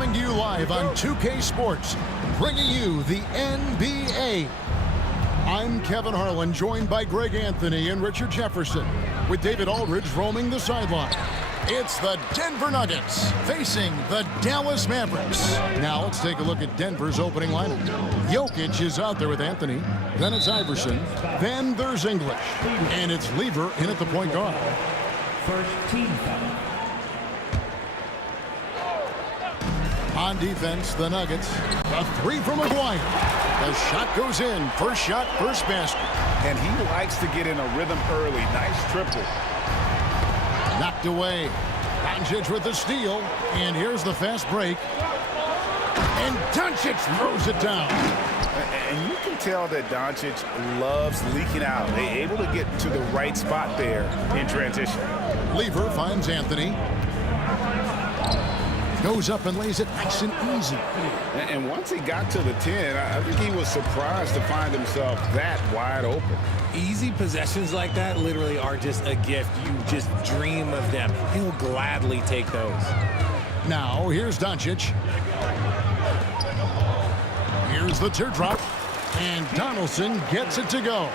Coming to you live on 2K Sports, bringing you the NBA. I'm Kevin Harlan, joined by Greg Anthony and Richard Jefferson, with David Aldridge roaming the sideline. It's the Denver Nuggets facing the Dallas Mavericks. Now let's take a look at Denver's opening lineup. Jokic is out there with Anthony. Then it's Iverson. Then there's English. And it's Lever in at the point guard. First team foul. On defense, the Nuggets. A three from McGuire. The shot goes in. First shot, first basket. And he likes to get in a rhythm early. Nice triple. Knocked away. Doncic with the steal. And here's the fast break. And Doncic throws it down. And you can tell that Doncic loves leaking out. They're able to get to the right spot there in transition. Lever finds Anthony. Goes up and lays it nice and easy. And once he got to the 10, I think he was surprised to find himself that wide open. Easy possessions like that literally are just a gift. You just dream of them. He'll gladly take those. Now, here's Doncic. Here's the teardrop. And Donaldson gets it to go.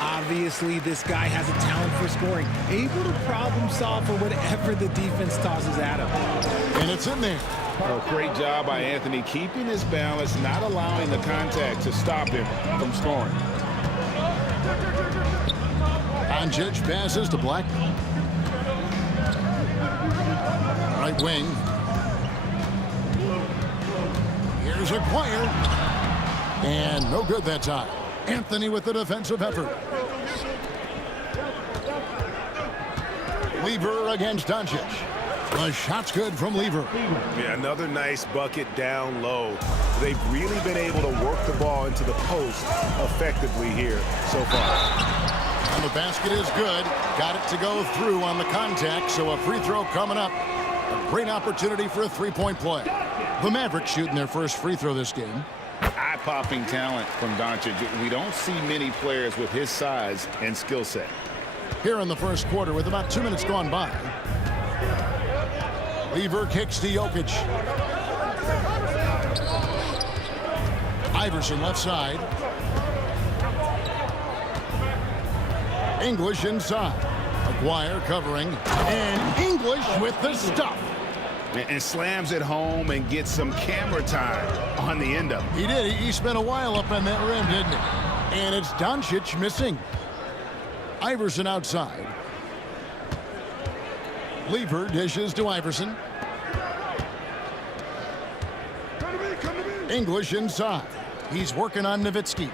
Obviously, this guy has a talent for scoring. Able to problem solve for whatever the defense tosses at him. And it's in there. Oh, great job by Anthony, keeping his balance, not allowing the contact to stop him from scoring. Doncic passes to Blackman. Right wing. Here's Aguirre. And no good that time. Anthony with the defensive effort. Lever against Doncic. The shot's good from Lever. Yeah, another nice bucket down low. They've really been able to work the ball into the post effectively here so far. And the basket is good. Got it to go through on the contact, so a free throw coming up. A great opportunity for a three-point play. The Mavericks shooting their first free throw this game. Eye-popping talent from Doncic. We don't see many players with his size and skill set. Here in the first quarter with about 2 minutes gone by. Lever kicks to Jokic. Iverson left side. English inside. Aguirre covering. And English with the stuff. And slams it home and gets some camera time on the end of it. He did. He spent a while up on that rim, didn't he? And it's Doncic missing. Iverson outside. Lever dishes to Iverson. English inside. He's working on Nowitzki.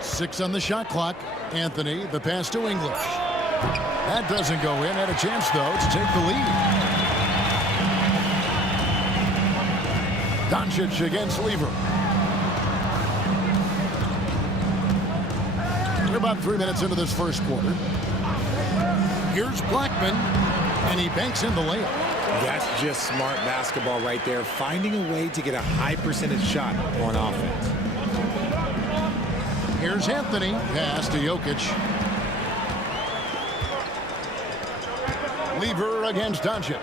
6 on the shot clock. Anthony, the pass to English. That doesn't go in. Had a chance, though, to take the lead. Doncic against Lever. We're about 3 minutes into this first quarter. Here's Blackman, and he banks in the layup. That's just smart basketball right there, finding a way to get a high percentage shot on offense. Here's Anthony, pass to Jokic. Lever against Doncic.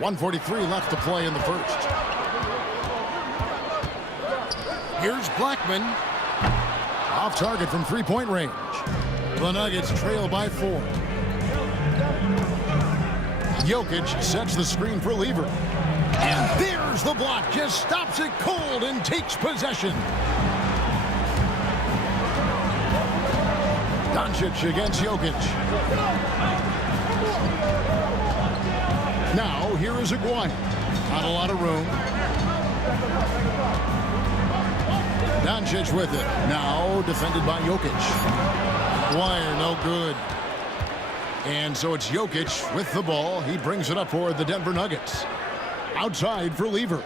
1:43 left to play in the first. Here's Blackman. Off target from three-point range. The Nuggets trail by 4. Jokic sets the screen for Lever. And there's the block. Just stops it cold and takes possession. Doncic against Jokic. Now, here is Aguirre. Not a lot of room. Doncic with it. Now defended by Jokic. Aguirre, no good. And so it's Jokic with the ball. He brings it up for the Denver Nuggets. Outside for Lever.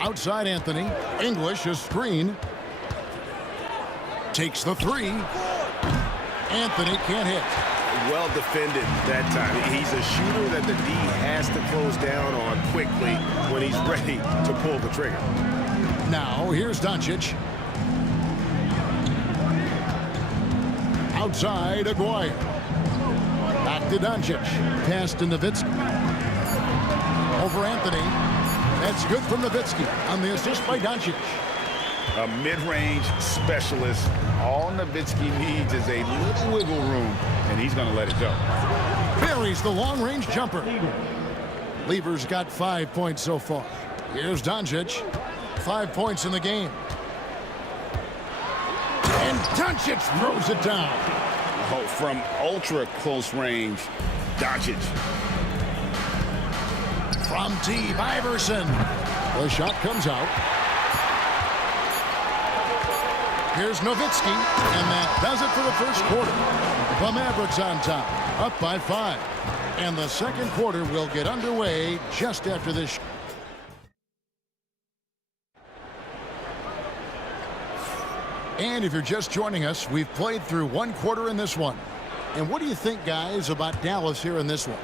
Outside Anthony. English, a screen. Takes the three. Anthony can't hit. Well defended that time. He's a shooter that the D has to close down on quickly when he's ready to pull the trigger. Now, here's Doncic. Outside, Aguirre. Back to Doncic. Pass to Nowitzki. Over Anthony. That's good from Nowitzki on the assist by Doncic. A mid-range specialist. All Nowitzki needs is a little wiggle room, and he's going to let it go. Buries the long-range jumper. Lever's got 5 points so far. Here's Doncic. 5 points in the game. And Doncic throws it down. Oh, from ultra close range, Doncic. From deep, Iverson. The shot comes out. Here's Nowitzki, and that does it for the first quarter. The Mavericks on top, up by 5. And the second quarter will get underway just after this. And if you're just joining us, we've played through one quarter in this one. And what do you think, guys, about Dallas here in this one?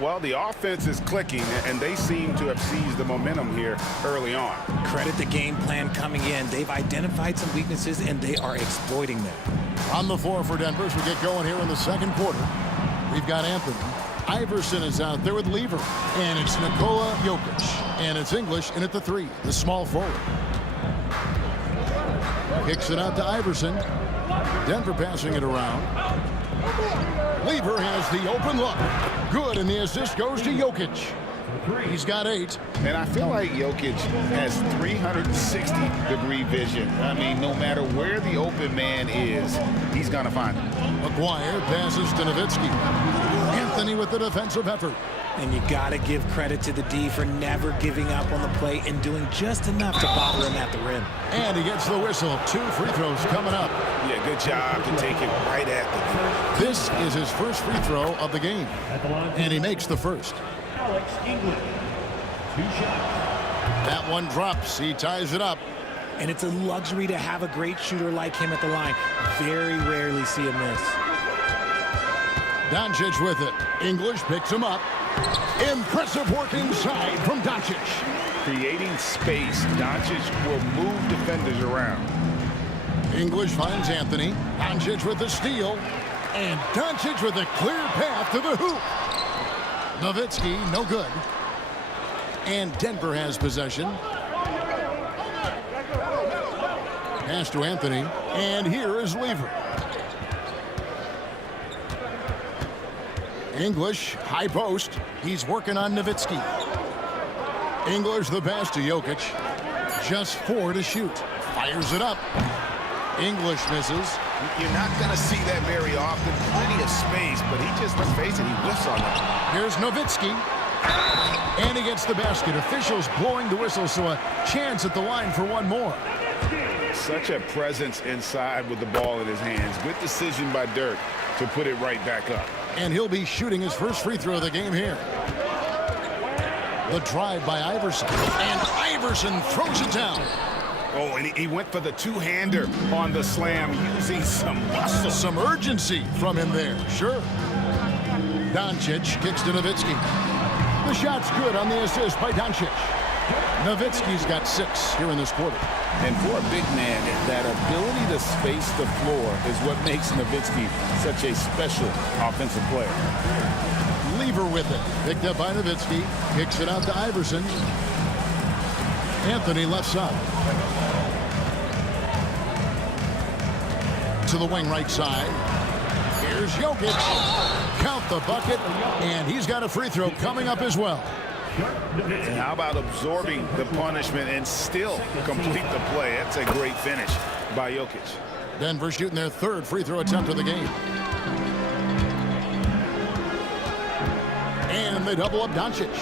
Well, the offense is clicking, and they seem to have seized the momentum here early on. Credit the game plan coming in. They've identified some weaknesses, and they are exploiting them. On the floor for Denver as we get going here in the second quarter. We've got Anthony. Iverson is out there with Lever. And it's Nikola Jokic. And it's English in at the 3, the small forward. Kicks it out to Iverson. Denver passing it around. Lever has the open look. Good, and the assist goes to Jokic. He's got 8. And I feel like Jokic has 360-degree vision. I mean, no matter where the open man is, he's going to find him. Aguirre passes to Nowitzki. Anthony with the defensive effort. And you got to give credit to the D for never giving up on the play and doing just enough to bother him at the rim. And he gets the whistle. 2 free throws coming up. Yeah, good job to take it right at the rim. This is his first free throw of the game. And he makes the first. Alex English. 2 shots. That one drops. He ties it up. And it's a luxury to have a great shooter like him at the line. Very rarely see him miss. Doncic with it. English picks him up. Impressive work inside from Doncic. Creating space, Doncic will move defenders around. English finds Anthony. Doncic with the steal. And Doncic with a clear path to the hoop. Nowitzki, no good. And Denver has possession. Pass to Anthony. And here is Lever. English, high post. He's working on Nowitzki. English the pass to Jokic. Just 4 to shoot. Fires it up. English misses. You're not going to see that very often. Plenty of space, but he just, let's face it, he whiffs on it. Here's Nowitzki. And he gets the basket. Officials blowing the whistle, so a chance at the line for one more. Such a presence inside with the ball in his hands. Good decision by Dirk to put it right back up. And he'll be shooting his first free throw of the game here. The drive by Iverson. And Iverson throws it down. Oh, and he went for the two-hander on the slam, using some muscle. Some urgency from him there, sure. Doncic kicks to Nowitzki. The shot's good on the assist by Doncic. Nowitzki's got 6 here in this quarter. And for a big man, that ability to space the floor is what makes Nowitzki such a special offensive player. Lever with it. Picked up by Nowitzki. Kicks it out to Iverson. Anthony left side. To the wing right side. Here's Jokic. Count the bucket. And he's got a free throw coming up as well. And how about absorbing the punishment and still complete the play? That's a great finish by Jokic. Denver shooting their 3rd free throw attempt of the game. And they double up Doncic.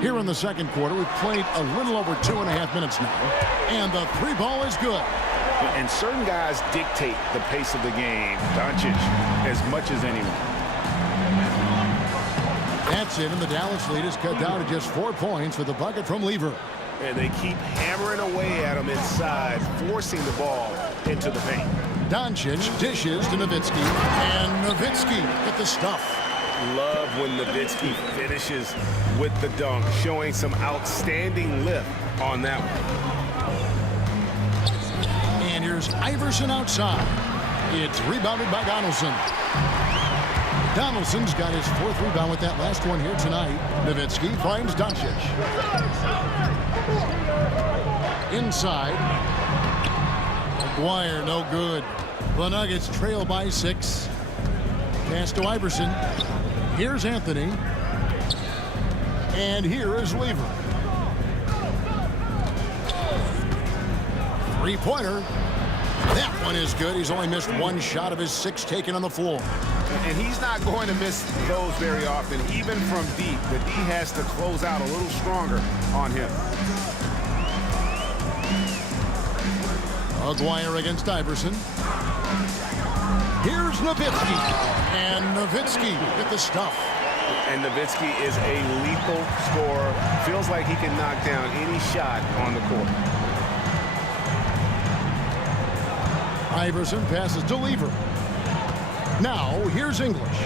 Here in the second quarter, we've played a little over 2.5 minutes now. And the 3 ball is good. And certain guys dictate the pace of the game. Doncic as much as anyone. That's it, and the Dallas lead is cut down to just 4 points with the bucket from Lever. And they keep hammering away at him inside, forcing the ball into the paint. Doncic dishes to Nowitzki, and Nowitzki with the stuff. Love when Nowitzki finishes with the dunk, showing some outstanding lift on that one. And Here's Iverson outside. It's rebounded by Donaldson. Donaldson's got his 4th rebound with that last one here tonight. Nowitzki finds Doncic. Inside. McGuire, no good. The Nuggets trail by 6. Pass to Iverson. Here's Anthony. And here is Lever. 3-pointer. That one is good. He's only missed 1 shot of his 6 taken on the floor. And he's not going to miss those very often, even from deep. The D has to close out a little stronger on him. McGuire against Iverson. Here's Nowitzki. And Nowitzki with the stuff. And Nowitzki is a lethal scorer. Feels like he can knock down any shot on the court. Iverson passes to Lever. Now, here's English.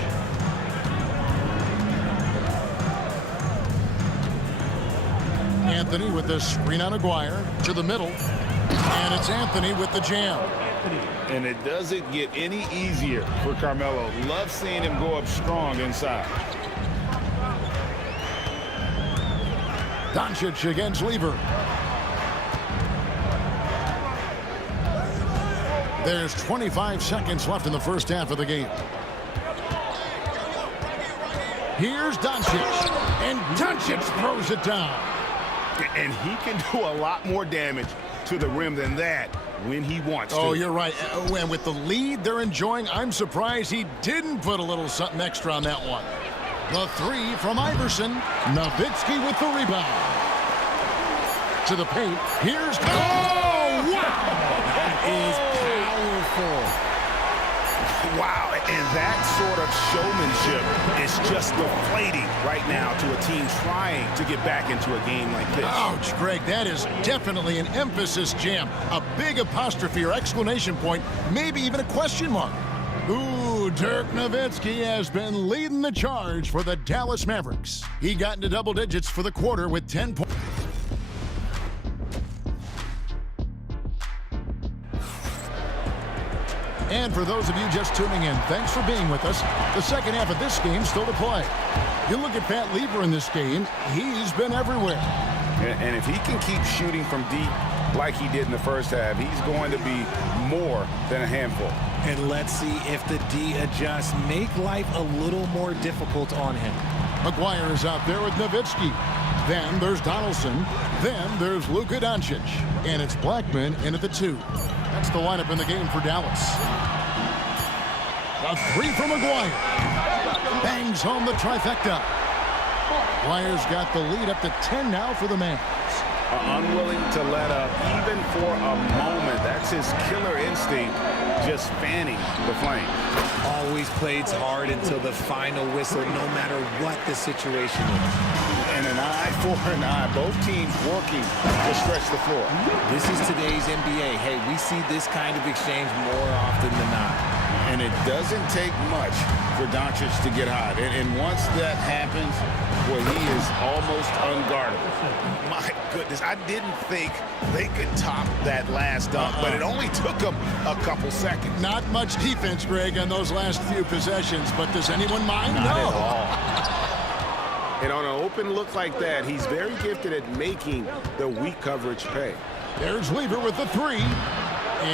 Anthony with the screen on McGuire to the middle. And it's Anthony with the jam. And it doesn't get any easier for Carmelo. Love seeing him go up strong inside. Doncic against Lever. There's 25 seconds left in the first half of the game. Here's Doncic. And Doncic throws it down. And he can do a lot more damage to the rim than that when he wants to. Oh, you're right. And with the lead they're enjoying, I'm surprised he didn't put a little something extra on that one. The 3 from Iverson. Nowitzki with the rebound. To the paint. Here's... Oh, wow! That is powerful. Wow, and that sort of showmanship is just deflating right now to a team trying to get back into a game like this. Ouch, Greg, that is definitely an emphasis jam. A big apostrophe or exclamation point, maybe even a question mark. Ooh, Dirk Nowitzki has been leading the charge for the Dallas Mavericks. He got into double digits for the quarter with 10 points. And for those of you just tuning in, thanks for being with us. The second half of this game still to play. You look at Pat Lever in this game, he's been everywhere. And if he can keep shooting from deep like he did in the first half, he's going to be more than a handful. And let's see if the D adjusts, make life a little more difficult on him. McGuire is out there with Nowitzki. Then there's Donaldson. Then there's Luka Doncic. And it's Blackman in at the 2. That's the lineup in the game for Dallas. A 3 from McGuire. Bangs home the trifecta. McGuire's got the lead up to 10 now for the Mavs. Unwilling to let up even for a moment. That's his killer instinct, just fanning the flame. Always plays hard until the final whistle, no matter what the situation is. And an eye for an eye. Both teams working to stretch the floor. This is today's NBA. Hey, we see this kind of exchange more often than not. And it doesn't take much for Doncic to get hot. And once that happens, well, he is almost unguardable. My goodness, I didn't think they could top that last dunk, but it only took them a couple seconds. Not much defense, Greg, on those last few possessions, but does anyone mind? Not No. at all. And on an open look like that, he's very gifted at making the weak coverage pay. There's Lever with the 3.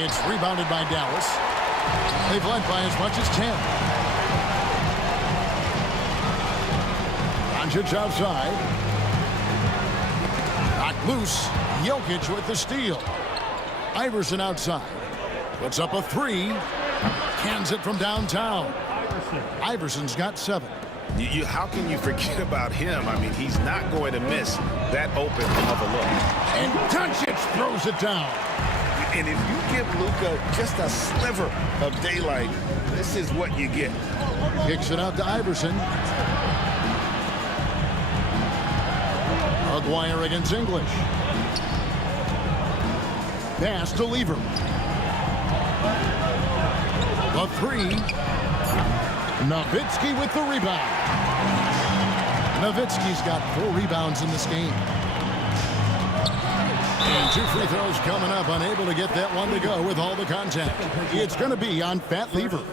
It's rebounded by Dallas. They've led by as much as 10. Doncic outside. Knocked loose. Jokic with the steal. Iverson outside. Puts up a 3. Cans it from downtown. Iverson's got 7. How can you forget about him? I mean, he's not going to miss that open of a look. And Doncic throws it down. And if you give Luka just a sliver of daylight, this is what you get. Kicks it out to Iverson. McGuire against English. Pass to Lever. The 3. Nowitzki with the rebound. Nowitzki's got 4 rebounds in this game. And 2 free throws coming up, unable to get that one to go with all the contact. It's going to be on Fat Lever.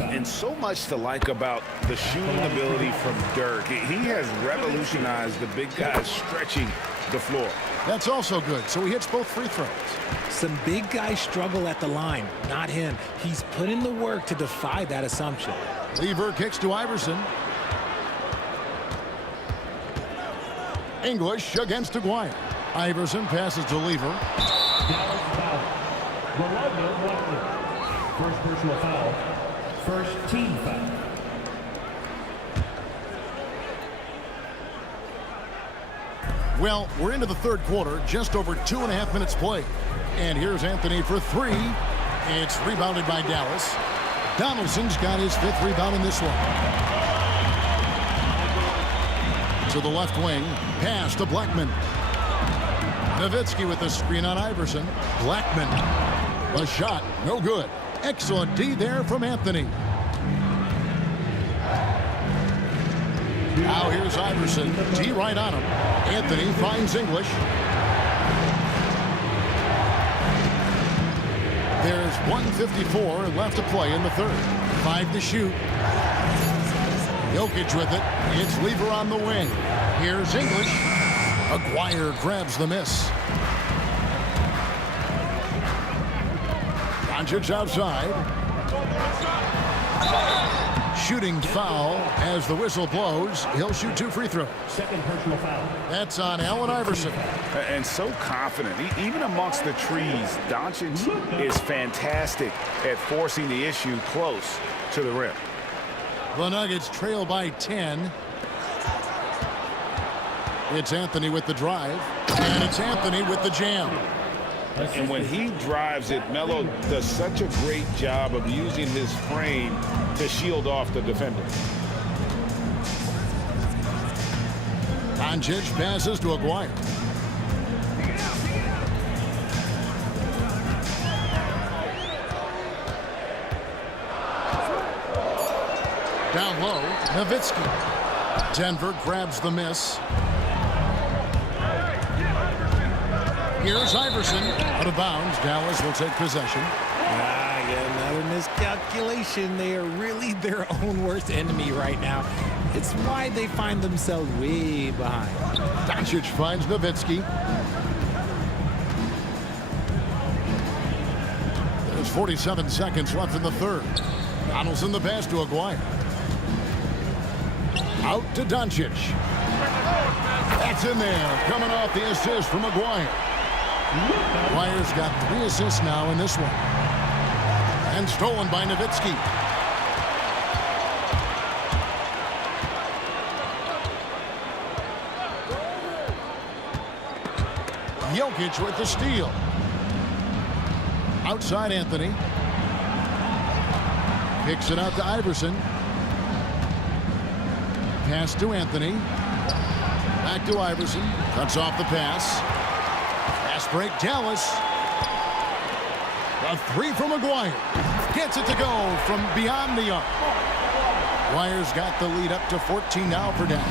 And so much to like about the shooting ability from Dirk. He has revolutionized the big guys stretching the floor. That's also good, so he hits both free throws. Some big guys struggle at the line, not him. He's put in the work to defy that assumption. Lever kicks to Iverson. English against Aguirre. Iverson passes to Lever. Dallas foul. Valhalla wanted. First personal foul. First team foul. Well, we're into the third quarter, just over 2.5 minutes played. And here's Anthony for 3. It's rebounded by Dallas. Donaldson's got his 5th rebound in this one. To the left wing, pass to Blackman. Nowitzki with the screen on Iverson. Blackman. A shot, no good. Excellent D there from Anthony. Now here's Iverson. D right on him. Anthony finds English. There's 1:54 left to play in the third. 5 to shoot. Jokic with it. It's Lever on the wing. Here's English. Aguirre grabs the miss. Doncic outside. Shooting foul as the whistle blows. He'll shoot 2 free throws. Second personal foul. That's on Allen Iverson. And so confident. Even amongst the trees, Doncic is fantastic at forcing the issue close to the rim. The Nuggets trail by 10. It's Anthony with the drive. And it's Anthony with the jam. And when he drives it, Melo does such a great job of using his frame to shield off the defender. Doncic passes to Aguirre. Down low, Nowitzki. Denver grabs the miss. Here's Iverson. Out of bounds. Dallas will take possession. Another miscalculation. They are really their own worst enemy right now. It's why they find themselves way behind. Doncic finds Nowitzki. There's 47 seconds left in the third. Donaldson the pass to Aguirre. Out to Doncic. That's in there. Coming off the assist from Aguirre. Aguirre's got 3 assists now in this one. And stolen by Nowitzki. Jokic with the steal. Outside Anthony. Kicks it out to Iverson. Pass to Anthony. Back to Iverson. Cuts off the pass. Fast break, Dallas. A 3 from Aguirre. Gets it to go from beyond the arc. Aguirre's got the lead up to 14 now for Dallas.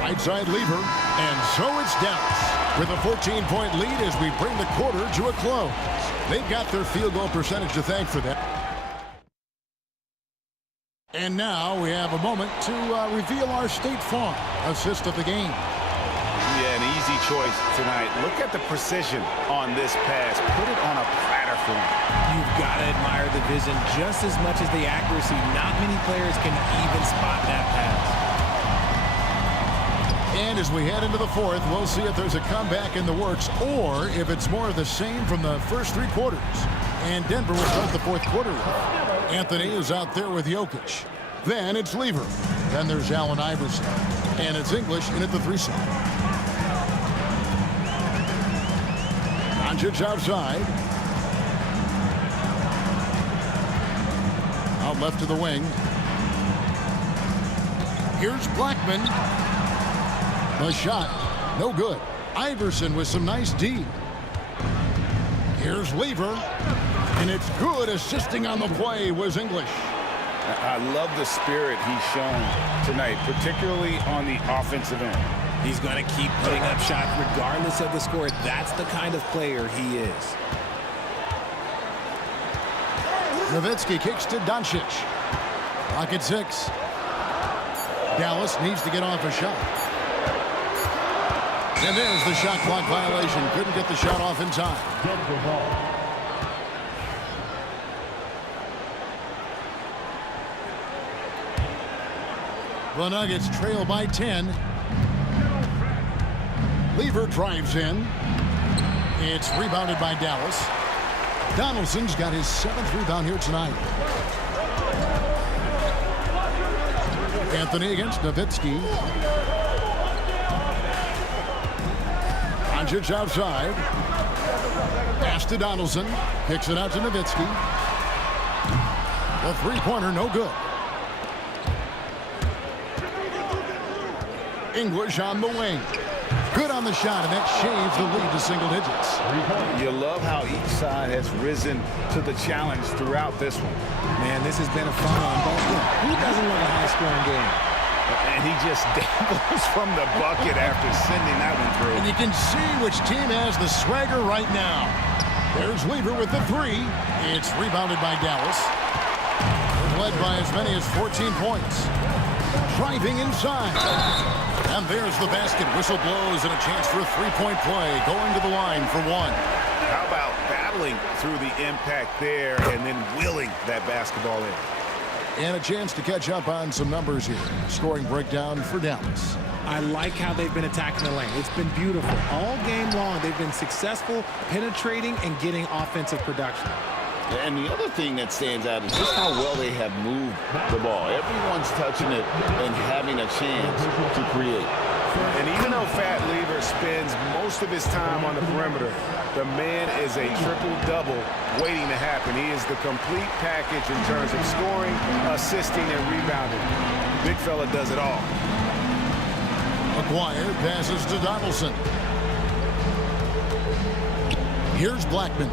Right side Lever. And so it's Dallas with a 14-point lead as we bring the quarter to a close. They've got their field goal percentage to thank for that. And now we have a moment to reveal our State Farm assist of the game. Yeah, an easy choice tonight. Look at the precision on this pass. Put it on a platter for him. You've got to admire the vision just as much as the accuracy. Not many players can even spot that pass. And as we head into the fourth, we'll see if there's a comeback in the works or if it's more of the same from the first 3 quarters. And Denver will start the fourth quarter with Anthony is out there with Jokic. Then it's Lever. Then there's Allen Iverson. And it's English in at the 3 side. Doncic outside. Out left to the wing. Here's Blackman. The shot, no good. Iverson with some nice D. Here's Lever. And it's good. Assisting on the play was English. I love the spirit he's shown tonight, particularly on the offensive end. He's going to keep putting up shots regardless of the score. That's the kind of player he is. Nowitzki kicks to Doncic. Clock at 6. Dallas needs to get off a shot. And there's the shot clock violation. Couldn't get the shot off in time. Denver ball. The Nuggets trail by 10. Lever drives in. It's rebounded by Dallas. Donaldson's got his 7th rebound here tonight. Anthony against Nowitzki. Doncic outside. Pass to Donaldson. Kicks it out to Nowitzki. The three-pointer no good. English on the wing. Good on the shot, and that shaves the lead to single digits. You love how each side has risen to the challenge throughout this one. Man, this has been a fun one. But who doesn't love a high-scoring game? And he just dangles from the bucket after sending that one through. And you can see which team has the swagger right now. There's Lever with the 3. It's rebounded by Dallas. Led by as many as 14 points. Driving inside. And there's the basket. Whistle blows and a chance for a three-point play. Going to the line for 1. How about battling through the impact there and then willing that basketball in? And a chance to catch up on some numbers here. Scoring breakdown for Dallas. I like how they've been attacking the lane. It's been beautiful. All game long, they've been successful penetrating and getting offensive production. And the other thing that stands out is just how well they have moved the ball. Everyone's touching it and having a chance to create. And even though Fat Lever spends most of his time on the perimeter, the man is a triple-double waiting to happen. He is the complete package in terms of scoring, assisting, and rebounding. Big fella does it all. McGuire passes to Donaldson. Here's Blackman.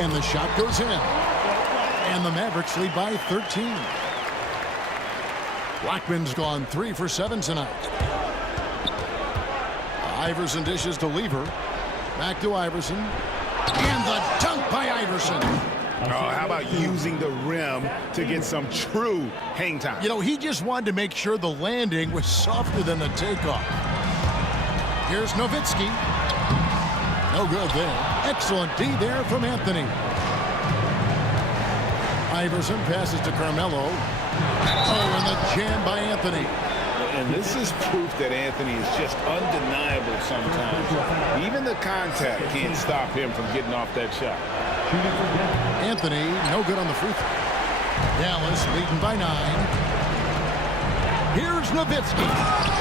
And the shot goes in. And the Mavericks lead by 13. Blackman's gone 3 for 7 tonight. Iverson dishes to Lever. Back to Iverson. And the dunk by Iverson. Oh, how about using the rim to get some true hang time? You know, he just wanted to make sure the landing was softer than the takeoff. Here's Nowitzki. No good there. Excellent D there from Anthony. Iverson passes to Carmelo. Oh, and the jam by Anthony. And this is proof that Anthony is just undeniable sometimes. Even the contact can't stop him from getting off that shot. Anthony, no good on the free throw. Dallas leading by 9. Here's Nowitzki.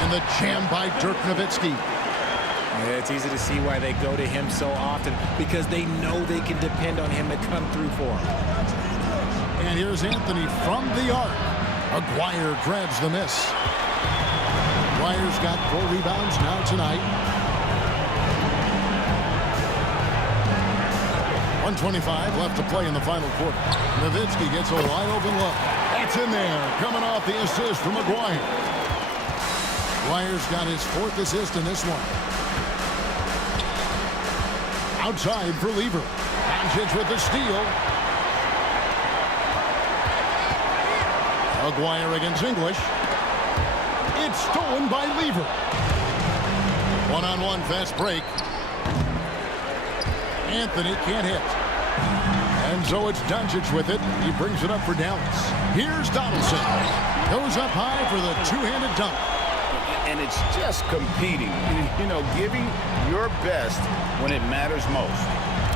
And the jam by Dirk Nowitzki. Yeah, it's easy to see why they go to him so often, because they know they can depend on him to come through for them. And here's Anthony from the arc. Aguirre grabs the miss. Aguirre's got 4 rebounds now tonight. 1:25 left to play in the final quarter. Nowitzki gets a wide open look. That's in there, coming off the assist from Aguirre. Aguirre's got his 4th assist in this one. Outside for Lever. Doncic with the steal. Aguirre against English. It's stolen by Lever. One-on-one fast break. Anthony can't hit. And so it's Doncic with it. He brings it up for Dallas. Here's Donaldson. Goes up high for the two-handed dunk. And it's just competing, you know, giving your best when it matters most.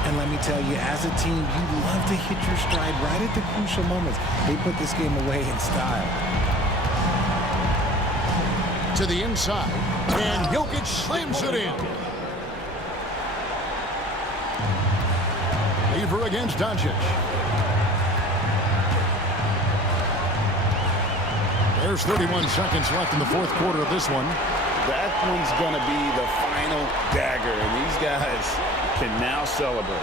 And let me tell you, as a team, you love to hit your stride right at the crucial moments. They put this game away in style. To the inside, and Jokic slams it in. Lever against Doncic. There's 31 seconds left in the 4th quarter of this one. That one's going to be the final dagger, and these guys can now celebrate.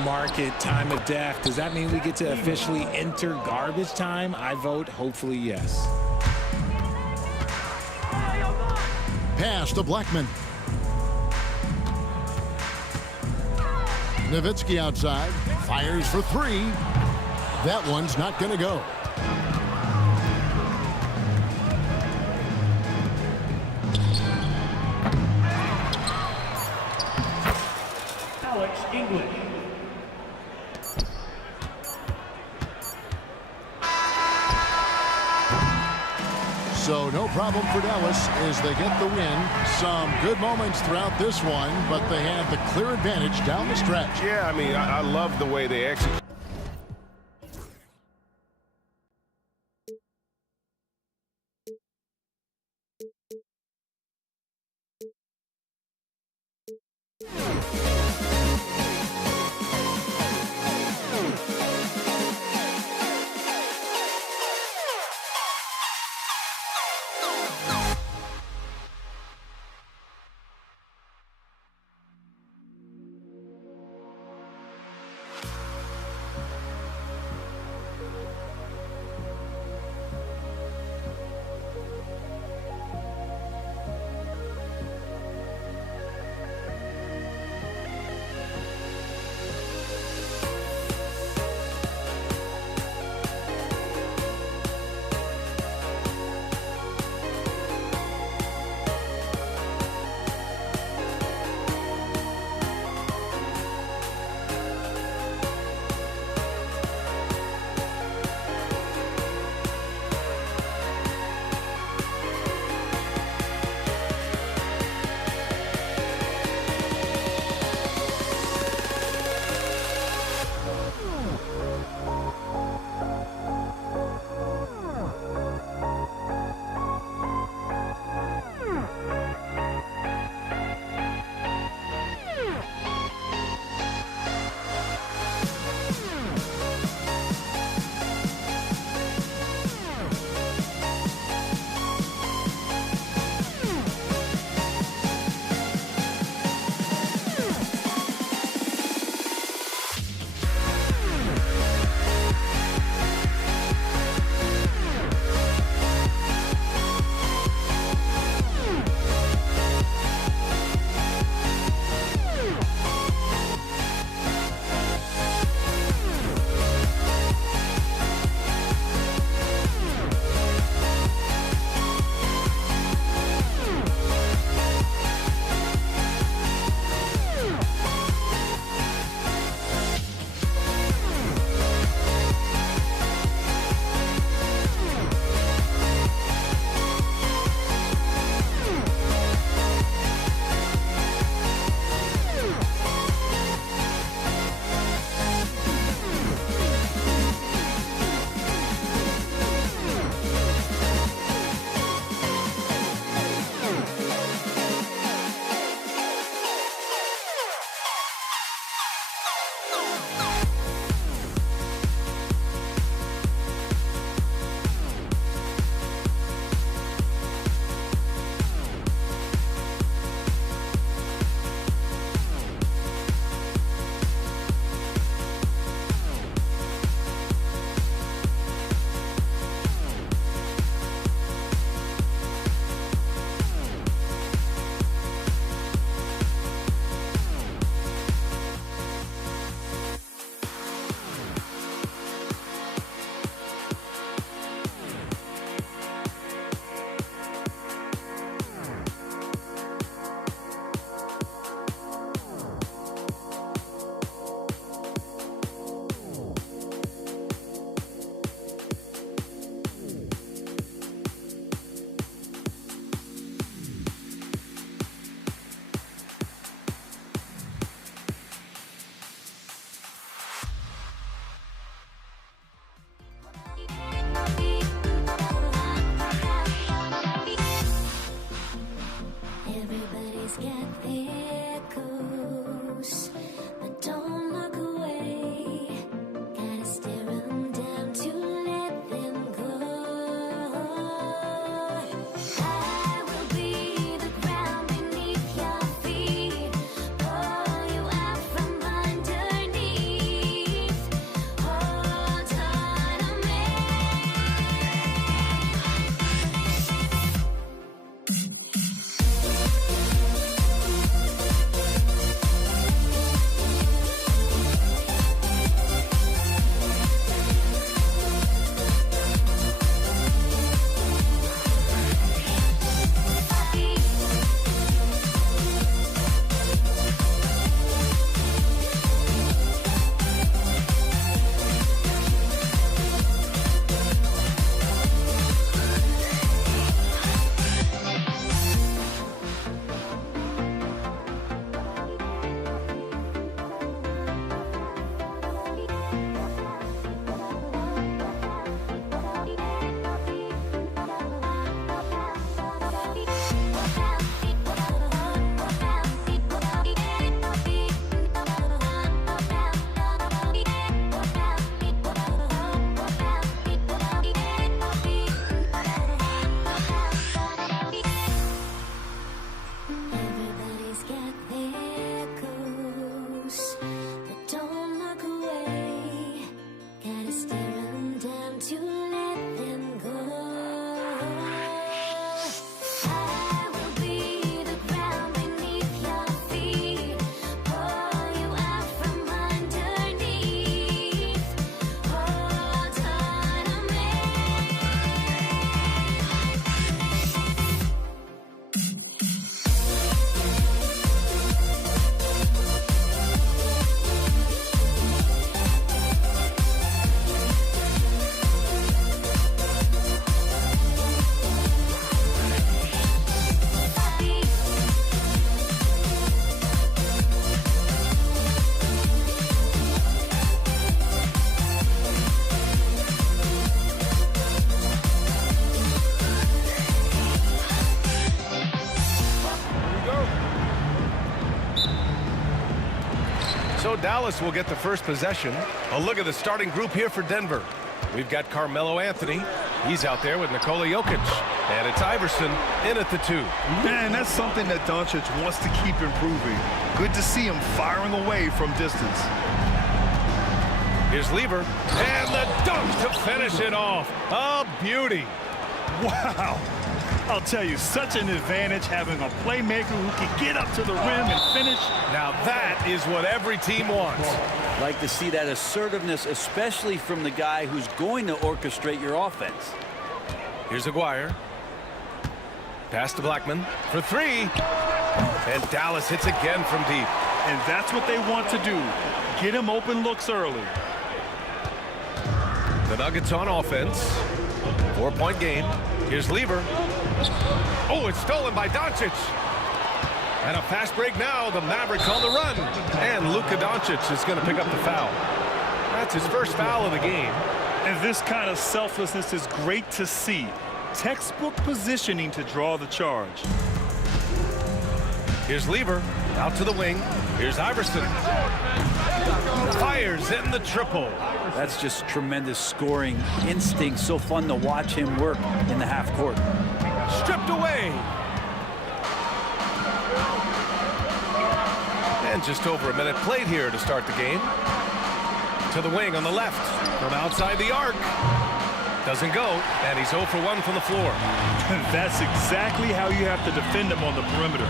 Mark it time of death. Does that mean we get to officially enter garbage time? I vote hopefully yes. Pass to Blackman. Nowitzki outside, fires for three. That one's not going to go. Alex English. So no problem for Dallas as they get the win. Some good moments throughout this one, but they had the clear advantage down the stretch. Yeah, I mean, I love the way they execute. let them go. I will be the ground beneath your feet, pull you out from underneath, hold on to me. So Dallas will get the first possession. A look at the starting group here for Denver. We've got Carmelo Anthony. He's out there with Nikola Jokic. And it's Iverson in at the 2. Man, that's something that Doncic wants to keep improving. Good to see him firing away from distance. Here's Lever. And the dunk to finish it off. A beauty. Wow. I'll tell you, such an advantage having a playmaker who can get up to the rim and finish. Now that is what every team wants. Like to see that assertiveness, especially from the guy who's going to orchestrate your offense. Here's Aguirre. Pass to Blackman for 3. And Dallas hits again from deep. And that's what they want to do. Get him open looks early. The Nuggets on offense. 4-point game. Here's Lever. Oh, it's stolen by Doncic. And a fast break now. The Mavericks on the run. And Luka Doncic is going to pick up the foul. That's his first foul of the game. And this kind of selflessness is great to see. Textbook positioning to draw the charge. Here's Lever. Out to the wing. Here's Iverson. Fires in the triple. That's just tremendous scoring instinct. So fun to watch him work in the half court. Stripped away. And just over a minute played here to start the game. To the wing on the left. From outside the arc. Doesn't go. And he's 0 for 1 from the floor. That's exactly how you have to defend him on the perimeter.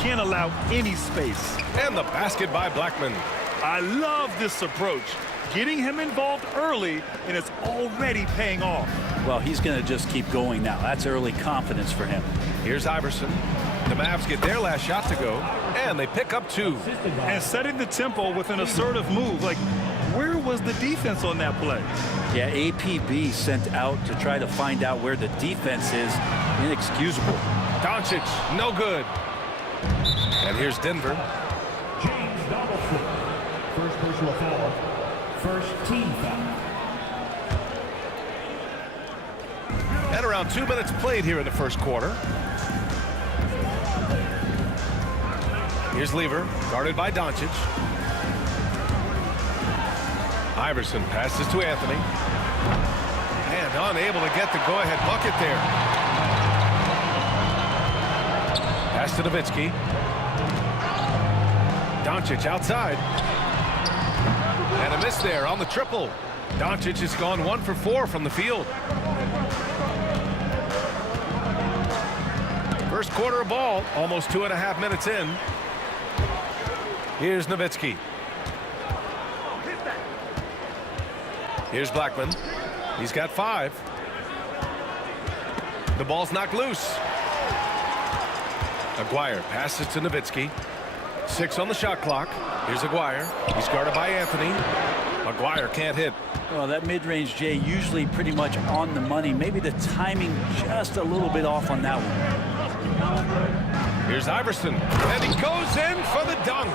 Can't allow any space. And the basket by Blackman. I love this approach. Getting him involved early, and it's already paying off. Well, he's going to just keep going now. That's early confidence for him. Here's Iverson. The Mavs get their last shot to go, and they pick up 2. And setting the tempo with an assertive move. Like, where was the defense on that play? Yeah, APB sent out to try to find out where the defense is. Inexcusable. Doncic, no good. And here's Denver. James Donaldson. First personal foul. First team foul. And around 2 minutes played here in the first quarter. Here's Lever, guarded by Doncic. Iverson passes to Anthony. And unable to get the go-ahead bucket there. Pass to Nowitzki. Doncic outside. And a miss there on the triple. Doncic has gone 1 for 4 from the field. First quarter of ball, almost 2.5 minutes in. Here's Nowitzki. Here's Blackman. He's got 5. The ball's knocked loose. Aguirre passes to Nowitzki. 6 on the shot clock. Here's Aguirre. He's guarded by Anthony. Aguirre can't hit. Well, that mid-range, Jay, usually pretty much on the money. Maybe the timing just a little bit off on that one. Here's Iverson. And he goes in for the dunk.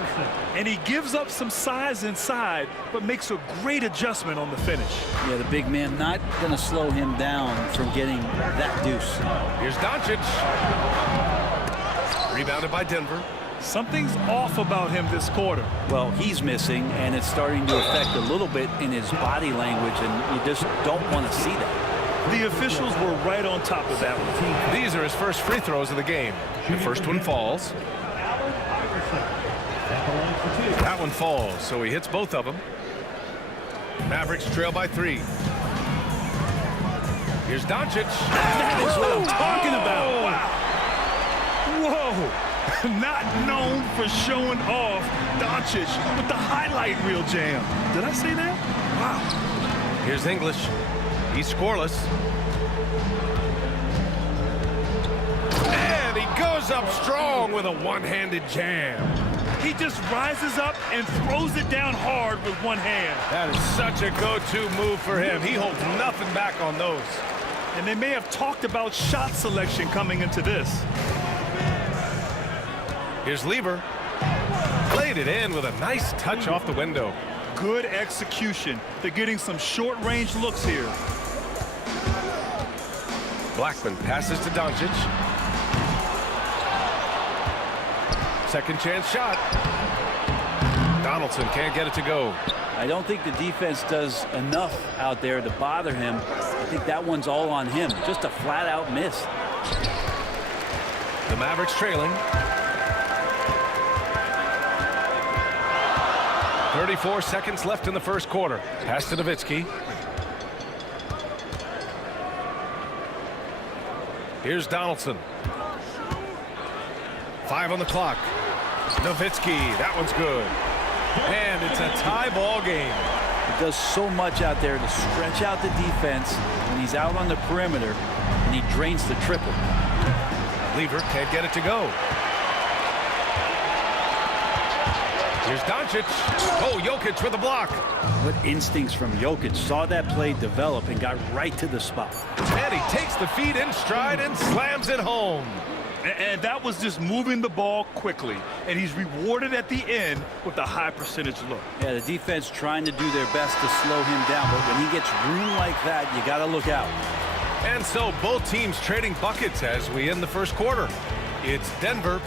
And he gives up some size inside, but makes a great adjustment on the finish. Yeah, the big man not going to slow him down from getting that deuce. Here's Doncic. Rebounded by Denver. Something's off about him this quarter. Well, he's missing, and it's starting to affect a little bit in his body language, and you just don't want to see that. The officials were right on top of that one. These are his first free throws of the game. The first one falls. That one falls, so he hits both of them. Mavericks trail by 3. Here's Doncic. That is what I'm talking about. Wow. Whoa. Not known for showing off, Doncic with the highlight reel jam. Did I say that? Wow. Here's English. He's scoreless. And he goes up strong with a one-handed jam. He just rises up and throws it down hard with one hand. That is such a go-to move for him. He holds nothing back on those. And they may have talked about shot selection coming into this. Here's Lever. Played it in with a nice touch off the window. Good execution. They're getting some short-range looks here. Blackman passes to Doncic. Second chance shot. Donaldson can't get it to go. I don't think the defense does enough out there to bother him. I think that one's all on him. Just a flat-out miss. The Mavericks trailing. 34 seconds left in the first quarter. Pass to Nowitzki. Here's Donaldson. 5 on the clock. Nowitzki, that one's good. And it's a tie ball game. He does so much out there to stretch out the defense when he's out on the perimeter, and he drains the triple. Lever can't get it to go. Here's Doncic. Oh, Jokic with a block. What instincts from Jokic. Saw that play develop and got right to the spot. And he takes the feet in stride and slams it home. And that was just moving the ball quickly. And he's rewarded at the end with a high percentage look. Yeah, the defense trying to do their best to slow him down, but when he gets room like that, you got to look out. And so both teams trading buckets as we end the first quarter. It's Denver.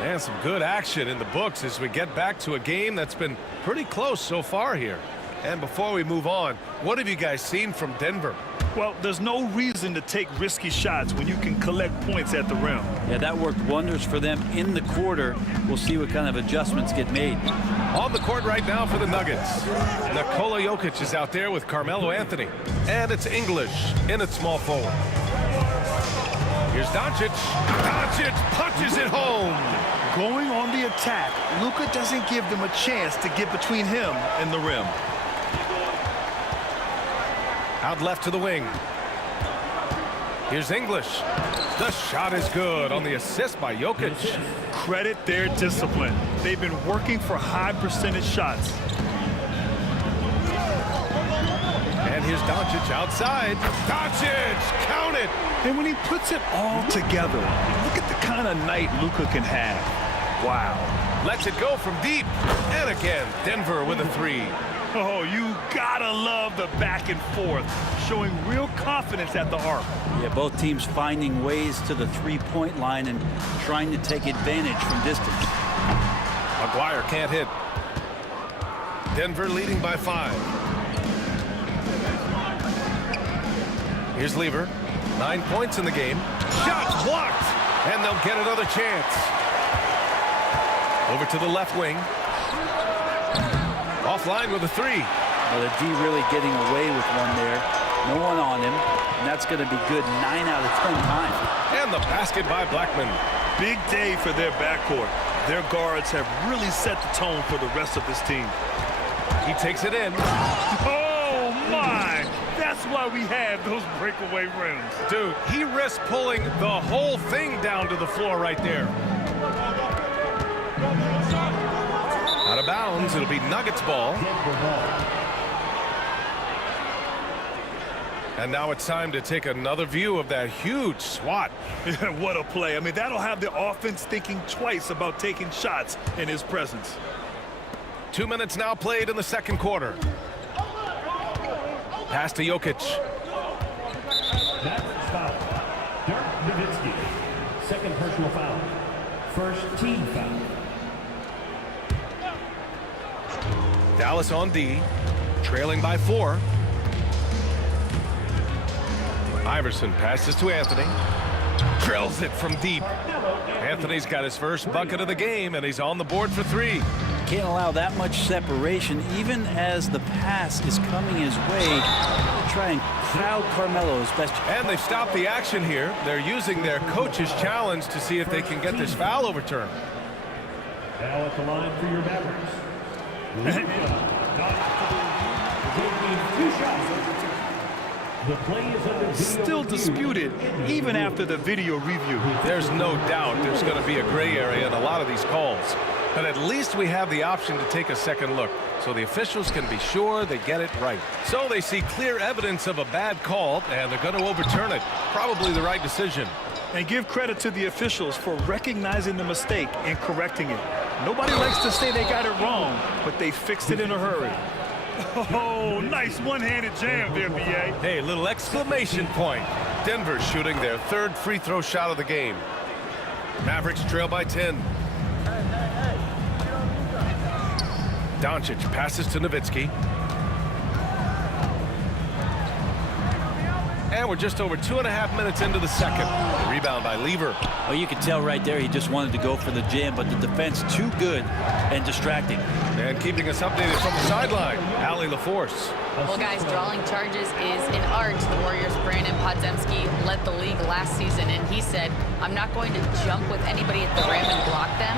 And some good action in the books as we get back to a game that's been pretty close so far here. And before we move on, what have you guys seen from Denver? Well, there's no reason to take risky shots when you can collect points at the rim. Yeah, that worked wonders for them in the quarter. We'll see what kind of adjustments get made. On the court right now for the Nuggets. Nikola Jokic is out there with Carmelo Anthony. And it's English in at small forward. Here's Doncic. Doncic punches it home. Going on the attack, Luka doesn't give them a chance to get between him and the rim. Out left to the wing. Here's English. The shot is good on the assist by Jokic. Credit their discipline. They've been working for high percentage shots. And here's Doncic outside. Doncic, count it. And when he puts it all together, look at the kind of night Luka can have. Wow. Lets it go from deep. And again, Denver with a three. Oh, you gotta love the back and forth, showing real confidence at the arc. Yeah, both teams finding ways to the three-point line and trying to take advantage from distance. McGuire can't hit. Denver leading by 5. Here's Lever. 9 points in the game. Shots blocked. And they'll get another chance. Over to the left wing. Offline with a three. Well, the D really getting away with one there. No one on him. And that's going to be good 9 out of 10 times. And the basket by Blackman. Big day for their backcourt. Their guards have really set the tone for the rest of this team. He takes it in. Oh, my! That's why we have those breakaway rims. Dude, he risks pulling the whole thing down to the floor right there. Out of bounds, it'll be Nuggets ball. And now it's time to take another view of that huge swat. What a play. I mean, that'll have the offense thinking twice about taking shots in his presence. 2 minutes now played in the second quarter. Pass to Jokic. That's foul. Dirk Nowitzki. Second personal foul. First team foul. Dallas on D, trailing by 4. Iverson passes to Anthony. Drills it from deep. Anthony's got his first bucket of the game, and he's on the board for 3. can't allow that much separation, even as the pass is coming his way. Try and crowd Carmelo as best. And they've stopped the action here. They're using their coach's challenge to see if they can get this foul overturned. Now at the line for your Mavericks. The play is under video Still review. disputed even after the video review. There's no doubt there's going to be a gray area in a lot of these calls. But at least we have the option to take a second look, so the officials can be sure they get it right. So they see clear evidence of a bad call, and they're going to overturn it. Probably the right decision. And give credit to the officials for recognizing the mistake and correcting it. Nobody likes to say they got it wrong, but they fixed it in a hurry. Oh, nice one-handed jam there, B.A. Hey, little exclamation point. Denver shooting their third free throw shot of the game. Mavericks trail by 10. Doncic passes to Nowitzki. And we're just over 2.5 minutes into the second. Rebound by Lever. Oh, you can tell right there he just wanted to go for the jam, but the defense too good and distracting. And keeping us updated from the sideline, Allie LaForce. Well, guys, drawing charges is an art. The Warriors' Brandon Podziemski led the league last season, and he said, I'm not going to jump with anybody at the rim and block them.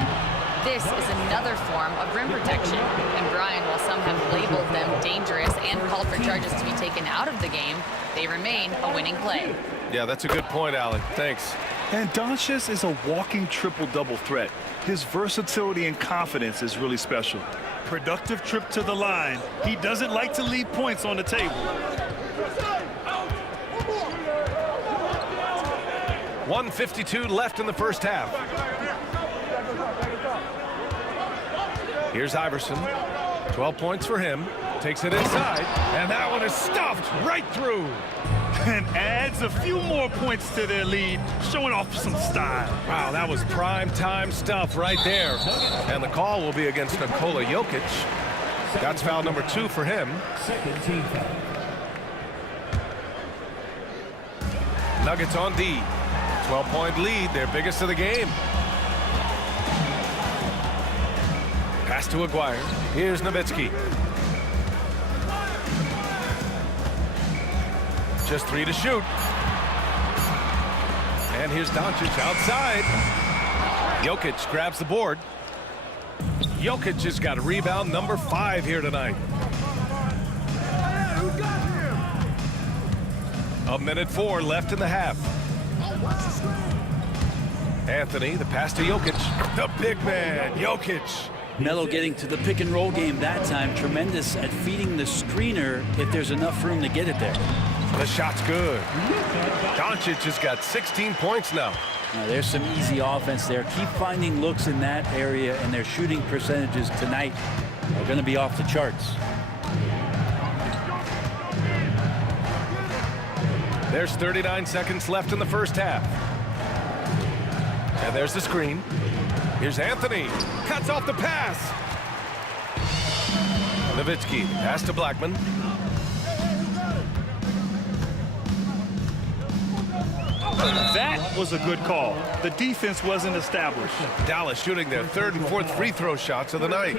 This is another form of rim protection. And Brian, while some have labeled them dangerous and called for charges to be taken out of the game, they remain a winning play. Yeah, that's a good point, Allie. Thanks. And Doncic is a walking triple-double threat. His versatility and confidence is really special. Productive trip to the line. He doesn't like to leave points on the table. 1:52 left in the first half. Here's Iverson. 12 points for him. Takes it inside, and that one is stuffed right through. And adds a few more points to their lead, showing off some style. Wow, that was prime time stuff right there. And the call will be against Nikola Jokic. That's foul number 2 for him. Second team foul. Nuggets on D. 12-point lead, their biggest of the game. Pass to Aguirre. Here's Nowitzki. Just 3 to shoot. And here's Doncic outside. Jokic grabs the board. Jokic has got a rebound number 5 here tonight. A minute 4 left in the half. Anthony, the pass to Jokic. The big man, Jokic. Melo getting to the pick and roll game that time. Tremendous at feeding the screener if there's enough room to get it there. The shot's good. Doncic has got 16 points now. Now, there's some easy offense there. Keep finding looks in that area, and their shooting percentages tonight are going to be off the charts. There's 39 seconds left in the first half. And there's the screen. Here's Anthony. Cuts off the pass. Nowitzki, pass to Blackman. That was a good call. The defense wasn't established. Dallas shooting their third and fourth free throw shots of the night.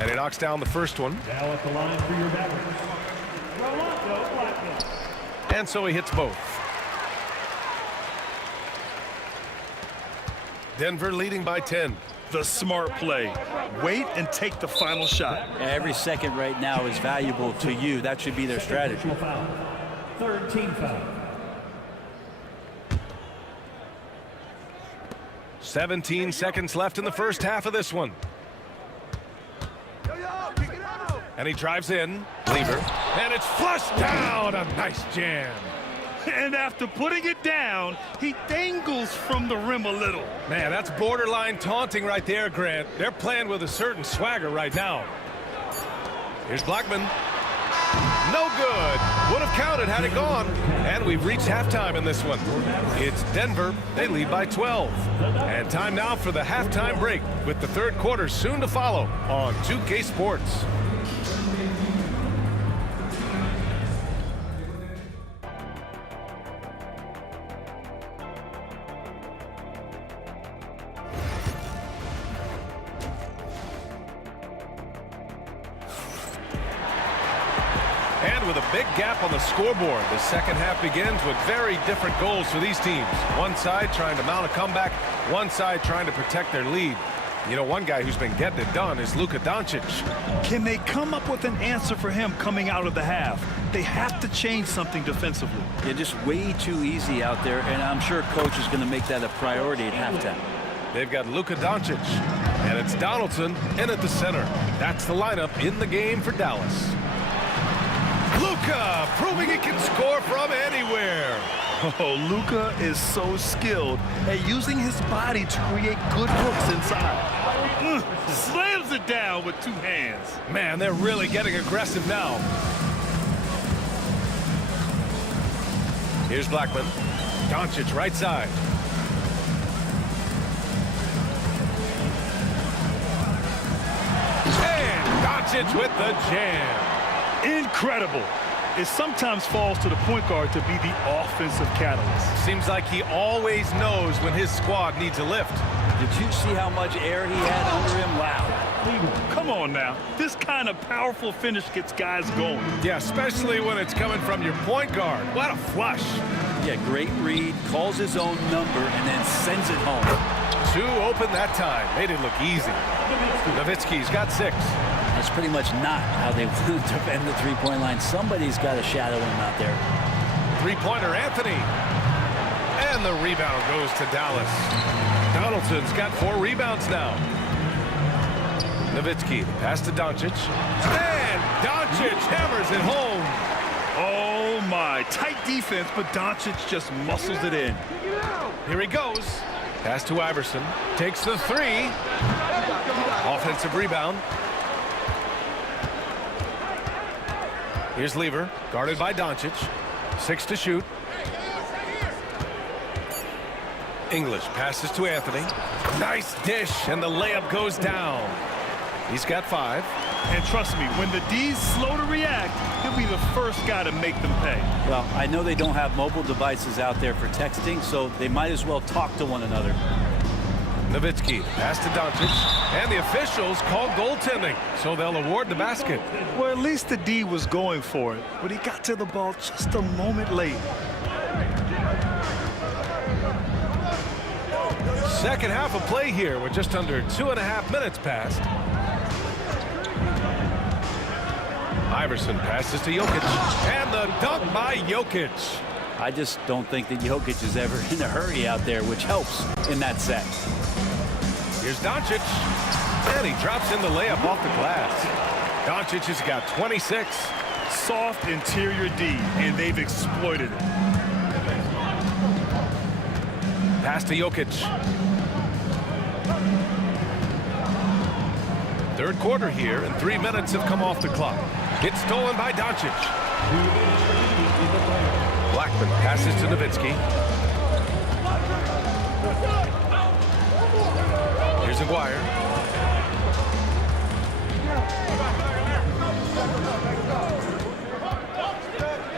And he knocks down the first one. Now at the line for your Mavericks. Rolando Blackman. And so he hits both. Denver leading by 10. The smart play. Wait and take the final shot. Every second right now is valuable to you. That should be their strategy. Foul. Third team foul. 17 seconds left in the first half of this one. And he drives in. Lever. And it's flushed down. A nice jam. And after putting it down, he dangles from the rim a little. Man, that's borderline taunting right there, Grant. They're playing with a certain swagger right now. Here's Blackman. No good. Would have counted had it gone. And we've reached halftime in this one. It's Denver. They lead by 12. And time now for the halftime break with the third quarter soon to follow on 2K Sports. And with a big gap on the scoreboard, the second half begins with very different goals for these teams. One side trying to mount a comeback, one side trying to protect their lead. You know, one guy who's been getting it done is Luka Doncic. Can they come up with an answer for him coming out of the half? They have to change something defensively. They're just way too easy out there, and I'm sure coach is going to make that a priority at halftime. They've got Luka Doncic, and it's Donaldson in at the center. That's the lineup in the game for Dallas. Luka proving he can score from anywhere. Oh, Luka is so skilled at using his body to create good looks inside. Slams it down with two hands. Man, they're really getting aggressive now. Here's Blackman. Doncic right side. And Doncic with the jam. Incredible. It sometimes falls to the point guard to be the offensive catalyst. Seems like he always knows when his squad needs a lift. Did you see how much air he had under him? Wow. Come on now. This kind of powerful finish gets guys going. Yeah, especially when it's coming from your point guard. What a flush. Yeah, great read, calls his own number, and then sends it home. Two open that time. Made it look easy. Nowitzki's got 6. That's pretty much not how they want to defend the three-point line. Somebody's got to shadow him out there. Three-pointer Anthony. And the rebound goes to Dallas. Donaldson's got 4 rebounds now. Nowitzki, pass to Doncic. And Doncic hammers it home. Oh, my. Tight defense, but Doncic just muscles it in. Here he goes. Pass to Iverson. Takes the 3. Offensive rebound. Here's Lever, guarded by Doncic. 6 to shoot. English passes to Anthony. Nice dish, and the layup goes down. He's got 5. And trust me, when the D's slow to react, he'll be the first guy to make them pay. Well, I know they don't have mobile devices out there for texting, so they might as well talk to one another. Nowitzki, pass to Doncic, and the officials call goaltending, so they'll award the basket. Well, at least the D was going for it, but he got to the ball just a moment late. Second half of play here with just under 2.5 minutes passed. Iverson passes to Jokic, and the dunk by Jokic. I just don't think that Jokic is ever in a hurry out there, which helps in that set. Here's Doncic, and he drops in the layup off the glass. Doncic has got 26. Soft interior D, and they've exploited it. Pass to Jokic. Third quarter here, and 3 minutes have come off the clock. It's stolen by Doncic. Blackman passes to Nowitzki. Here's Aguirre.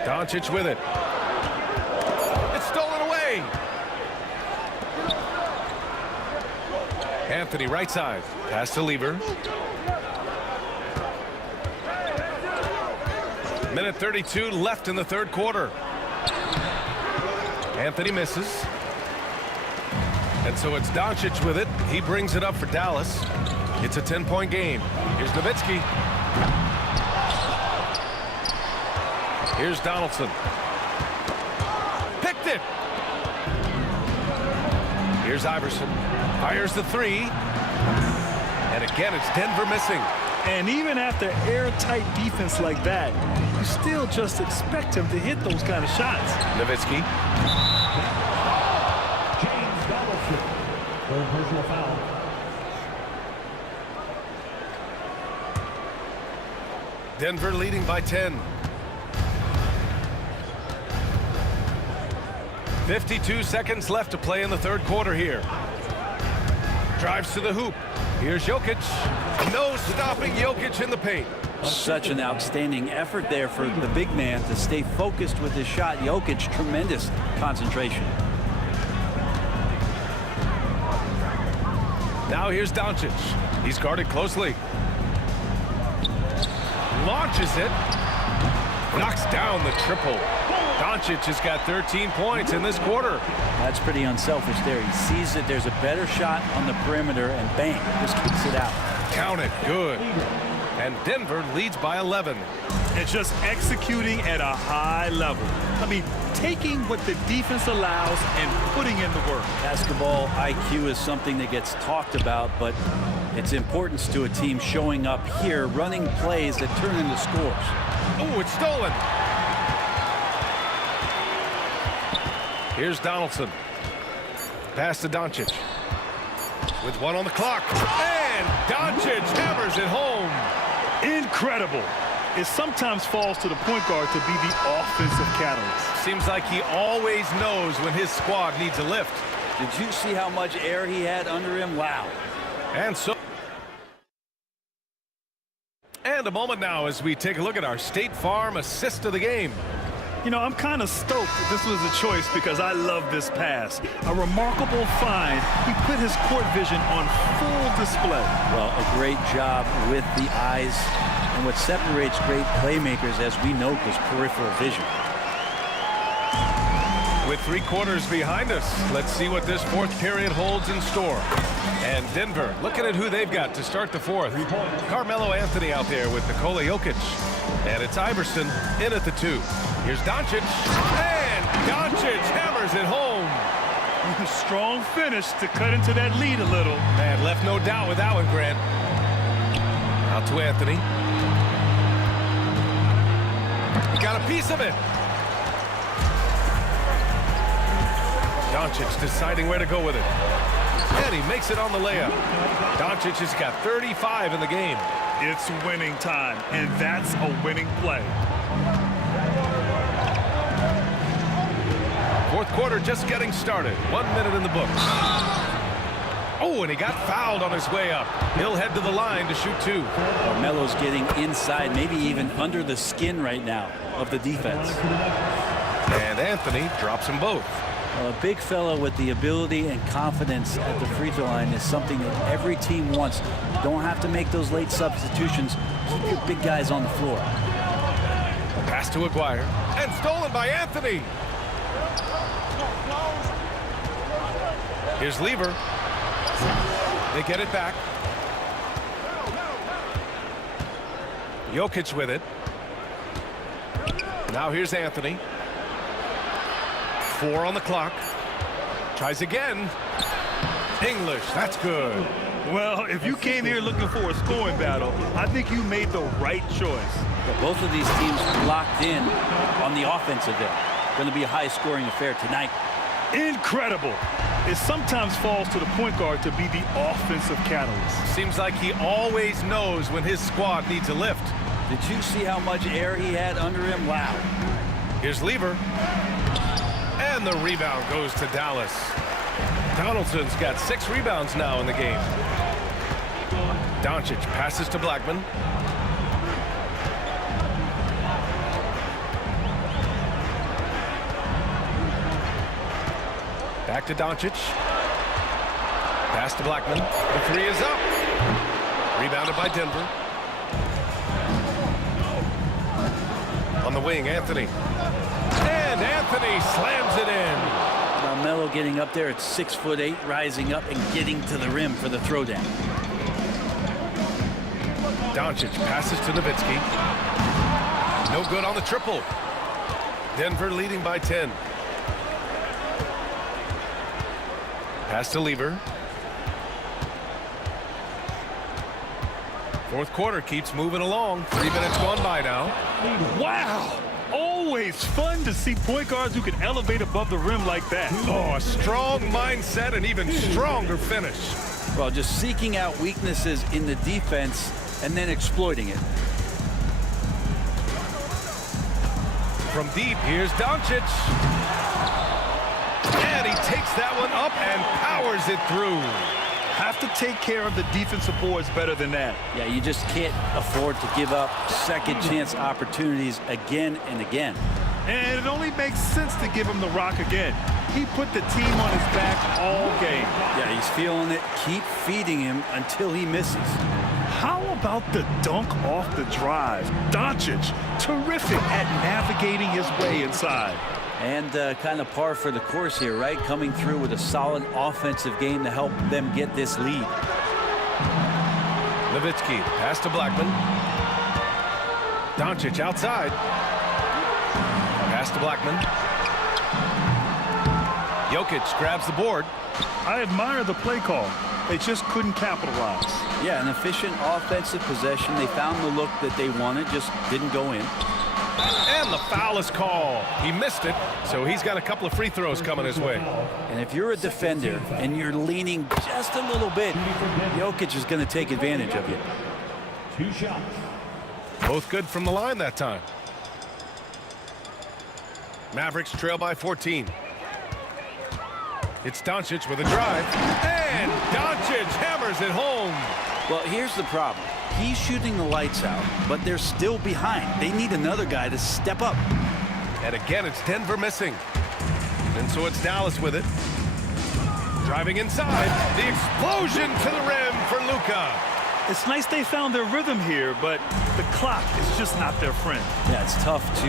Doncic with it. It's stolen away. Anthony right side. Pass to Lever. Minute 32 left in the third quarter. Anthony misses. And so it's Doncic with it. He brings it up for Dallas. It's a 10-point game. Here's Nowitzki. Here's Donaldson. Picked it. Here's Iverson. Fires the 3. And again, it's Denver missing. And even after airtight defense like that, you still just expect him to hit those kind of shots. Nowitzki. James Donaldson. Third personal foul. Denver leading by 10. 52 seconds left to play in the third quarter here. Drives to the hoop. Here's Jokic. No stopping Jokic in the paint. Such an outstanding effort there for the big man to stay focused with his shot. Jokic, tremendous concentration. Now here's Doncic. He's guarded closely. Launches it. Knocks down the triple. Doncic has got 13 points in this quarter. That's pretty unselfish there. He sees that there's a better shot on the perimeter and bang, just kicks it out. Count it. Good. And Denver leads by 11. And just executing at a high level. I mean, taking what the defense allows and putting in the work. Basketball IQ is something that gets talked about, but its importance to a team showing up here, running plays that turn into scores. Oh, it's stolen. Here's Donaldson. Pass to Doncic. With 1 on the clock. And Doncic hammers it home. Incredible. It sometimes falls to the point guard to be the offensive catalyst. Seems like he always knows when his squad needs a lift. Did you see how much air he had under him? Wow. And a moment now as we take a look at our State Farm assist of the game. You know, I'm kind of stoked that this was a choice because I love this pass. A remarkable find. He put his court vision on full display. Well, a great job with the eyes. And what separates great playmakers, as we know, is peripheral vision. With 3 quarters behind us, let's see what this 4th period holds in store. And Denver looking at who they've got to start the 4th. Carmelo Anthony out there with Nikola Jokic. And it's Iverson in at the 2. Here's Doncic. And Doncic hammers it home. Strong finish to cut into that lead a little. And left no doubt with that one, Grant. Out to Anthony. He got a piece of it. Doncic deciding where to go with it. And he makes it on the layup. Doncic has got 35 in the game. It's winning time, and that's a winning play. 4th quarter just getting started. 1 minute in the books. Oh, and he got fouled on his way up. He'll head to the line to shoot 2. Carmelo's getting inside, maybe even under the skin right now of the defense. And Anthony drops them both. Well, a big fellow with the ability and confidence at the free throw line is something that every team wants. You don't have to make those late substitutions. Keep your big guys on the floor. Pass to Aguirre. And stolen by Anthony. Here's Lever. They get it back. Jokic with it. Now here's Anthony. 4 on the clock. Tries again. English, that's good. Well, if you came here looking for a scoring battle, I think you made the right choice. But both of these teams locked in on the offensive end. Going to be a high-scoring affair tonight. Incredible. It sometimes falls to the point guard to be the offensive catalyst. Seems like he always knows when his squad needs a lift. Did you see how much air he had under him? Wow. Here's Lever. And the rebound goes to Dallas. Donaldson's got 6 rebounds now in the game. Doncic passes to Blackman. Back to Doncic. Pass to Blackman. The 3 is up. Rebounded by Denver. On the wing, Anthony. And Anthony slams it in. Now Melo getting up there at 6'8", rising up and getting to the rim for the throwdown. Doncic passes to Nowitzki. No good on the triple. Denver leading by 10. Pass to Lever. 4th quarter keeps moving along. 3 minutes gone by now. Wow! Always fun to see point guards who can elevate above the rim like that. Oh, a strong mindset and even stronger finish. Well, just seeking out weaknesses in the defense and then exploiting it. From deep, here's Doncic. And he takes that one up and powers it through. Have to take care of the defensive boards better than that. Yeah, you just can't afford to give up second chance opportunities again and again. And it only makes sense to give him the rock again. He put the team on his back all game. Yeah, he's feeling it. Keep feeding him until he misses. How about the dunk off the drive? Doncic, terrific at navigating his way inside. And kind of par for the course here, right? Coming through with a solid offensive game to help them get this lead. Nowitzki, pass to Blackman. Doncic outside. Pass to Blackman. Jokic grabs the board. I admire the play call. They just couldn't capitalize. Yeah, an efficient offensive possession. They found the look that they wanted, just didn't go in. And the foul is called. He missed it, so he's got a couple of free throws coming his way. And if you're a defender and you're leaning just a little bit, Jokic is going to take advantage of you. 2 shots. Both good from the line that time. Mavericks trail by 14. It's Doncic with a drive. And Doncic hammers it home. Well, here's the problem. He's shooting the lights out, but they're still behind. They need another guy to step up. And again, it's Denver missing. And so it's Dallas with it. Driving inside. The explosion to the rim for Luka. It's nice they found their rhythm here, but the clock is just not their friend. Yeah, it's tough to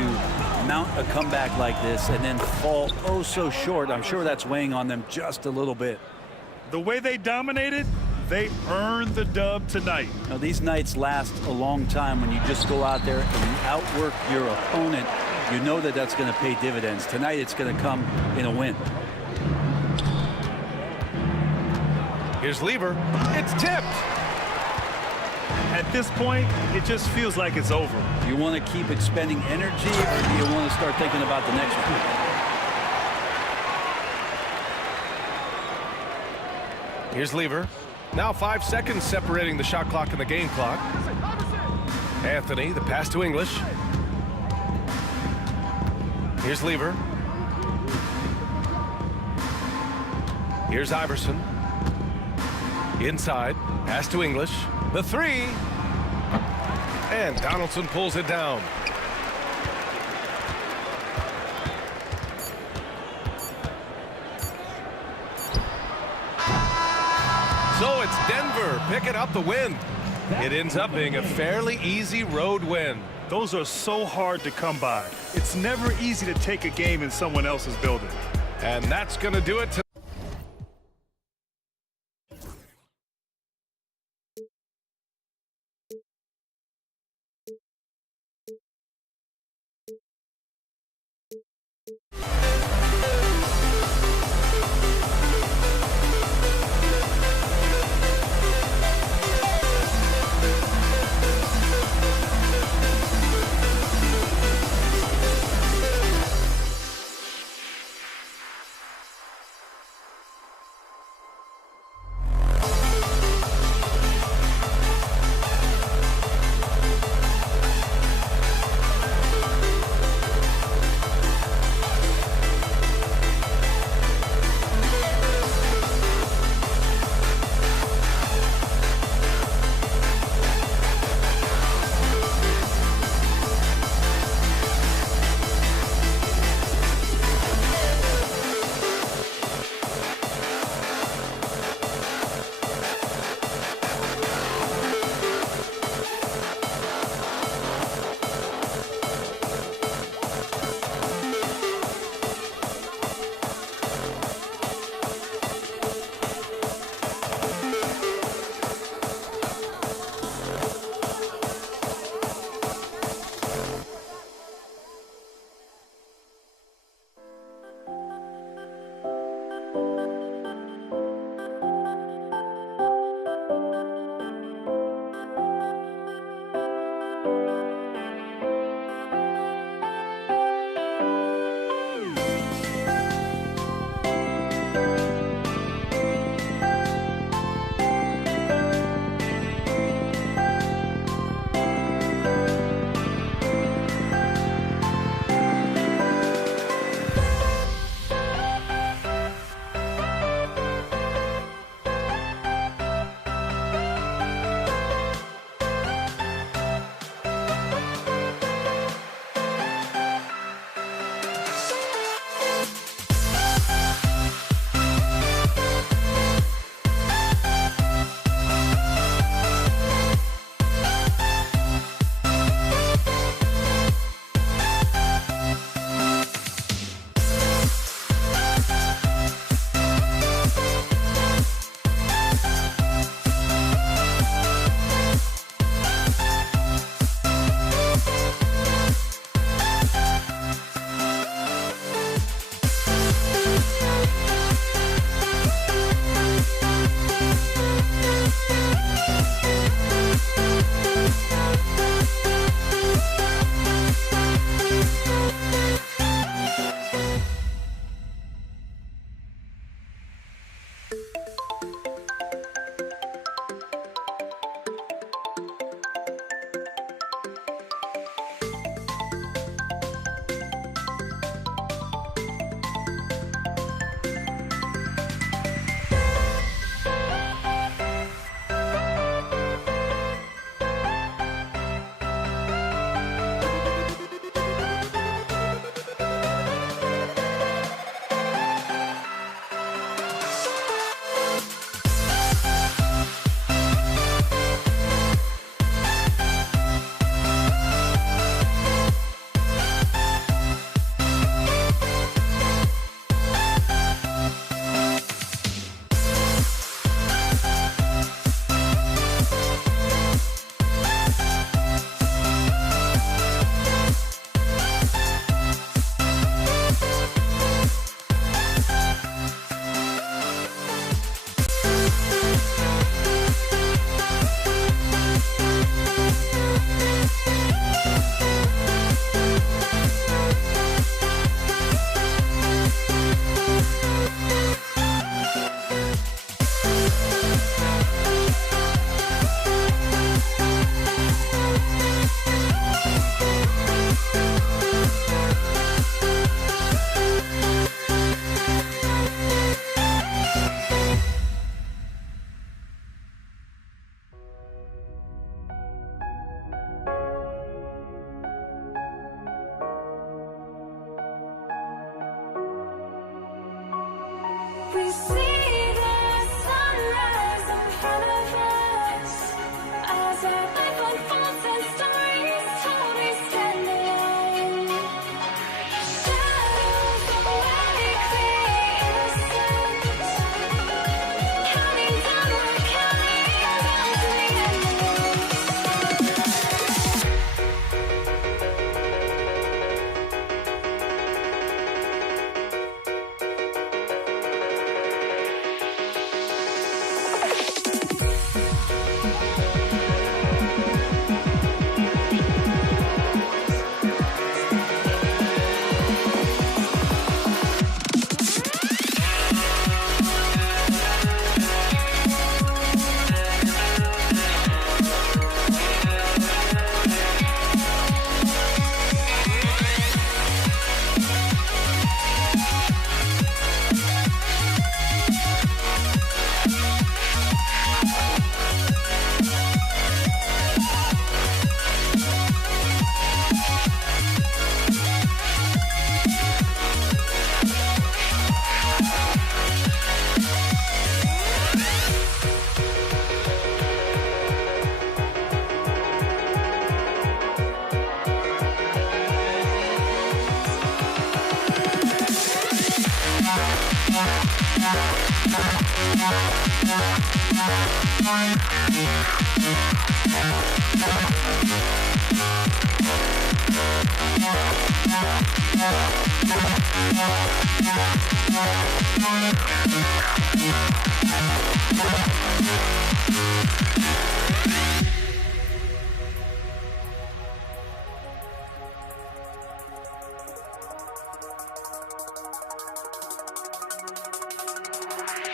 mount a comeback like this and then fall oh so short. I'm sure that's weighing on them just a little bit. The way they dominated, they earned the dub tonight. Now, these nights last a long time when you just go out there and you outwork your opponent. You know that that's going to pay dividends. Tonight it's going to come in a win. Here's Lever. It's tipped. At this point, it just feels like it's over. You want to keep expending energy, or do you want to start thinking about the next one? Here's Lever. Now 5 seconds separating the shot clock and the game clock. Anthony, the pass to English. Here's Lever. Here's Iverson. Inside, pass to English. The three. And Donaldson pulls it down. So it's Denver picking up the win. It ends up being a fairly easy road win. Those are so hard to come by. It's never easy to take a game in someone else's building. And that's going to do it tonight. see the sunrise in front of us as our life unfolds and stories told we stand alone. Shadows awake the innocent, counting down, we're counting down to the end.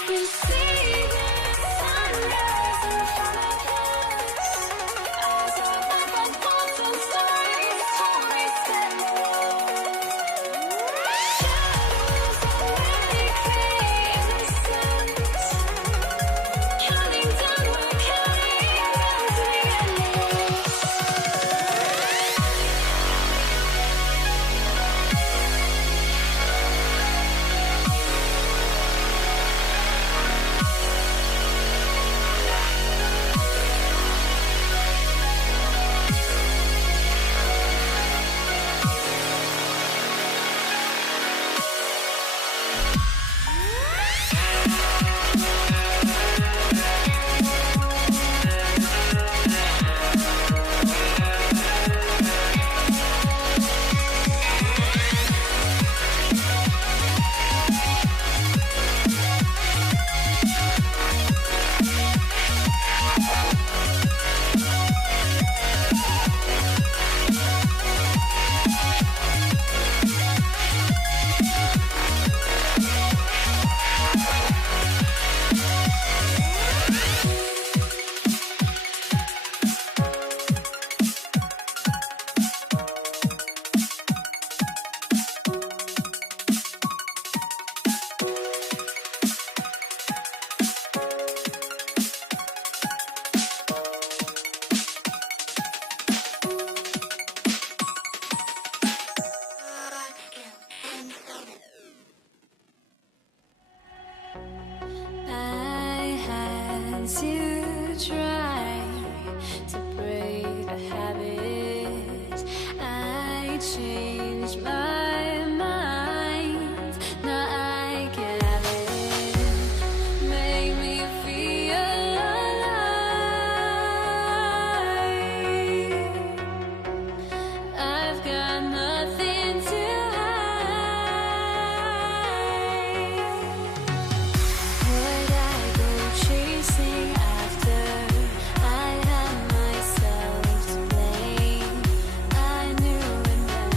We see the sunrise in front of us as our life unfolds and stories told we stand alone. Shadows awake the innocent, counting down, we're counting down to the endless. I had to try to break a habit. I changed my mind. Now I can have it. Make me feel alive. I've got nothing to would I go chasing after? I had myself to blame. I knew and then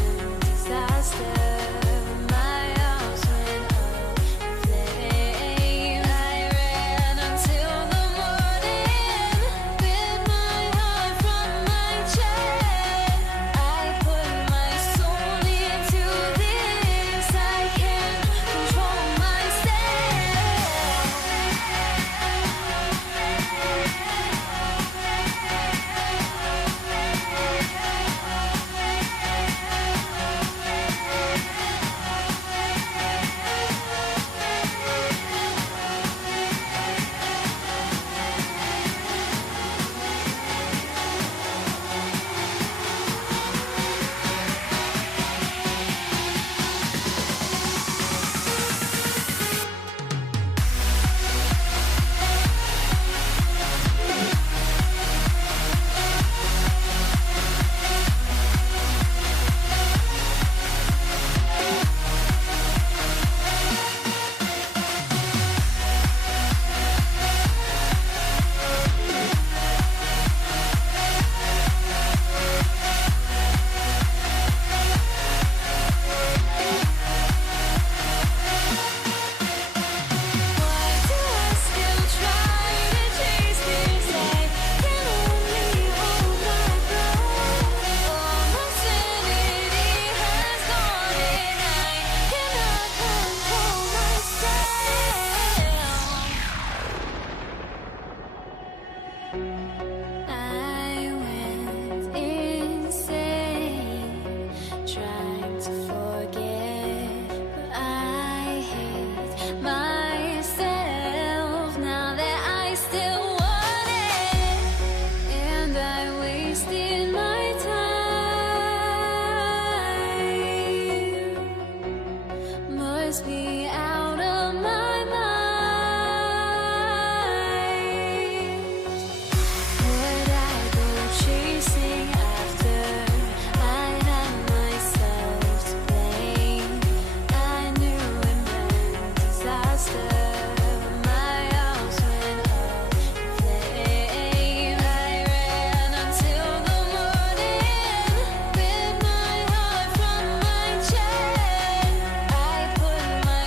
must be out of my mind. Would I go chasing after? I had myself to blame. I knew it meant disaster. My house went up in flames. I ran until the morning with my heart from my chest. I put my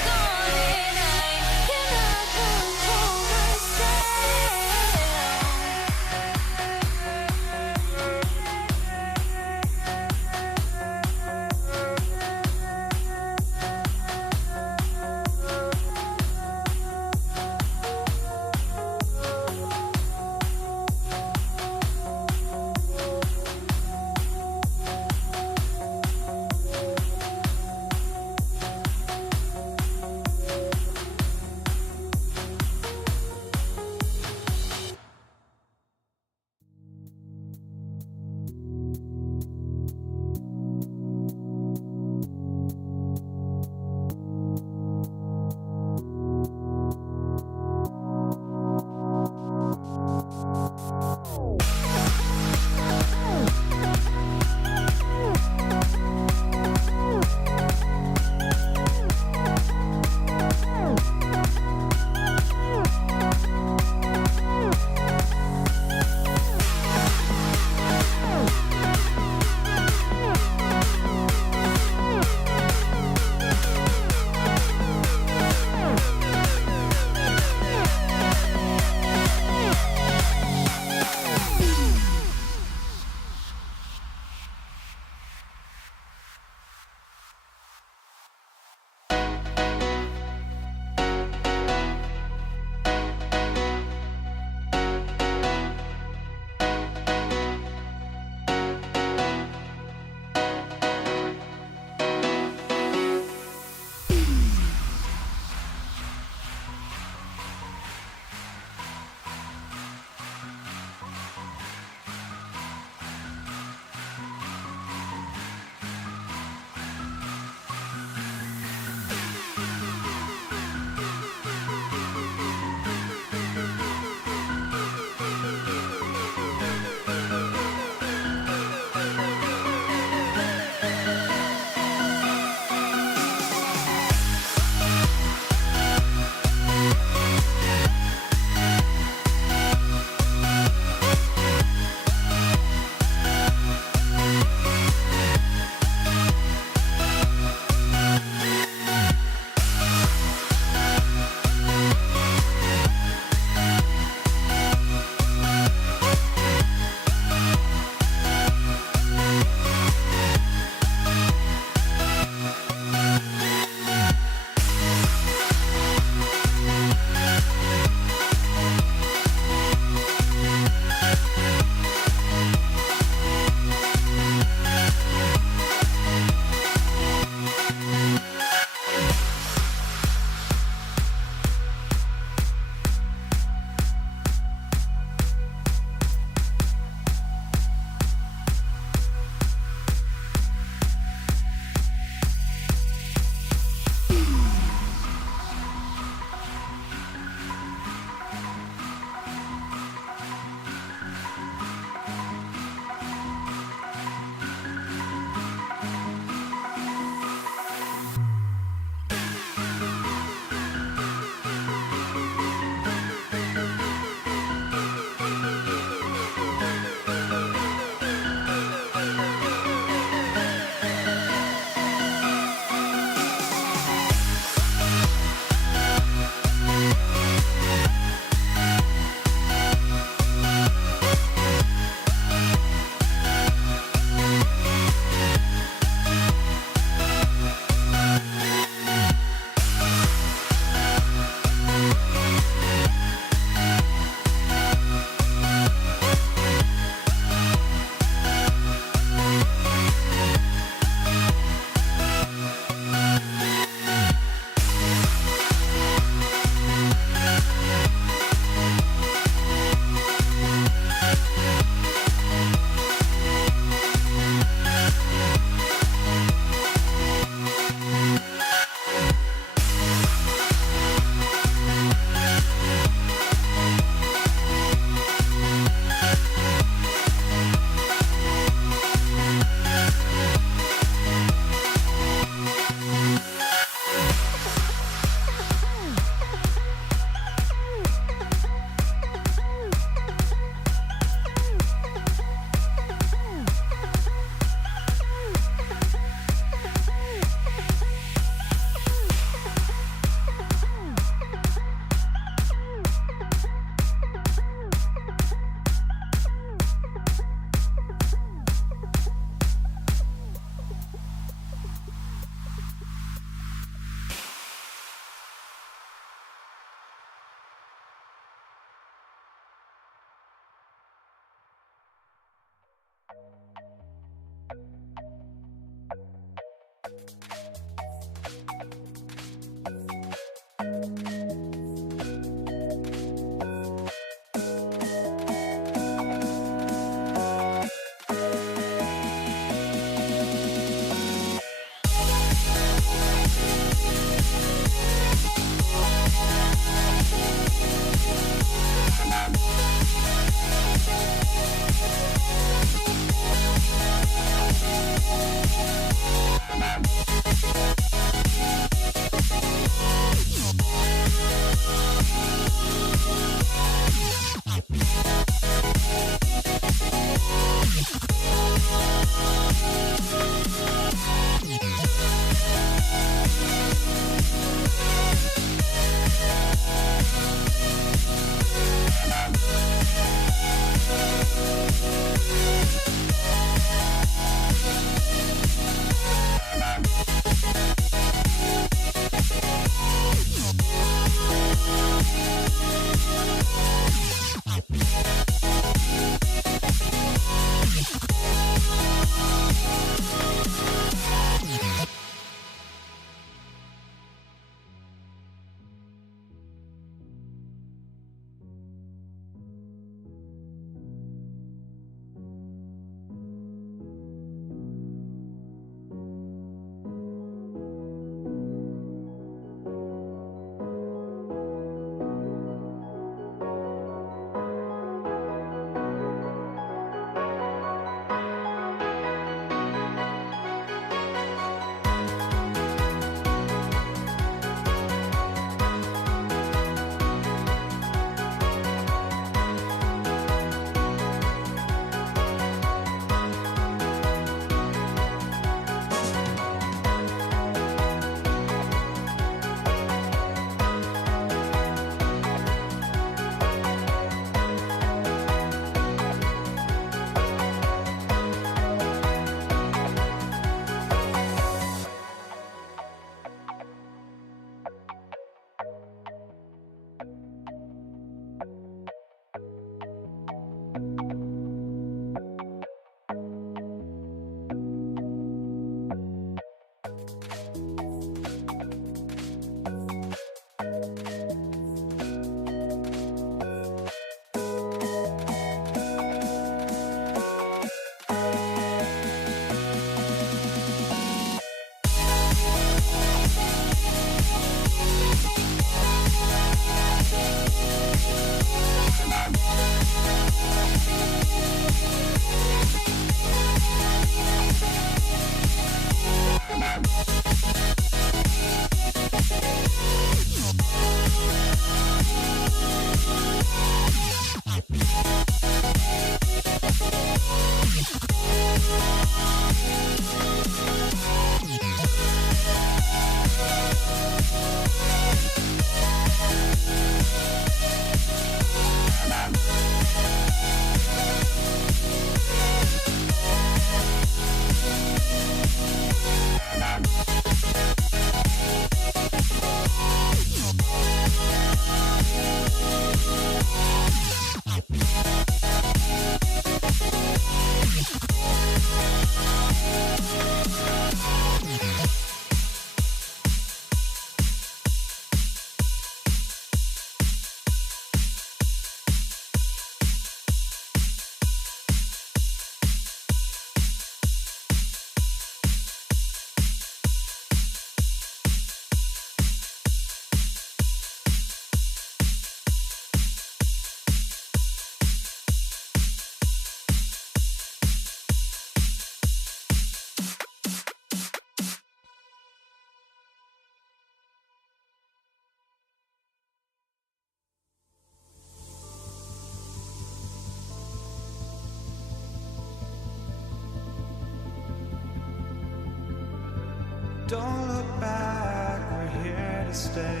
Don't look back, we're here to stay.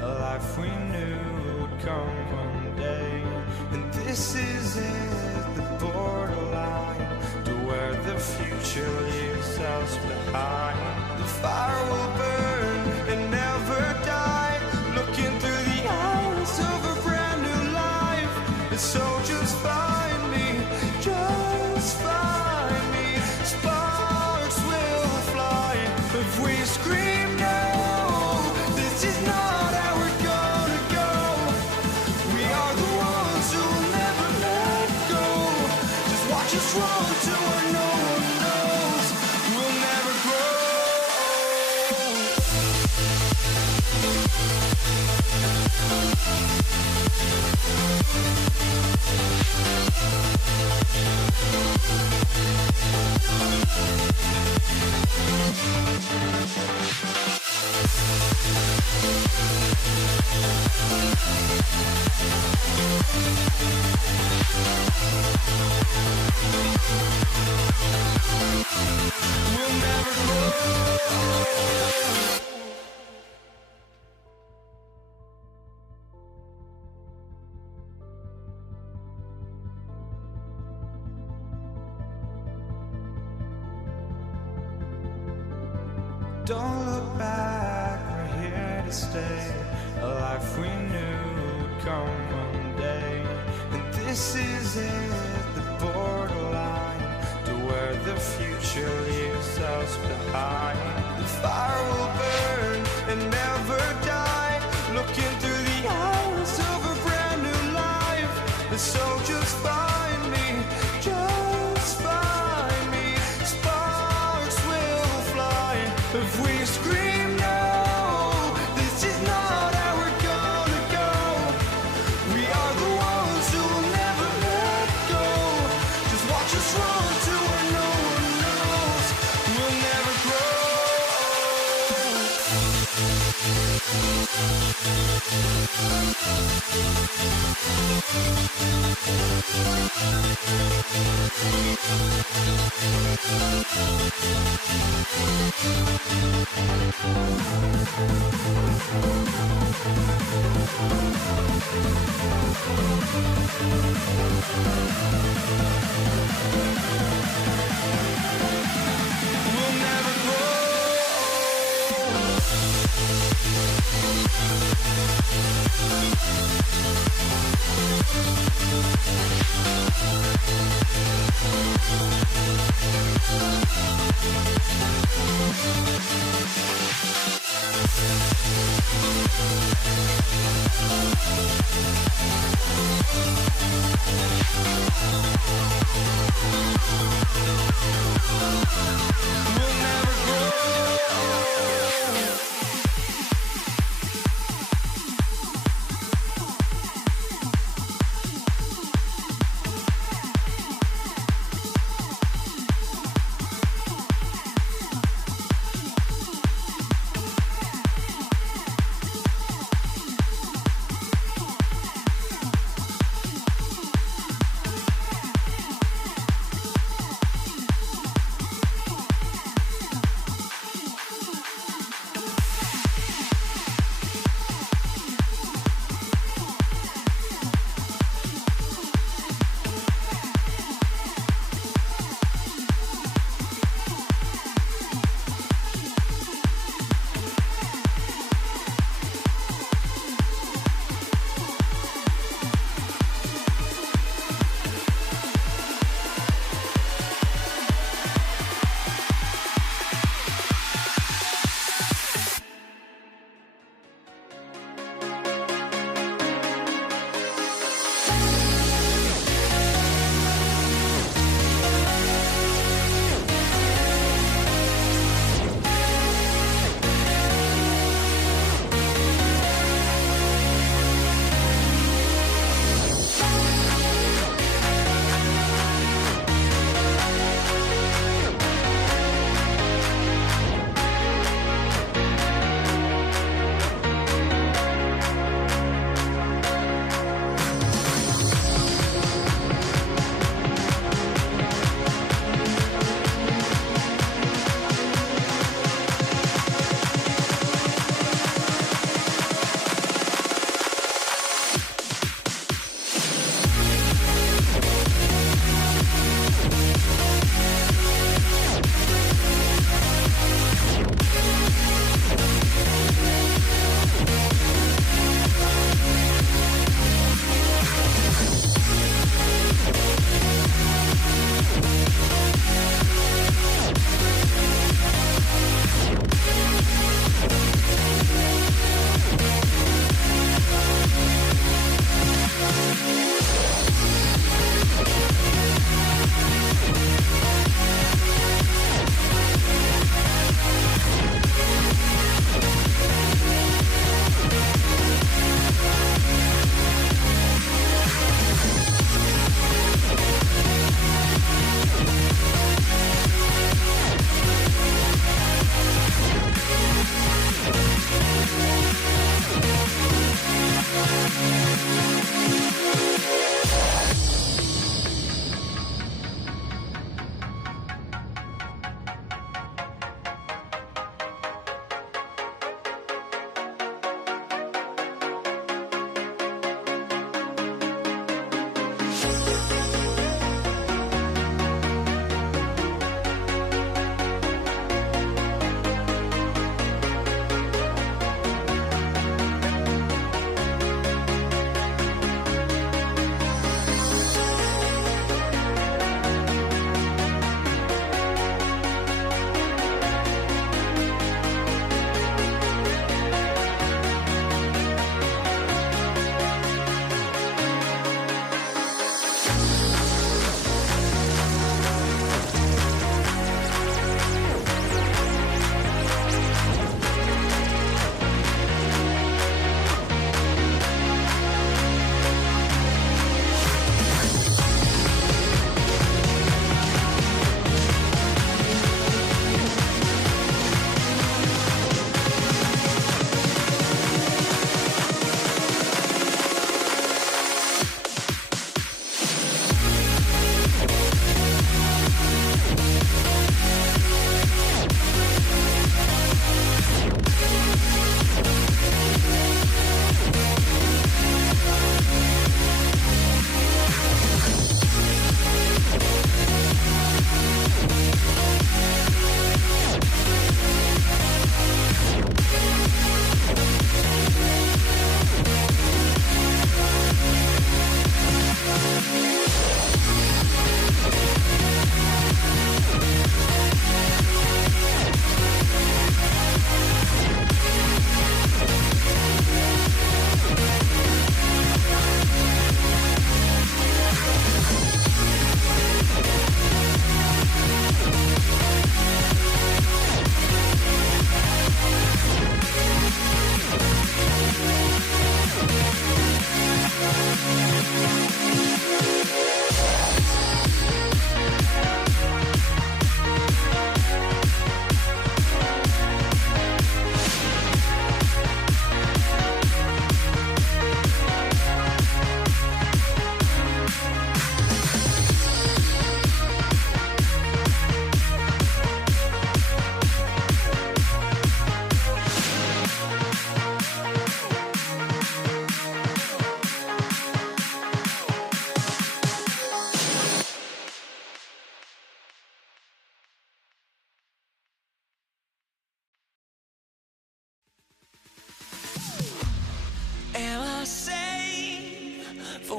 A life we knew would come one day. And this is it, the borderline to where the future leaves us behind. The fire will burn and never die, looking through the eyes of a brand new life. And so just find me, just find me. Sparks will fly if we scream no. This is not how we're gonna go. We are the ones who will never let go. Just watch us run to where no one knows. We'll never grow. We'll never grow. Don't look back, we're here to stay. A life we knew would come one day. And this is it, the borderline to where the future leaves us behind. The fire will burn and never die, looking through the eyes of a brand new life. And so just find me, just find me. Sparks will fly if we scream no. This is not how we're gonna go. We are the ones who will never let go. Just watch us run to where no one knows. We'll never grow. We'll never grow. We'll never grow.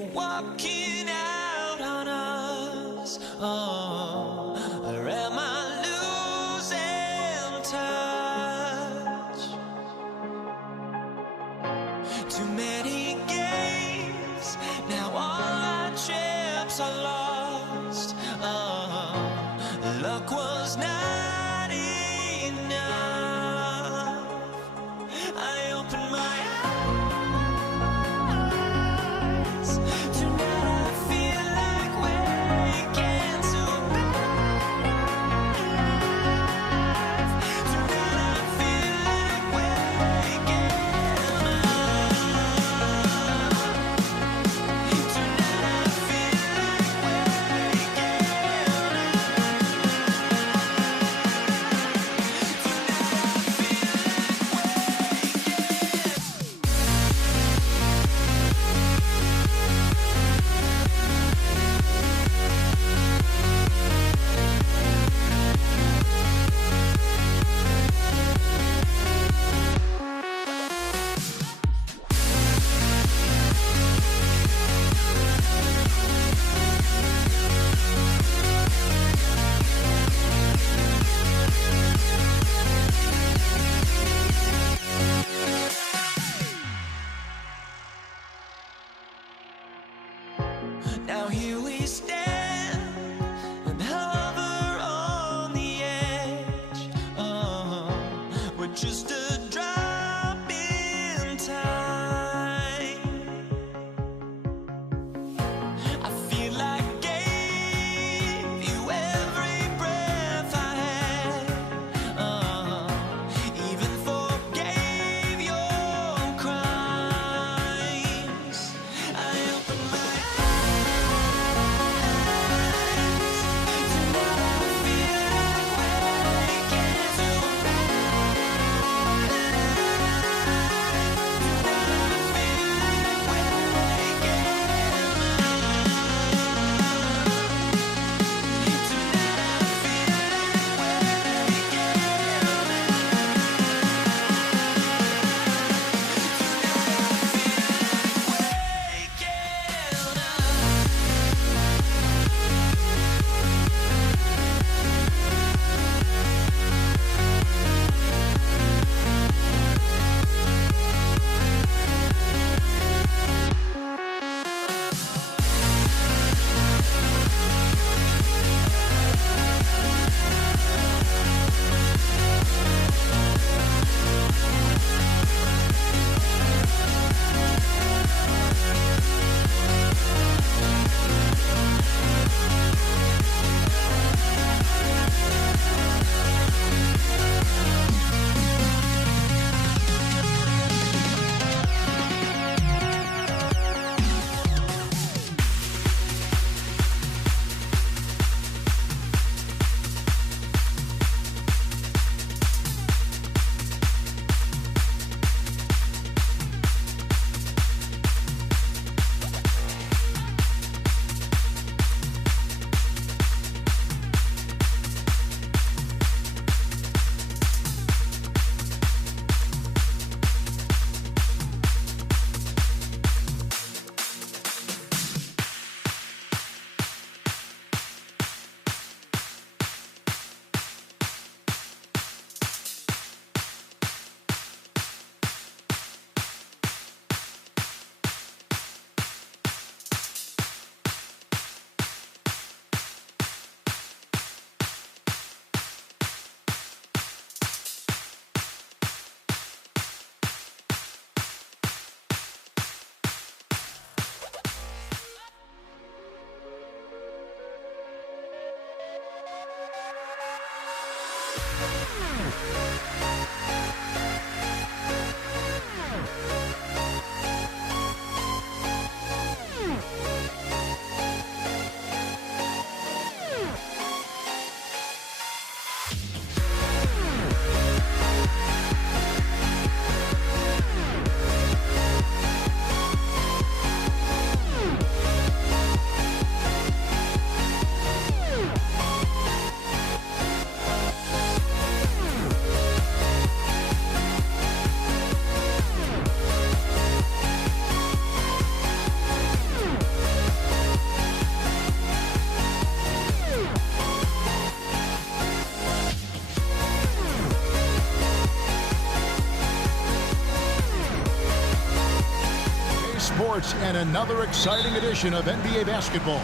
were walking out on us. Oh, or am I losing touch? Too many games, now all our chips are lost. Oh, luck was not enough. I opened my eyes. Tonight I feel like waking to a better life. Tonight I feel like waking up. Tonight I feel like waking Now here we stand and hover on the edge. We're just a drop in time. I feel like I gave you every breath I had. Even forgave your crimes. I opened my Sports and another exciting edition of NBA basketball.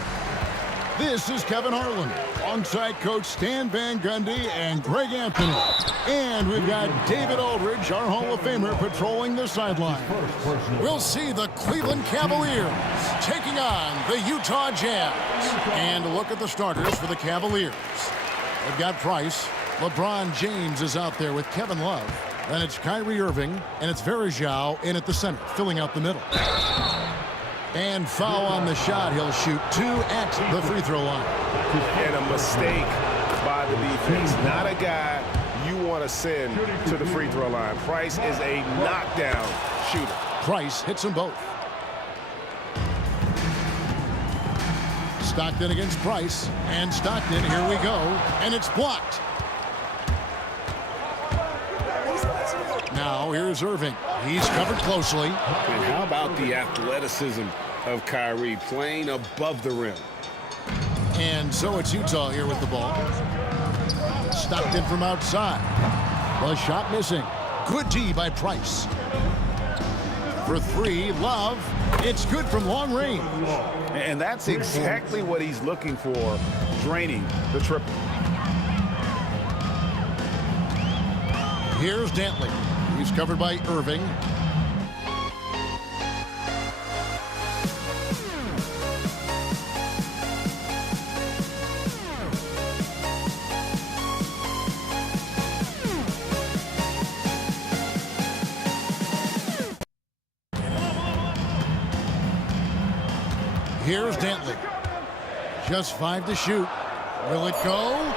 This is Kevin Harlan, alongside Coach Stan Van Gundy and Greg Anthony. And we've got David Aldridge, our Hall of Famer, patrolling the sideline. We'll see the Cleveland Cavaliers taking on the Utah Jazz. And a look at the starters for the Cavaliers. They've got Price. LeBron James is out there with Kevin Love. Then it's Kyrie Irving, and it's Varejao in at the center, filling out the middle. And foul on the shot. He'll shoot 2 at the free throw line. And a mistake by the defense. Not a guy you want to send to the free throw line. Price is a knockdown shooter. Price hits them both. Stockton against Price. And Stockton, here we go. And it's blocked. Now here's Irving. He's covered closely. And how about the athleticism of Kyrie playing above the rim? And so it's Utah here with the ball. Stockton from outside. The shot missing. Good D by Price. For 3, Love. It's good from long range. And that's exactly what he's looking for, draining the triple. Here's Dantley. He's covered by Irving. Here's Dantley. Just 5 to shoot. Will it go?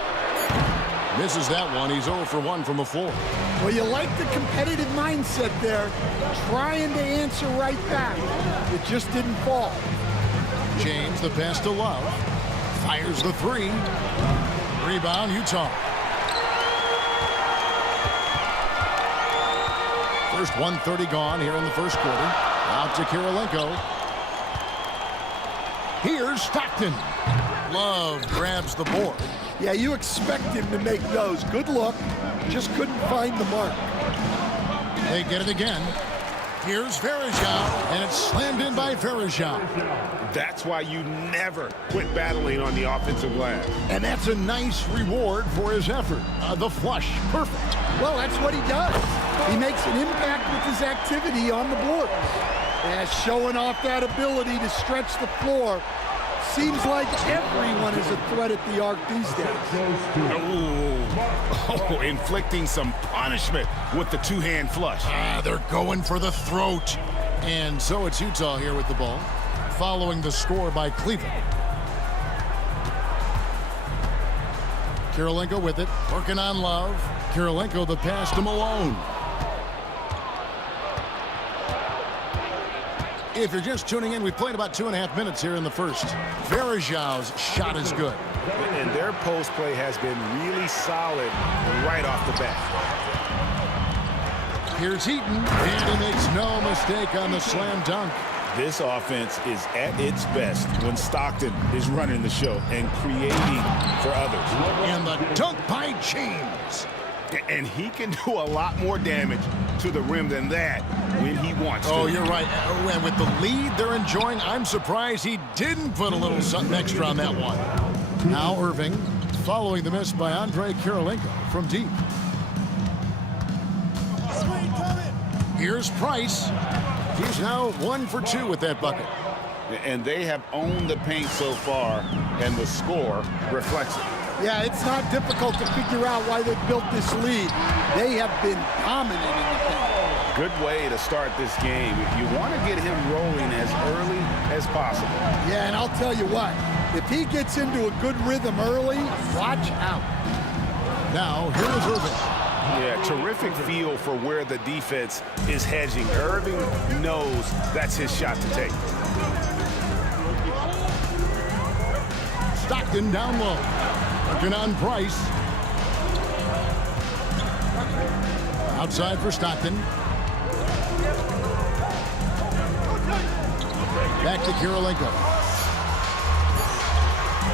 Misses that one. He's 0 for 1 from the floor. Well, you like the competitive mindset there, trying to answer right back. It just didn't fall. James, the pass to Love. Fires the 3. Rebound, Utah. First 1:30 gone here in the first quarter. Out to Kirilenko. Here's Stockton. Love grabs the board. Yeah, you expect him to make those. Good look. Just couldn't find the mark. They get it again. Here's Varejao, and it's slammed in by Varejao. That's why you never quit battling on the offensive glass. And that's a nice reward for his effort. The flush, perfect. Well, that's what he does. He makes an impact with his activity on the board. Yeah, showing off that ability to stretch the floor. Seems like everyone is a threat at the arc these days. Oh, inflicting some punishment with the 2-hand flush. They're going for the throat. And so it's Utah here with the ball, following the score by Cleveland. Kirilenko with it, working on Love. Kirilenko the pass to Malone. If you're just tuning in, we've played about 2.5 minutes here in the first. Varejao's shot is good. And their post play has been really solid right off the bat. Here's Heaton, and he makes no mistake on the slam dunk. This offense is at its best when Stockton is running the show and creating for others. And the dunk by James. And he can do a lot more damage to the rim than that when he wants to. Oh, you're right. And with the lead they're enjoying, I'm surprised he didn't put a little something extra on that one. Now Irving, following the miss by Andre Kirilenko from deep. Here's Price. He's now 1 for 2 with that bucket. And they have owned the paint so far, and the score reflects it. Yeah, it's not difficult to figure out why they built this lead. They have been dominant in the paint. Good way to start this game. You want to get him rolling as early as possible. Yeah, and I'll tell you what, if he gets into a good rhythm early, watch out. Now, here's Irving. Yeah, terrific feel for where the defense is hedging. Irving knows that's his shot to take. Stockton down low. Working on Price. Outside for Stockton. Back to Kirilenko.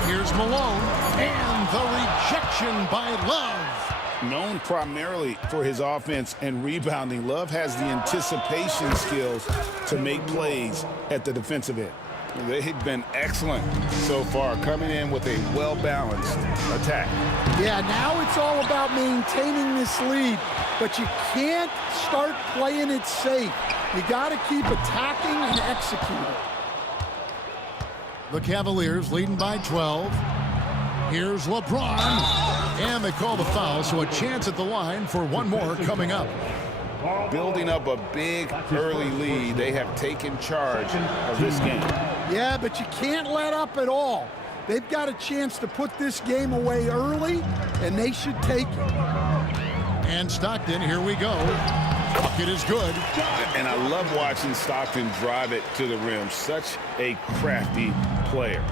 Here's Malone. And the rejection by Love. Known primarily for his offense and rebounding, Love has the anticipation skills to make plays at the defensive end. They've been excellent so far, coming in with a well-balanced attack. Yeah, now it's all about maintaining this lead, but you can't start playing it safe. You got to keep attacking and executing. The Cavaliers leading by 12. Here's LeBron. And they call the foul, so a chance at the line for one more coming up. Building up a big early lead, they have taken charge of this game. Yeah, but you can't let up at all. They've got a chance to put this game away early, and they should take it. And Stockton, here we go. Bucket is good. And I love watching Stockton drive it to the rim. Such a crafty player.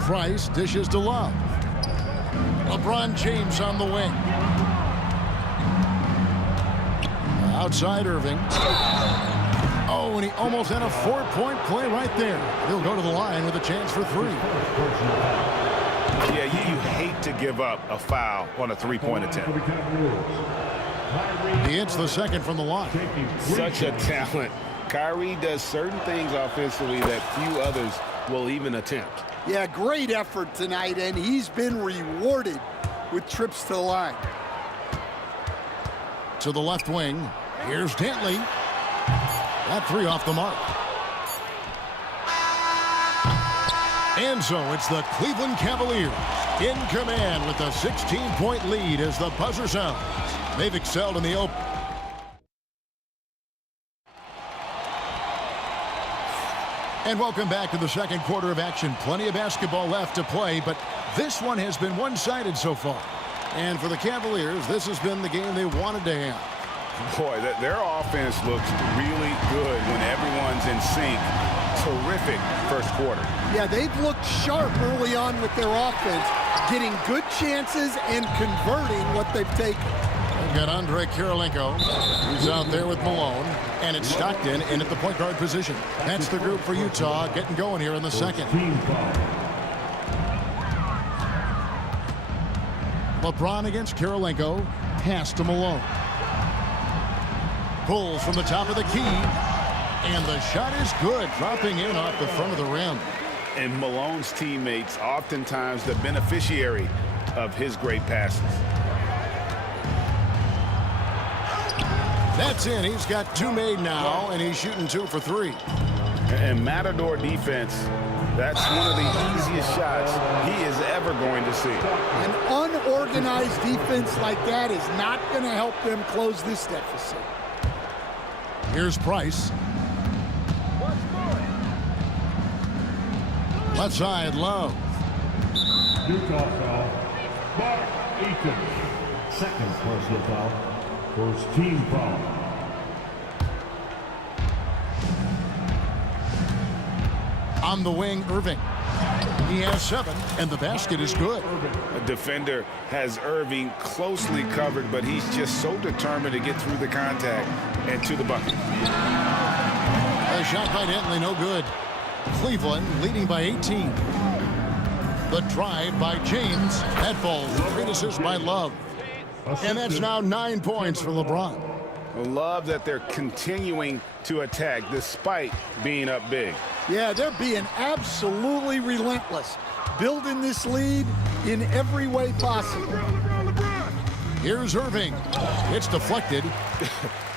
Price dishes to Love. LeBron James on the wing. Outside Irving. Oh, and he almost had a 4-point play right there. He'll go to the line with a chance for 3. Yeah, you hate to give up a foul on a 3-point attempt. He hits the second from the line. Such a talent. Kyrie does certain things offensively that few others will even attempt. Yeah, great effort tonight, and he's been rewarded with trips to the line. To the left wing. Here's Dantley. That 3 off the mark. And so it's the Cleveland Cavaliers in command with a 16-point lead as the buzzer sounds. They've excelled in the open. And welcome back to the second quarter of action. Plenty of basketball left to play, but this one has been one-sided so far. And for the Cavaliers, this has been the game they wanted to have. Boy, their offense looks really good when everyone's in sync. Terrific first quarter. Yeah, they've looked sharp early on with their offense, getting good chances and converting what they've taken. We've got Andre Kirilenko, who's out there with Malone, and it's Stockton in at the point guard position. That's the group for Utah getting going here in the second. LeBron against Kirilenko, pass to Malone. Pulls from the top of the key, and the shot is good, dropping in off the front of the rim. And Malone's teammates oftentimes the beneficiary of his great passes. That's in. He's got 2 made now, and he's shooting 2 for 3. And Matador defense, that's one of the easiest shots he is ever going to see. An unorganized defense like that is not going to help them close this deficit. Here's Price. Left side, Love. Utah foul. Mark Eaton. Second personal foul. First team foul. On the wing, Irving. He has 7, and the basket is good. A defender has Irving closely covered, but he's just so determined to get through the contact and to the bucket. A shot by Dantley, no good. Cleveland leading by 18. The drive by James. That falls. 3 assists by Love. And that's now 9 points for LeBron. I love that they're continuing to attack despite being up big. Yeah, they're being absolutely relentless, building this lead in every way possible. Here's Irving. It's deflected.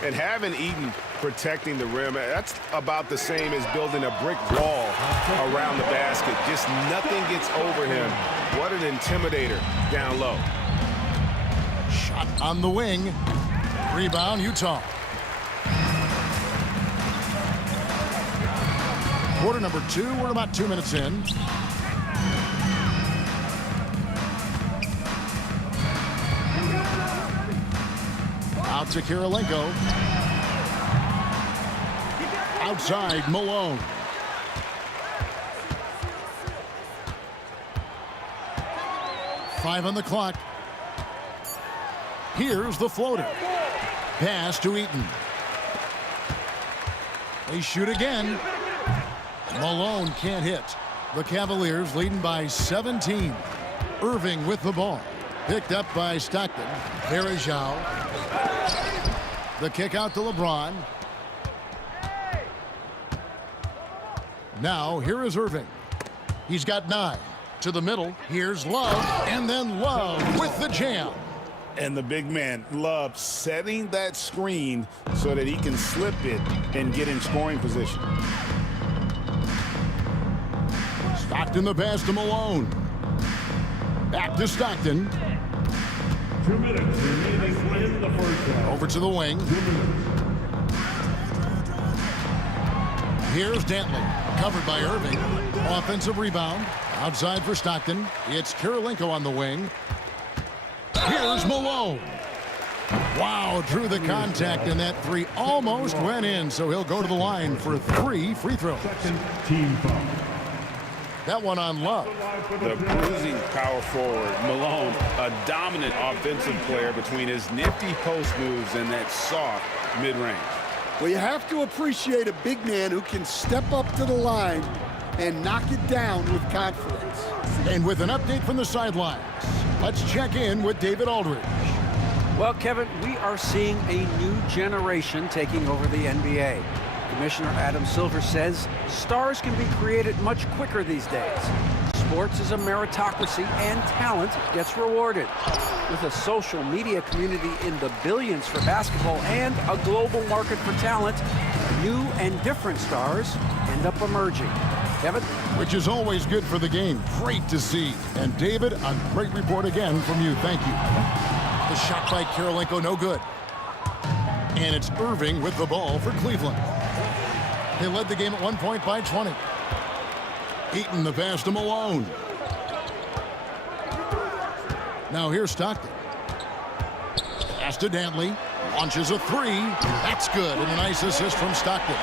And having Eaton protecting the rim, that's about the same as building a brick wall around the basket. Just nothing gets over him. What an intimidator down low. Shot on the wing. Rebound, Utah. Quarter number 2. We're about 2 minutes in. Out to Kirilenko. Outside, Malone. Five on the clock. Here's the floater. Pass to Eaton. They shoot again. Malone can't hit. The Cavaliers leading by 17. Irving with the ball. Picked up by Stockton. Varejao. The kick out to LeBron. Now, here is Irving. He's got 9. To the middle. Here's Love. And then Love with the jam. And the big man, Love, setting that screen so that he can slip it and get in scoring position. Stockton the pass to Malone. Back to Stockton. 2 minutes remaining in the first half. Over to the wing. Here's Dantley. Covered by Irving. Offensive rebound. Outside for Stockton. It's Kirilenko on the wing. Here's Malone. Wow, drew the contact, and that 3 almost went in, so he'll go to the line for 3 free throws. Second team foul. That one on Love. The bruising power forward, Malone, a dominant offensive player between his nifty post moves and that soft mid-range. Well, you have to appreciate a big man who can step up to the line and knock it down with confidence. And with an update from the sidelines, let's check in with David Aldridge. Well, Kevin, we are seeing a new generation taking over the NBA. Commissioner Adam Silver says stars can be created much quicker these days. Sports is a meritocracy and talent gets rewarded. With a social media community in the billions for basketball and a global market for talent, new and different stars end up emerging. Kevin? Which is always good for the game. Great to see. And David, a great report again from you. Thank you. The shot by Kirilenko, no good. And it's Irving with the ball for Cleveland. They led the game at 1 point by 20. Eaton the pass to Malone. Now here's Stockton. Pass to Dantley. Launches a 3. That's good. And a nice assist from Stockton.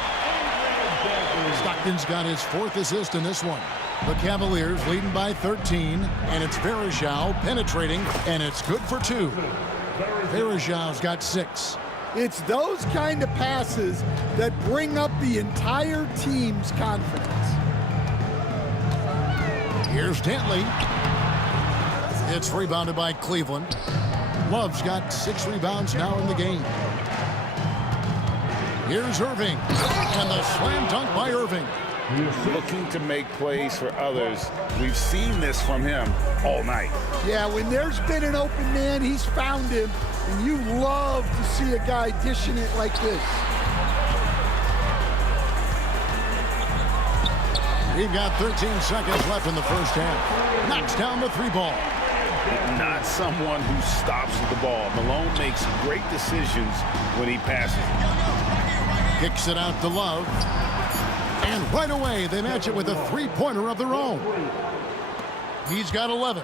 Stockton's got his 4th assist in this one. The Cavaliers leading by 13. And it's Varejao penetrating. And it's good for 2. Varejao's got 6. It's those kind of passes that bring up the entire team's confidence. Here's Dantley. It's rebounded by Cleveland. Love's got 6 rebounds now in the game. Here's Irving. And the slam dunk by Irving. Looking to make plays for others. We've seen this from him all night. Yeah, when there's been an open man, he's found him. And you love to see a guy dishing it like this. We've got 13 seconds left in the first half. Knocks down the 3 ball. Not someone who stops with the ball. Malone makes great decisions when he passes. Kicks it out to Love. And right away, they match it with a 3-pointer of their own. He's got 11.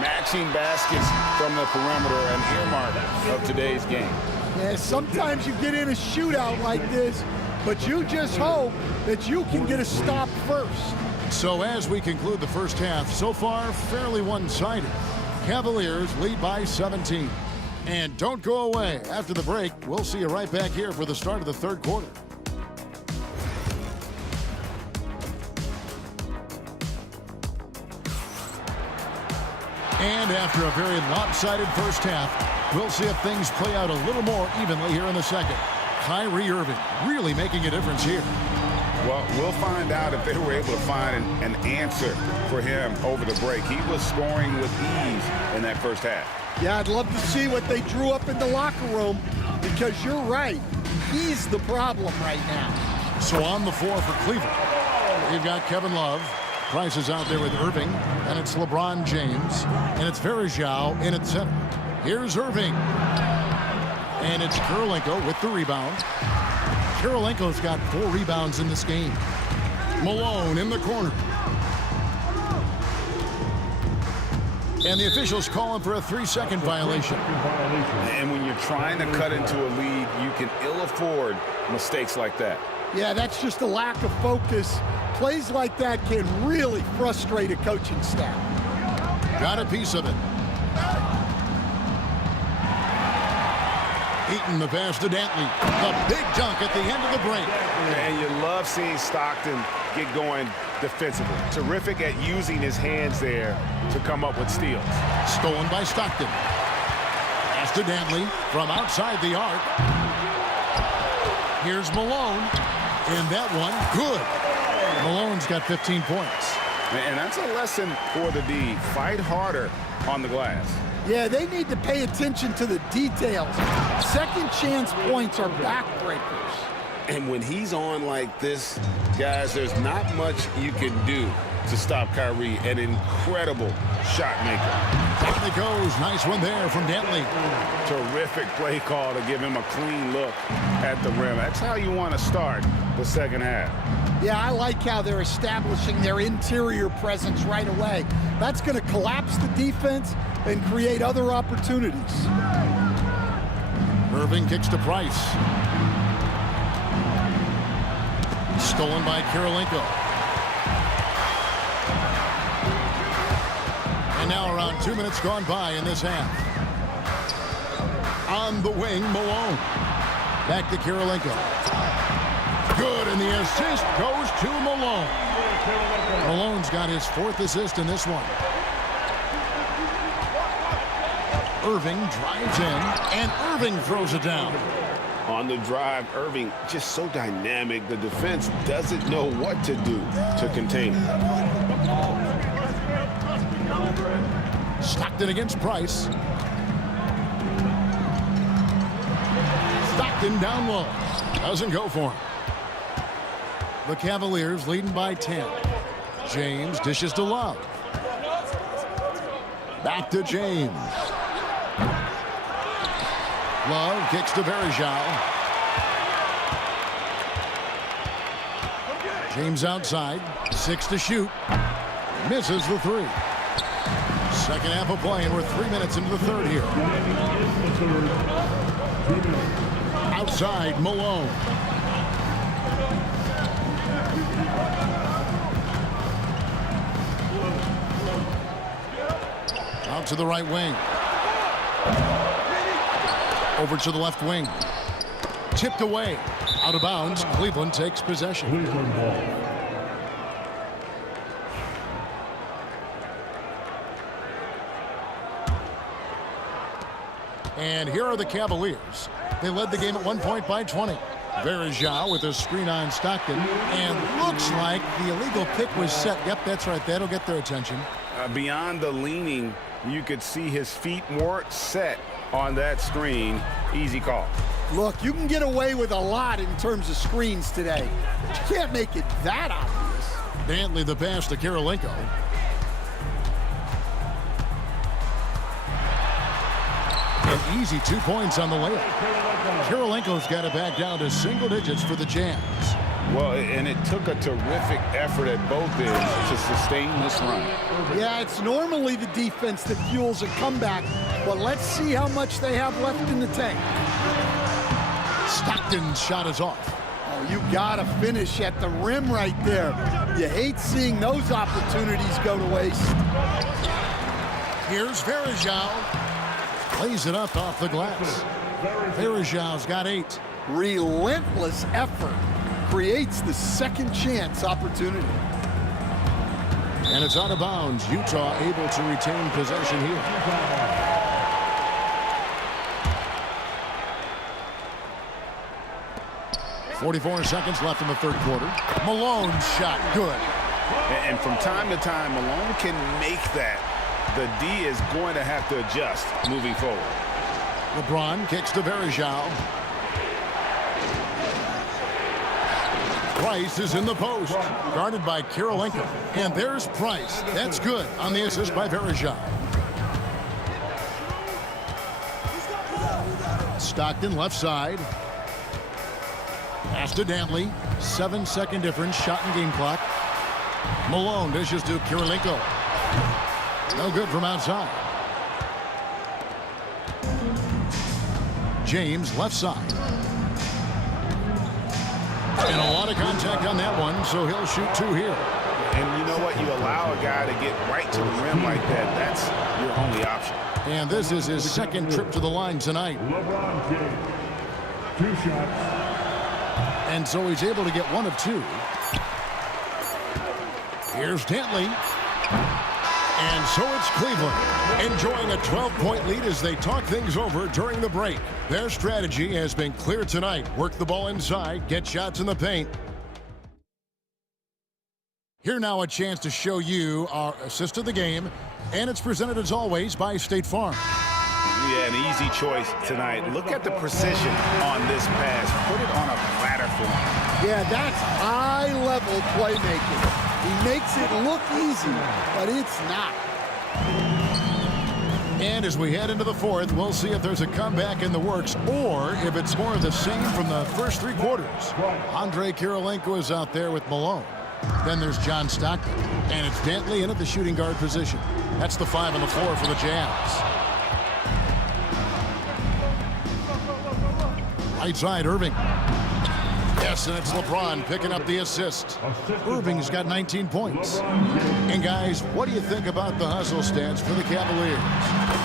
Matching baskets from the perimeter, an earmark of today's game. Yeah, sometimes you get in a shootout like this, but you just hope that you can get a stop first. So as we conclude the first half, so far fairly one-sided. Cavaliers lead by 17. And don't go away. After the break, we'll see you right back here for the start of the 3rd quarter. And after a very lopsided first half, we'll see if things play out a little more evenly here in the second. Kyrie Irving really making a difference here. Well, we'll find out if they were able to find an answer for him over the break. He was scoring with ease in that first half. Yeah, I'd love to see what they drew up in the locker room, because you're right. He's the problem right now. So on the floor for Cleveland, you've got Kevin Love. Price is out there with Irving, and it's LeBron James, and it's Varejao in at center. Here's Irving, and it's Kirilenko with the rebound. Kirilenko's got 4 rebounds in this game. Malone in the corner. And the officials call him for a 3-second violation. And when you're trying to cut into a lead, you can ill afford mistakes like that. Yeah, that's just a lack of focus. Plays like that can really frustrate a coaching staff. Got a piece of it. Eaton the pass to Dantley. The big dunk at the end of the break. And you love seeing Stockton get going defensively. Terrific at using his hands there to come up with steals. Stolen by Stockton. Pass to Dantley from outside the arc. Here's Malone. And that one, good. Malone's got 15 points. And that's a lesson for the D. Fight harder on the glass. Yeah, they need to pay attention to the details. Second chance points are backbreakers. And when he's on like this, guys, there's not much you can do to stop Kyrie, an incredible shot maker. Dantley goes. Nice one there from Dantley. Terrific play call to give him a clean look at the rim. That's how you want to start the second half. Yeah, I like how they're establishing their interior presence right away. That's going to collapse the defense and create other opportunities. Irving kicks to Price. Stolen by Kirilenko. And now around 2 minutes gone by in this half. On the wing, Malone. Back to Kirilenko. Good, and the assist goes to Malone. Malone's got his 4th assist in this one. Irving drives in, and Irving throws it down. On the drive, Irving just so dynamic. The defense doesn't know what to do to contain him. Stockton against Price. Stockton down low. Doesn't go for him. The Cavaliers leading by 10. James dishes to Love. Back to James. Love kicks to Varejao. James outside. 6 to shoot. Misses the 3. Second half of play, and we're 3 minutes into the third here. Outside, Malone. Out to the right wing. Over to the left wing. Tipped away. Out of bounds. Cleveland takes possession. And here are the Cavaliers. They led the game at 1 point by 20. Varejao with a screen on Stockton. And looks like the illegal pick was set. Yep, that's right. That'll get their attention. Beyond the leaning, you could see his feet more set on that screen. Easy call. Look, you can get away with a lot in terms of screens today. But you can't make it that obvious. Dantley the pass to Kirilenko. An easy 2 points on the layup. Kirilenko's got it back down to single digits for the Jams. Well, and it took a terrific effort at both ends to sustain this run. Yeah, it's normally the defense that fuels a comeback, but let's see how much they have left in the tank. Stockton's shot is off. Oh, you gotta finish at the rim right there. You hate seeing those opportunities go to waste. Here's Varejao. Plays it up off the glass. Varejao's got 8. Relentless effort creates the second chance opportunity. And it's out of bounds. Utah able to retain possession here. .44 seconds left in the third quarter. Malone's shot, good. And from time to time, Malone can make that. The D is going to have to adjust moving forward. LeBron kicks to Varejao. Price is in the post, guarded by Kirilenko. And there's Price. That's good on the assist by Varejao. Stockton left side. Pass to Dantley. 7-second difference, shot and game clock. Malone dishes to Kirilenko. No good from outside. James left side. And a lot of contact on that one, so he'll shoot 2 here. And you know what? You allow a guy to get right to the rim like that. That's your only option. And this is his second trip to the line tonight. LeBron James. 2 shots. And so he's able to get 1 of 2. Here's Dantley. And so it's Cleveland enjoying a 12-point lead as they talk things over during the break. Their strategy has been clear tonight. Work the ball inside, get shots in the paint. Here now a chance to show you our assist of the game. And it's presented as always by State Farm. Yeah, an easy choice tonight. Look at the precision on this pass. Put it on a platter for him. Yeah, that's high-level playmaking. He makes it look easy, but it's not. And as we head into the 4th, we'll see if there's a comeback in the works or if it's more of the same from the first 3 quarters. Andre Kirilenko is out there with Malone. Then there's John Stockton. And it's Dantley in at the shooting guard position. That's the 5 on the floor for the Jazz. Right side, Irving. Yes, and it's LeBron picking up the assist. Irving's got 19 points. And guys, what do you think about the hustle stats for the Cavaliers?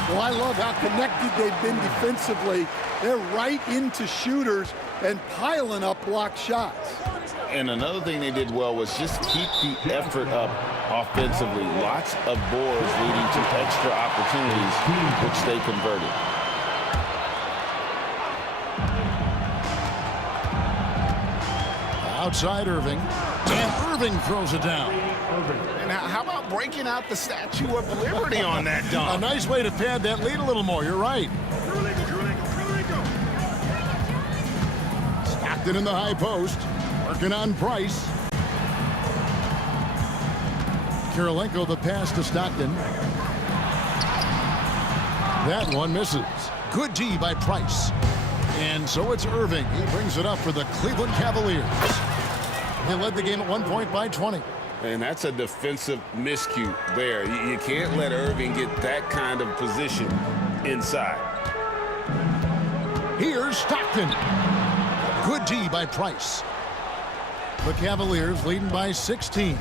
Well, I love how connected they've been defensively. They're right into shooters and piling up block shots. And another thing they did well was just keep the effort up offensively. Lots of boards leading to extra opportunities, which they converted. Outside Irving. And Irving throws it down. And how about breaking out the Statue of Liberty on that A dunk? nice way to pad that lead a little more. You're right. Stockton in the high post. Working on Price. Kirilenko the pass to Stockton. That one misses. Good D by Price. And so it's Irving. He brings it up for the Cleveland Cavaliers. They led the game at 1 point by 20. And that's a defensive miscue there. You can't let Irving get that kind of position inside. Here's Stockton. Good D by Price. The Cavaliers leading by 16.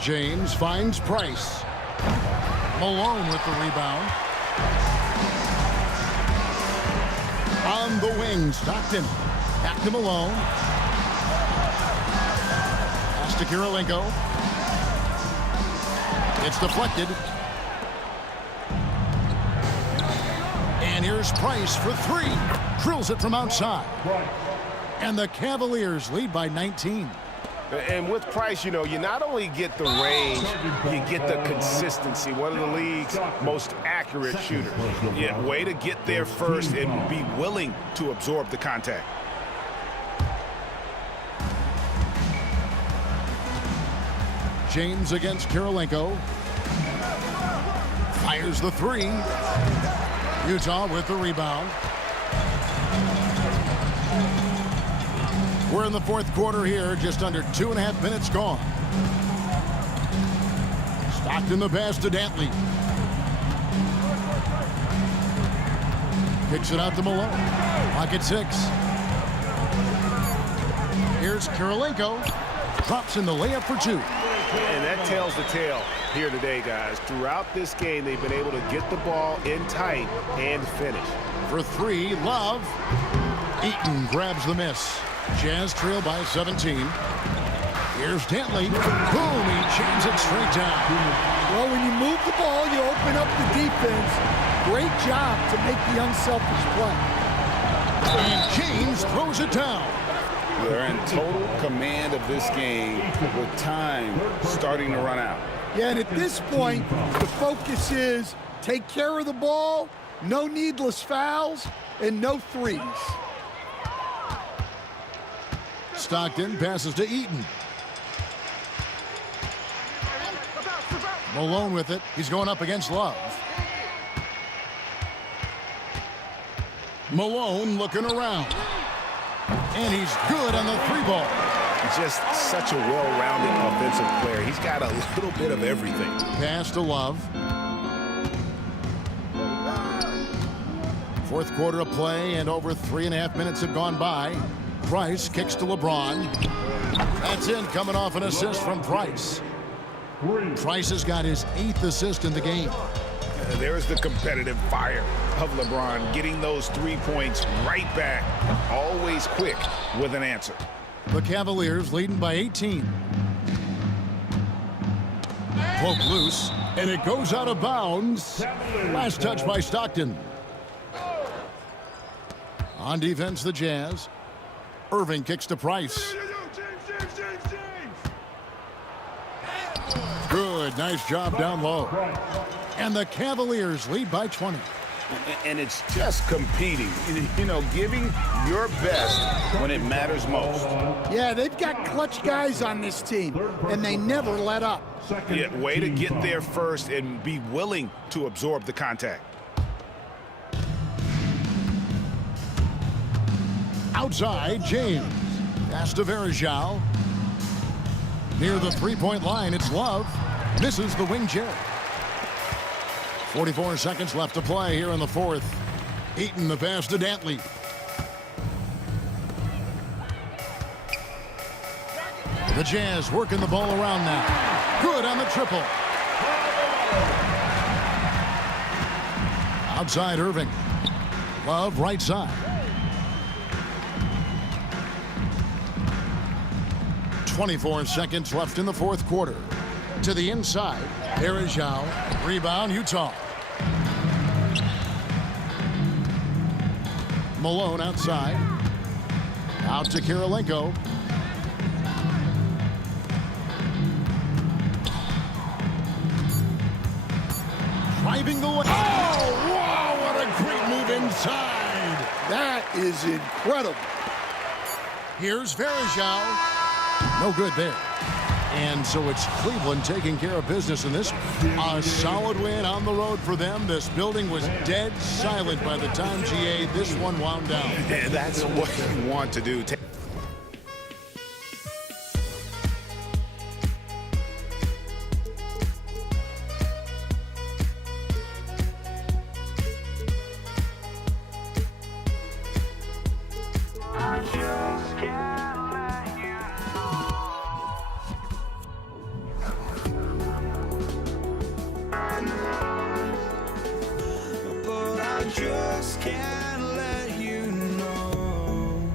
James finds Price. Malone with the rebound. On the wing, Stockton. Back to Malone. Pass to Kirilenko. It's deflected. And here's Price for 3. Drills it from outside. And the Cavaliers lead by 19. And with Price, you know, you not only get the range, you get the consistency. One of the league's most accurate shooters. Yeah, way to get there first and be willing to absorb the contact. James against Kirilenko. Fires the 3. Utah with the rebound. We're in the 4th quarter here, just under 2.5 minutes gone. Stockton the pass to Dantley. Kicks it out to Malone. Pocket 6. Here's Kirilenko. Drops in the layup for 2. And that tells the tale here today, guys. Throughout this game, they've been able to get the ball in tight and finish. For 3, Love. Eaton grabs the miss. Jazz trail by 17. Here's Dantley. Boom, he jams it straight down. Well, when you move the ball, you open up the defense. Great job to make the unselfish play. And James throws it down. They're in total command of this game with time starting to run out. Yeah, and at this point, the focus is take care of the ball, no needless fouls, and no threes. Stockton passes to Eaton. Malone with it. He's going up against Love. Malone looking around. And he's good on the 3 ball. Just such a well-rounded offensive player. He's got a little bit of everything. Pass to Love. 4th quarter of play, and over 3.5 minutes have gone by. Price kicks to LeBron. That's in, coming off an assist from Price. Price has got his 8th assist in the game. There's the competitive fire of LeBron, getting those 3 points right back, always quick with an answer. The Cavaliers leading by 18. Poke loose, and it goes out of bounds. Last touch by Stockton. On defense, the Jazz. Irving kicks to Price. Good, nice job down low. And the Cavaliers lead by 20. And it's just competing, you know, giving your best when it matters most. Yeah, they've got clutch guys on this team, and they never let up. Yeah, way to get there first and be willing to absorb the contact. Outside, James. Pass to Varejao. Near the three-point line, it's Love. Misses the wing J. 44 seconds left to play here in the fourth. Eaton the pass to Dantley. The Jazz working the ball around now. Good on the triple. Outside Irving. Love right side. 24 seconds left in the fourth quarter. To the inside, Varejao. Rebound, Utah. Malone outside. Out to Kirilenko. Driving the lane. Oh, wow, what a great move inside. That is incredible. Here's Varejao. No good there. And so it's Cleveland taking care of business in this. A solid win on the road for them. This building was dead silent by the time GA this one wound down. And that's what you want to do. Just can't let you know.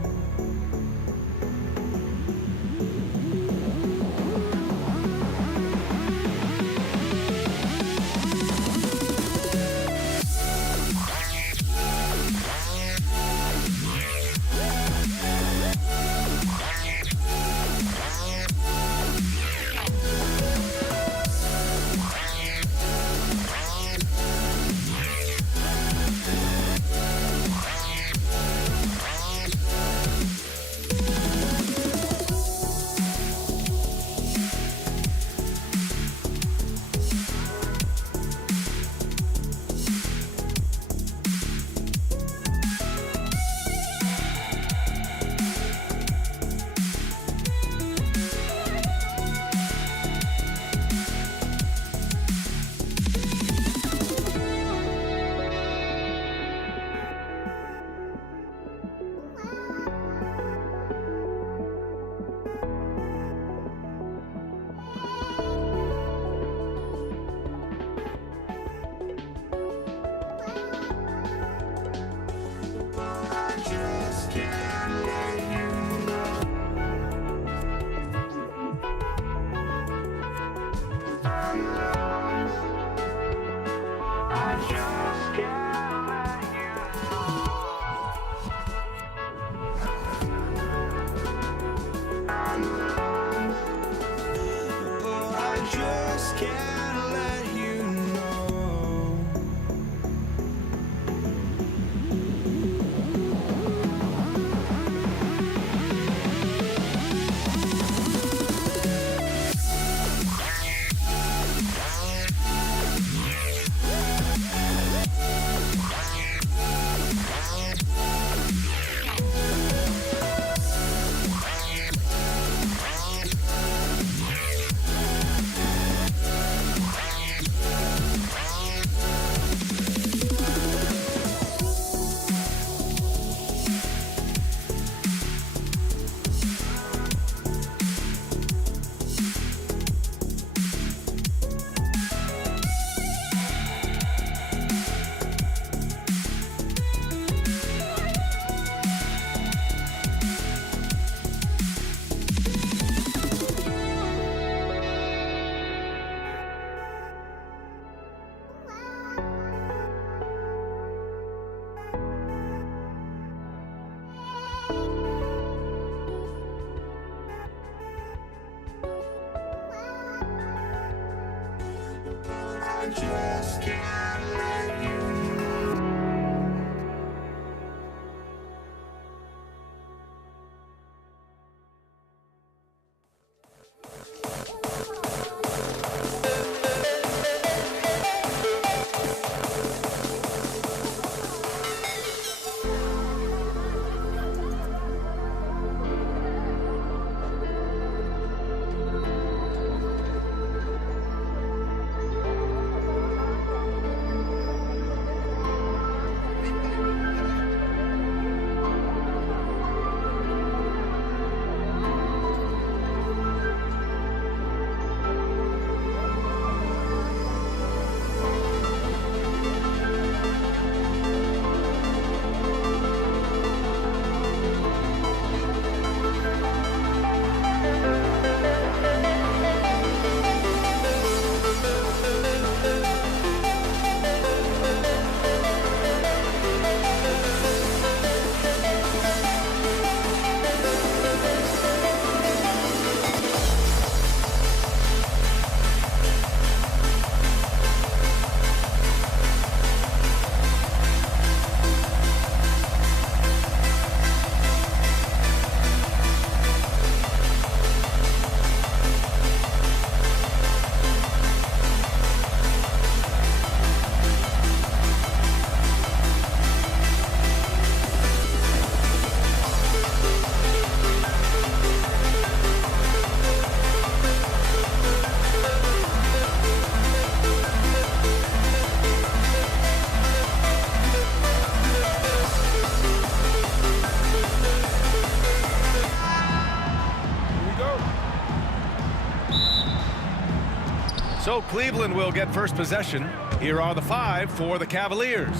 So Cleveland will get first possession. Here are the 5 for the Cavaliers.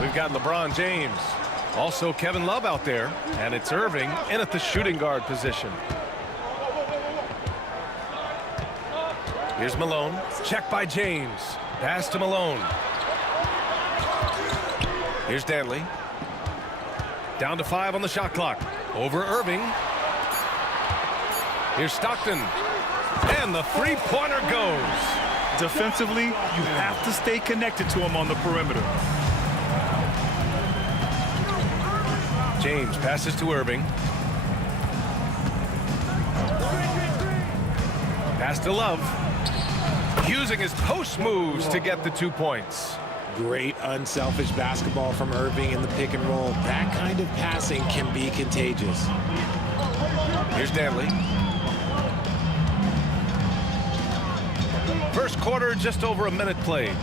We've got LeBron James. Also Kevin Love out there. And it's Irving in at the shooting guard position. Here's Malone. Check by James. Pass to Malone. Here's Danley. Down to 5 on the shot clock. Over Irving. Here's Stockton. And the three-pointer goes. Defensively, you have to stay connected to him on the perimeter. James passes to Irving. Pass to Love. Using his post moves to get the 2 points. Great unselfish basketball from Irving in the pick and roll. That kind of passing can be contagious. Here's Danley. First quarter, just over a minute played.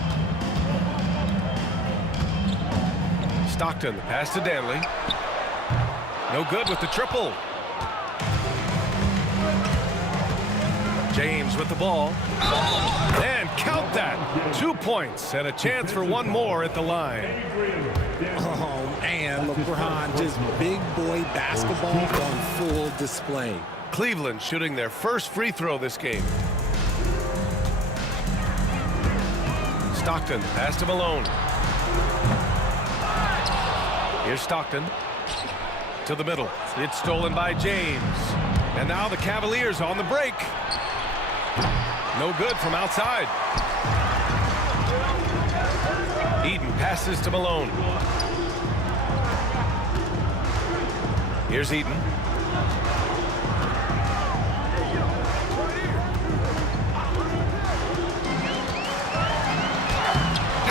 Stockton, pass to Danley. No good with the triple. James with the ball. And count that. 2 points and a chance for one more at the line. Oh, man, LeBron, just big boy basketball on full display. Cleveland shooting their first free throw this game. Stockton, pass to Malone. Here's Stockton. To the middle. It's stolen by James. And now the Cavaliers on the break. No good from outside. Eden passes to Malone. Here's Eden.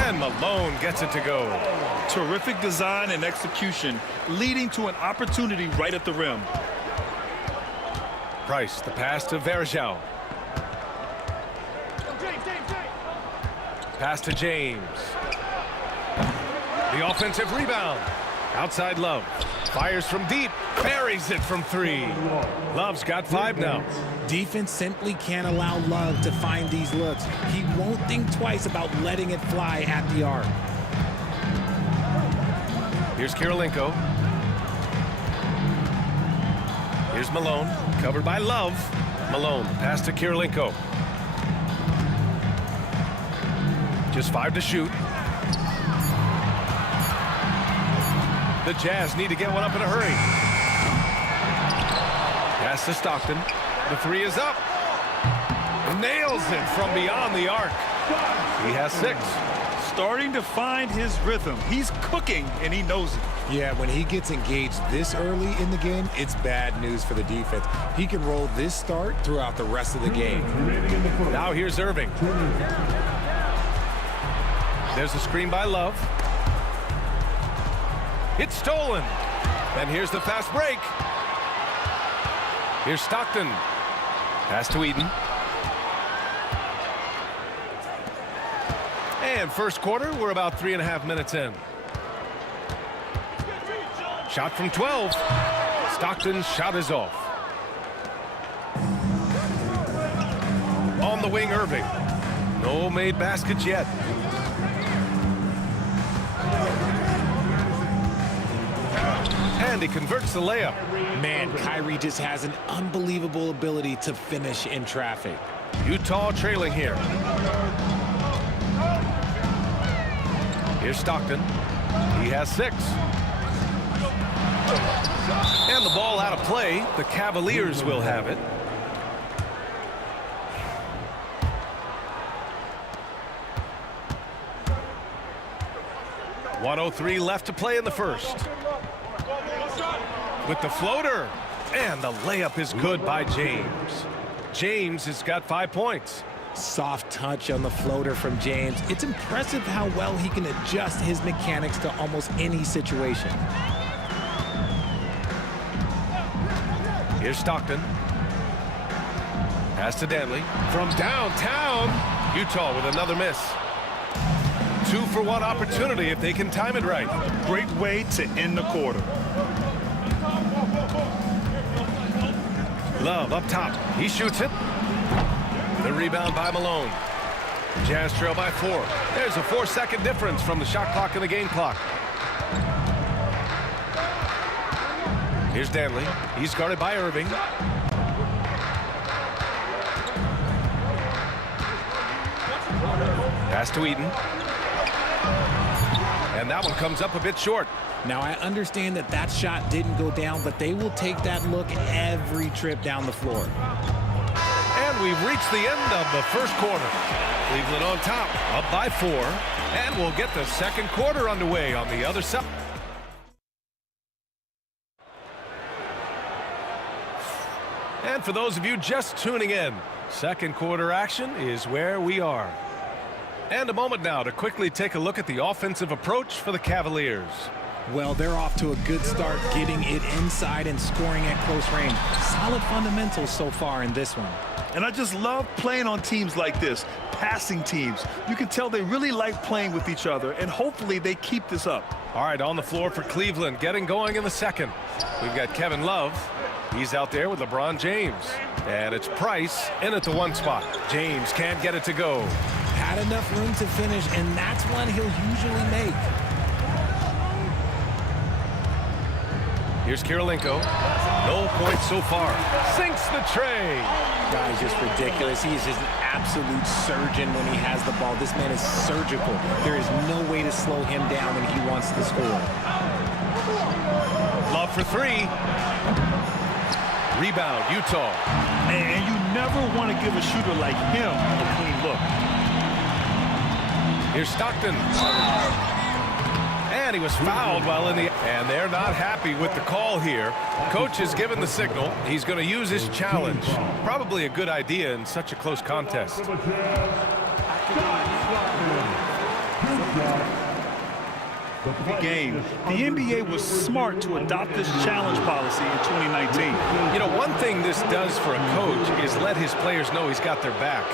And Malone gets it to go. Terrific design and execution, leading to an opportunity right at the rim. Price, the pass to Verjao. Pass to James. The offensive rebound. Outside Love. Fires from deep. Buries it from 3. Love's got 5 now. Defense simply can't allow Love to find these looks. He won't think twice about letting it fly at the arc. Here's Kirilenko. Here's Malone. Covered by Love. Malone. Pass to Kirilenko. Just 5 to shoot. The Jazz need to get one up in a hurry. Pass to Stockton. The 3 is up. Nails it from beyond the arc. He has 6. Starting to find his rhythm. He's cooking, and he knows it. Yeah, when he gets engaged this early in the game, it's bad news for the defense. He can roll this start throughout the rest of the game. Now here's Irving. There's a screen by Love. It's stolen. And here's the fast break. Here's Stockton. Pass to Eden. And first quarter, we're about 3.5 minutes in. Shot from 12. Stockton's shot is off. On the wing, Irving. No made baskets yet. And he converts the layup. Man, Kyrie just has an unbelievable ability to finish in traffic. Utah trailing here. Here's Stockton. He has 6. And the ball out of play. The Cavaliers will have it. .103 left to play in the first. With the floater. And the layup is good by James. James has got 5 points. Soft touch on the floater from James. It's impressive how well he can adjust his mechanics to almost any situation. Here's Stockton. Pass to Danley. From downtown. Utah with another miss. 2-for-1 opportunity if they can time it right. Great way to end the quarter. Love up top. He shoots it. The rebound by Malone. Jazz trail by 4. There's a 4-second difference from the shot clock and the game clock. Here's Danley. He's guarded by Irving. Pass to Eden. And that one comes up a bit short. Now, I understand that that shot didn't go down, but they will take that look every trip down the floor. And we've reached the end of the first quarter. Cleveland on top, up by 4. And we'll get the second quarter underway on the other side. And for those of you just tuning in, second quarter action is where we are. And a moment now to quickly take a look at the offensive approach for the Cavaliers. Well, they're off to a good start getting it inside and scoring at close range. Solid fundamentals so far in this one. And I just love playing on teams like this, passing teams. You can tell they really like playing with each other, and hopefully they keep this up. All right, on the floor for Cleveland, getting going in the second. We've got Kevin Love. He's out there with LeBron James. And it's Price in at the 1 spot. James can't get it to go. Had enough room to finish, and that's one he'll usually make. Here's Kirilenko. No points so far. Sinks the tray. Guy's just ridiculous. He is just an absolute surgeon when he has the ball. This man is surgical. There is no way to slow him down when he wants to score. Love for 3. Rebound, Utah. And you never want to give a shooter like him a clean look. Here's Stockton. And he was fouled while in the... And they're not happy with the call here. Coach has given the signal. He's going to use his challenge. Probably a good idea in such a close contest. Game. The NBA was smart to adopt this challenge policy in 2019. You know, one thing this does for a coach is let his players know he's got their back.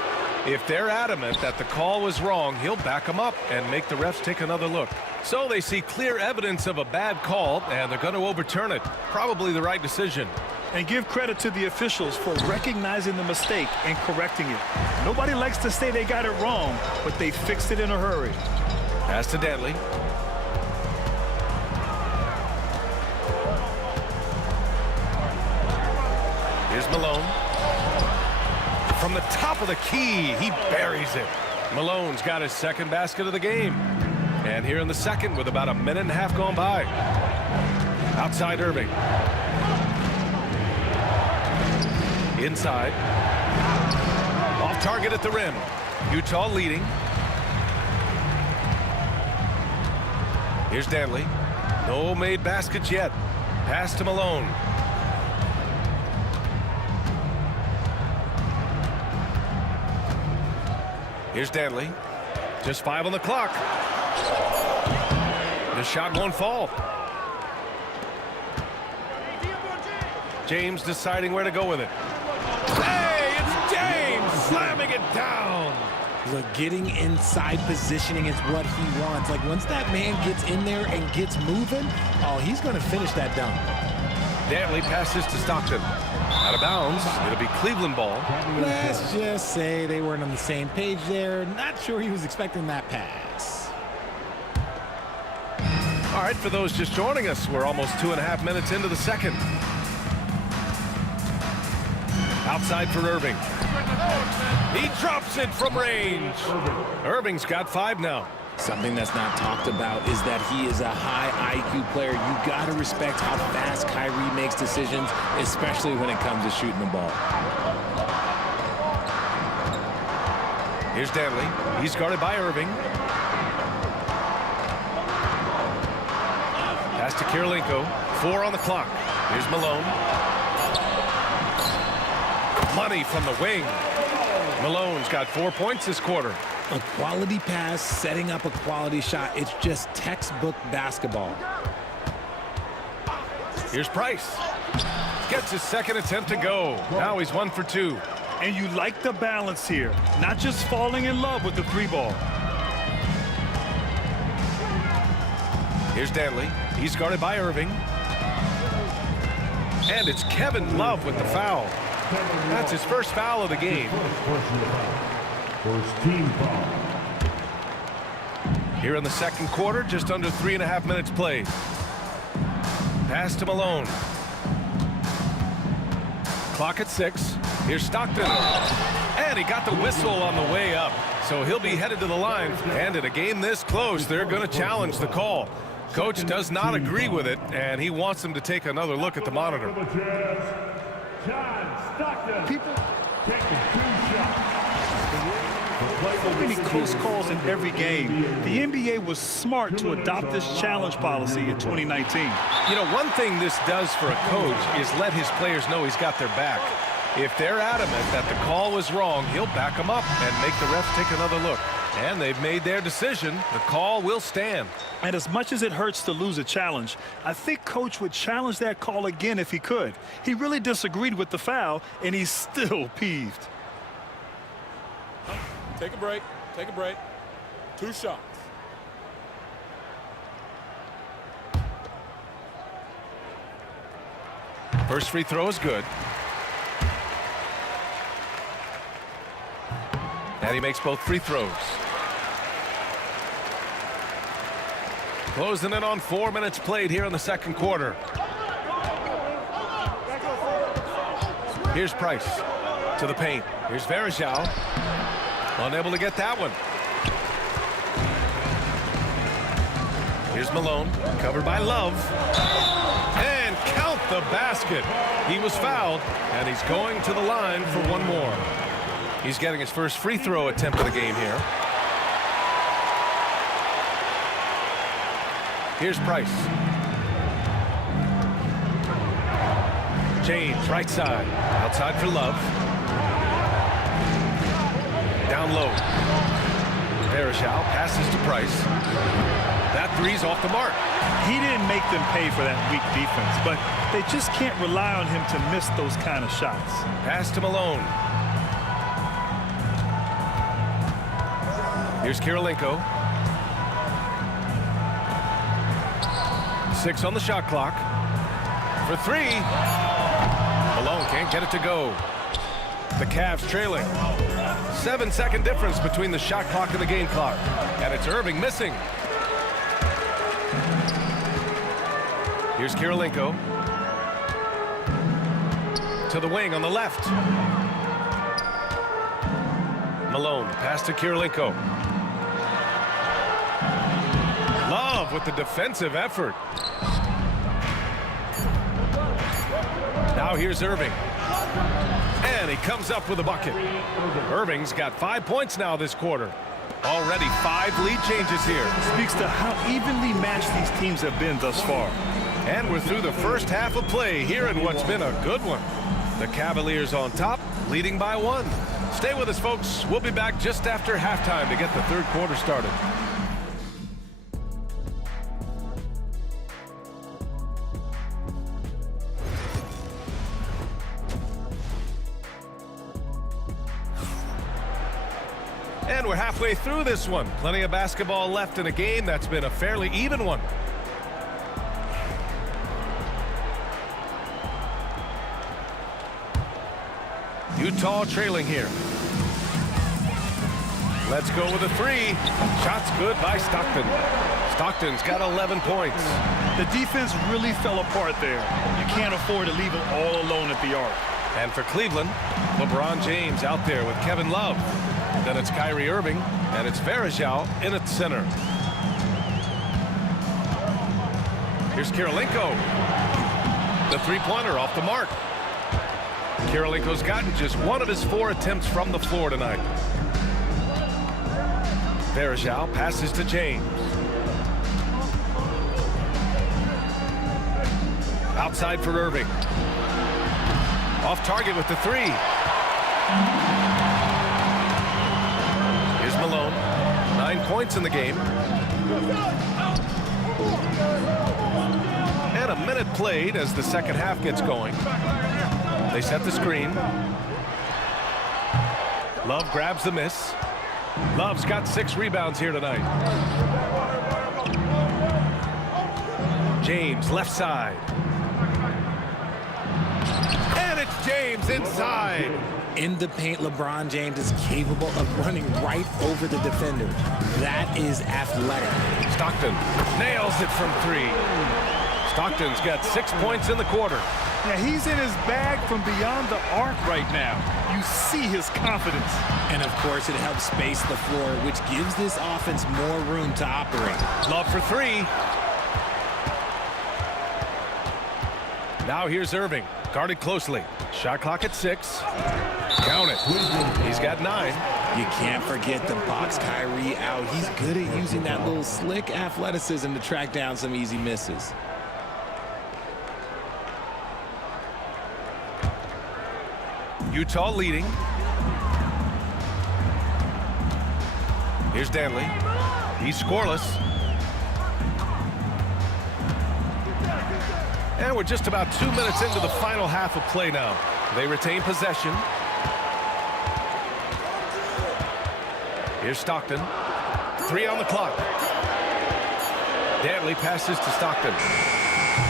If they're adamant that the call was wrong, he'll back them up and make the refs take another look. So they see clear evidence of a bad call, and they're going to overturn it. Probably the right decision. And give credit to the officials for recognizing the mistake and correcting it. Nobody likes to say they got it wrong, but they fixed it in a hurry. Pass to Danley. Here's Malone. From the top of the key, he buries it. Malone's got his second basket of the game. And here in the second with about a minute and a half gone by. Outside Irving. Inside. Off target at the rim. Utah leading. Here's Danley. No made baskets yet. Pass to Malone. Here's Danley. Just 5 on the clock. The shot won't fall. James deciding where to go with it. Hey, it's James slamming it down. Look, getting inside positioning is what he wants. Like, once that man gets in there and gets moving, oh, he's going to finish that dunk. Danley passes to Stockton. Out of bounds. It'll be Cleveland ball. Let's just say they weren't on the same page there. Not sure he was expecting that pass. All right, for those just joining us, we're almost 2.5 minutes into the second. Outside for Irving. He drops it from range. Irving's got 5 now. Something that's not talked about is that he is a high IQ player. You got to respect how fast Kyrie makes decisions, especially when it comes to shooting the ball. Here's Danley. He's guarded by Irving. Pass to Kirilenko. 4 on the clock. Here's Malone. Money from the wing. Malone's got 4 points this quarter. A quality pass, setting up a quality shot. It's just textbook basketball. Here's Price. Gets his second attempt to go. Now he's 1 for 2. And you like the balance here. Not just falling in love with the 3-ball. Here's Danley. He's guarded by Irving. And it's Kevin Love with the foul. That's his first foul of the game. First team foul. Here in the second quarter, just under 3.5 minutes played. Pass to Malone. Clock at 6. Here's Stockton. And he got the whistle on the way up. So he'll be headed to the line. And in a game this close, they're going to challenge the call. Coach does not agree with it, and he wants him to take another look at the monitor. People so many close calls in every game. The NBA was smart to adopt this challenge policy in 2019. You know, one thing this does for a coach is let his players know he's got their back. If they're adamant that the call was wrong, he'll back them up and make the refs take another look. And they've made their decision. The call will stand. And as much as it hurts to lose a challenge, I think Coach would challenge that call again if he could. He really disagreed with the foul, and he's still peeved. Take a break. Take a break. 2 shots. First free throw is good. And he makes both free throws. Closing in on 4 minutes played here in the second quarter. Here's Price to the paint. Here's Varejao. Unable to get that one. Here's Malone, covered by Love. And count the basket. He was fouled, and he's going to the line for one more. He's getting his first free throw attempt of the game here. Here's Price. James, right side. Outside for Love. Down low. Varejao passes to Price. That three's off the mark. He didn't make them pay for that weak defense, but they just can't rely on him to miss those kind of shots. Pass to Malone. Here's Kirilenko. 6 on the shot clock. For 3. Malone can't get it to go. The Cavs trailing. 7-second difference between the shot clock and the game clock. And it's Irving missing. Here's Kirilenko. To the wing on the left. Malone, pass to Kirilenko. Love with the defensive effort. Now here's Irving. And he comes up with a bucket. Irving's got 5 points now this quarter. Already 5 lead changes here. Speaks to how evenly matched these teams have been thus far. And we're through the first half of play here in what's been a good one. The Cavaliers on top, leading by 1. Stay with us, folks. We'll be back just after halftime to get the third quarter started. And we're halfway through this one. Plenty of basketball left in a game that's been a fairly even one. Utah trailing here. Let's go with a 3. Shot's good by Stockton. Stockton's got 11 points. The defense really fell apart there. You can't afford to leave it all alone at the arc. And for Cleveland, LeBron James out there with Kevin Love. Then it's Kyrie Irving, and it's Varejao in at center. Here's Kirilenko. The three-pointer off the mark. Kirilenko's gotten just 1 of his 4 attempts from the floor tonight. Varejao passes to James. Outside for Irving. Off target with the 3. Here's Malone. 9 points in the game. And a minute played as the second half gets going. They set the screen. Love grabs the miss. Love's got 6 rebounds here tonight. James left side. And it's James inside. In the paint, LeBron James is capable of running right over the defender. That is athletic. Stockton nails it from 3. Stockton's got 6 points in the quarter. Yeah, he's in his bag from beyond the arc right now. You see his confidence. And, of course, it helps space the floor, which gives this offense more room to operate. Love for 3. Now here's Irving, guarded closely. Shot clock at 6. Count it. He's got 9. You can't forget the box Kyrie out. He's good at using that little slick athleticism to track down some easy misses. Utah leading. Here's Danley. He's scoreless. And we're just about 2 minutes into the final half of play now. They retain possession. Here's Stockton. 3 on the clock. Danley passes to Stockton.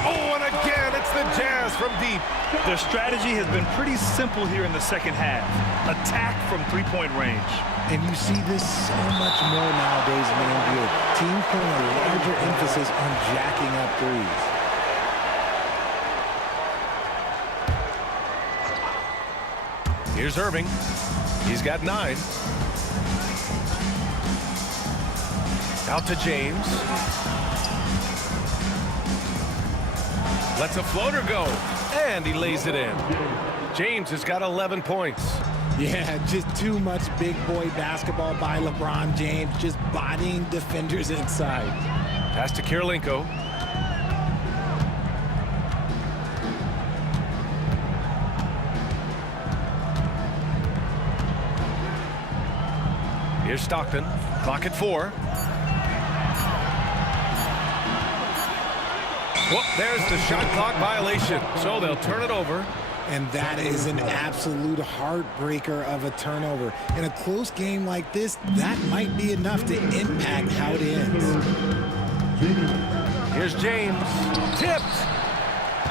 Oh, and again, it's the Jazz from deep. Their strategy has been pretty simple here in the second half. Attack from 3-point range. And you see this so much more nowadays in the NBA. Teams putting a larger emphasis on jacking up threes. Here's Irving. He's got 9. Out to James. Lets a floater go. And he lays it in. James has got 11 points. Yeah, just too much big boy basketball by LeBron James, just bodying defenders inside. Pass to Kirilenko. Here's Stockton. Clock at 4. Whoop, there's the shot clock violation. So they'll turn it over. And that is an absolute heartbreaker of a turnover. In a close game like this, that might be enough to impact how it ends. Here's James. Tipped.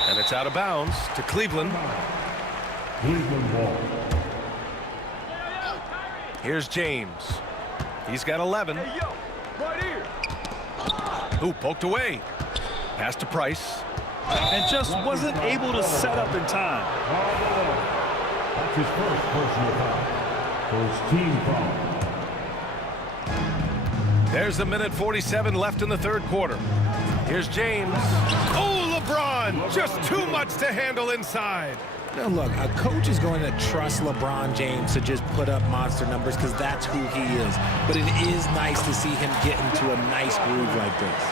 And it's out of bounds to Cleveland. Cleveland ball. Here's James. He's got 11. Hey, yo, right here. Ooh, poked away. Pass to Price. And just wasn't able to set up in time. That's his first personal foul. First team foul. There's a minute 47 left in the third quarter. Here's James. Oh, LeBron! Just too much to handle inside. Now look, a coach is going to trust LeBron James to just put up monster numbers because that's who he is. But it is nice to see him get into a nice groove like this.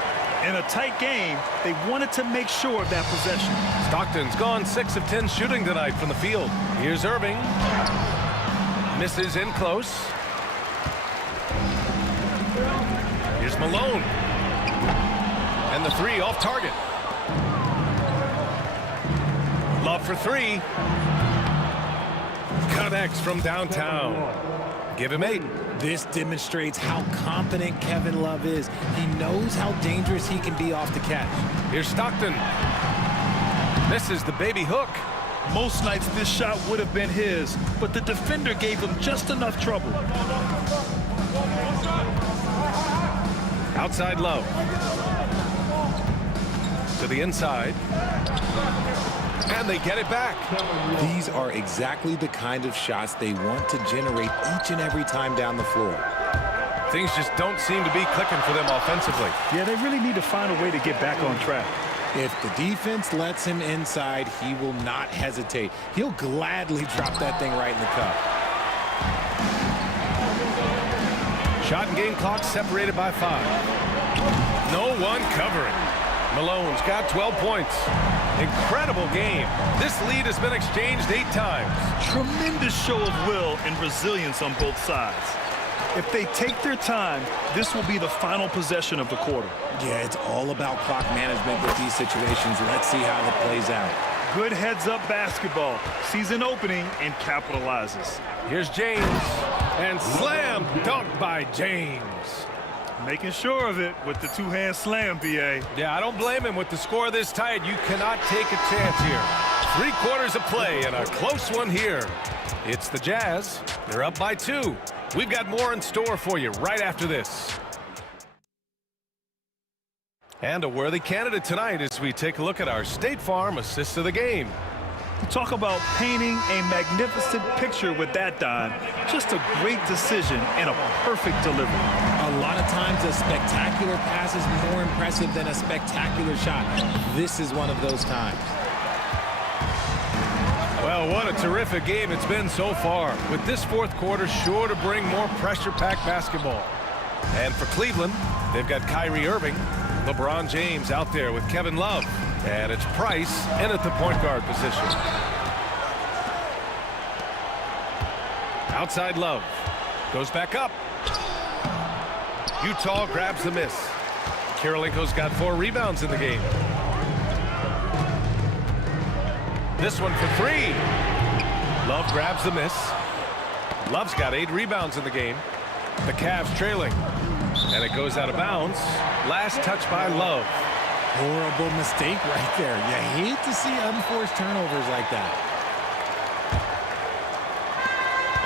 In a tight game, they wanted to make sure of that possession. Stockton's gone 6 of 10 shooting tonight from the field. Here's Irving. Misses in close. Here's Malone. And the three off target. Love for three. Connects from downtown. Give him 8. This demonstrates how confident Kevin Love is. He knows how dangerous he can be off the catch. Here's Stockton. Misses the baby hook. Most nights this shot would have been his, but the defender gave him just enough trouble. Outside Love. To the inside. And they get it back. These are exactly the kind of shots they want to generate each and every time down the floor. Things just don't seem to be clicking for them offensively. Yeah, they really need to find a way to get back on track. If the defense lets him inside, he will not hesitate. He'll gladly drop that thing right in the cup. Shot and game clock separated by 5. No one covering. Malone's got 12 points. Incredible game. This lead has been exchanged 8 times. Tremendous show of will and resilience on both sides. If they take their time, this will be the final possession of the quarter. Yeah, it's all about clock management with these situations. Let's see how it plays out. Good heads-up basketball. Sees an opening and capitalizes. Here's James. And slam dunk by James. Making sure of it with the two-hand slam, B.A. Yeah, I don't blame him. With the score this tight, you cannot take a chance here. 3 quarters of play and a close one here. It's the Jazz. They're up by 2. We've got more in store for you right after this. And a worthy candidate tonight as we take a look at our State Farm assist of the game. Talk about painting a magnificent picture with that dime. Just a great decision and a perfect delivery. A lot of times a spectacular pass is more impressive than a spectacular shot. This is one of those times. Well, what a terrific game it's been so far. With this 4th quarter sure to bring more pressure-packed basketball. And for Cleveland, they've got Kyrie Irving, LeBron James out there with Kevin Love. And it's Price in at the point guard position. Outside Love. Goes back up. Utah grabs the miss. Kirilenko's got 4 rebounds in the game. This one for 3. Love grabs the miss. Love's got 8 rebounds in the game. The Cavs trailing. And it goes out of bounds. Last touch by Love. Horrible mistake right there. You hate to see unforced turnovers like that.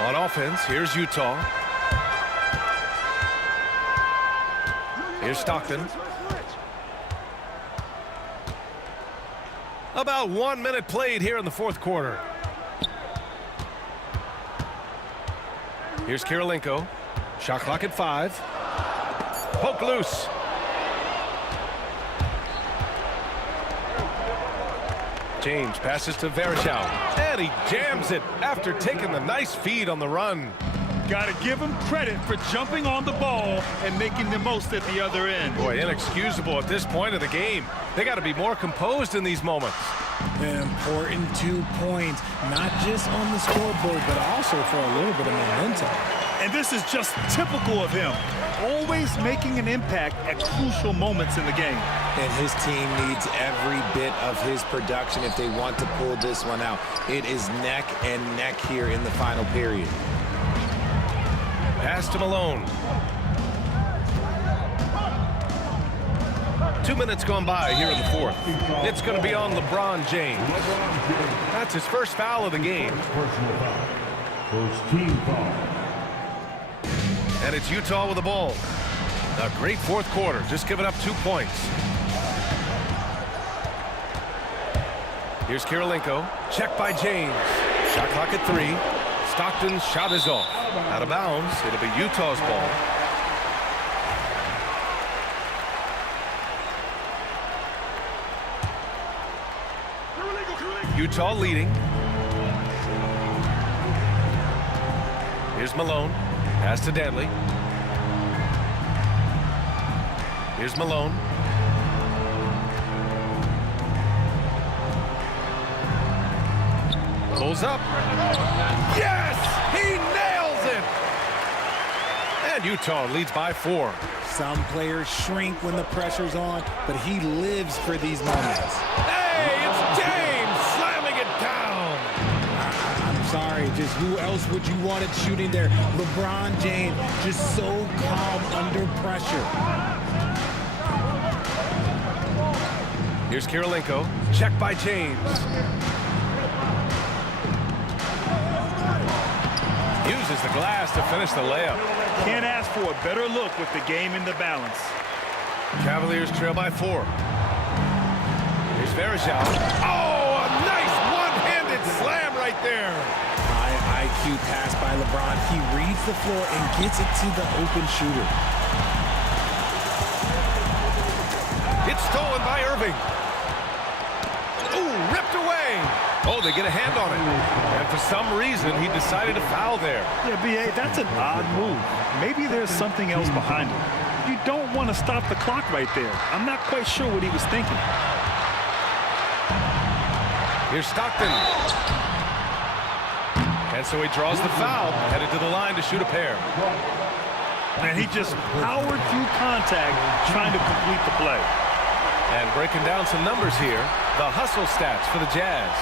On offense, here's Utah. Here's Stockton. About 1 minute played here in the 4th quarter. Here's Kirilenko. Shot clock at 5. Poke loose. James passes to Varejao, and he jams it after taking the nice feed on the run. Got to give him credit for jumping on the ball and making the most at the other end. Boy, inexcusable at this point of the game. They got to be more composed in these moments. An important 2 points, not just on the scoreboard, but also for a little bit of momentum. And this is just typical of him. Always making an impact at crucial moments in the game. And his team needs every bit of his production if they want to pull this one out. It is neck and neck here in the final period. Pass to Malone. 2 minutes gone by here in the 4th. It's going to be on LeBron James. That's his first foul of the game. Personal foul. First team foul. And it's Utah with the ball. A great 4th quarter, just giving up 2 points. Here's Kirilenko. Check by James. Shot clock at 3. Stockton's shot is off. Out of bounds. It'll be Utah's ball. Utah leading. Here's Malone. Pass to Dantley. Here's Malone. Pulls up. Yes! He nails it! And Utah leads by 4. Some players shrink when the pressure's on, but he lives for these moments. Hey, it's James slamming it down. I'm sorry, just who else would you want it shooting there? LeBron James, just so calm under pressure. Here's Kirilenko. Check by James. Uses the glass to finish the layup. Can't ask for a better look with the game in the balance. Cavaliers trail by 4. Here's Varejao. Oh, a nice one-handed slam right there. High IQ pass by LeBron. He reads the floor and gets it to the open shooter. It's stolen by Irving. Ooh, ripped away. Oh, they get a hand on it. And for some reason, he decided to foul there. Yeah, B.A., that's an odd move. Maybe there's something else behind it. You don't want to stop the clock right there. I'm not quite sure what he was thinking. Here's Stockton. And so he draws the foul, headed to the line to shoot a pair. And he just powered through contact, trying to complete the play. And breaking down some numbers here, the hustle stats for the Jazz.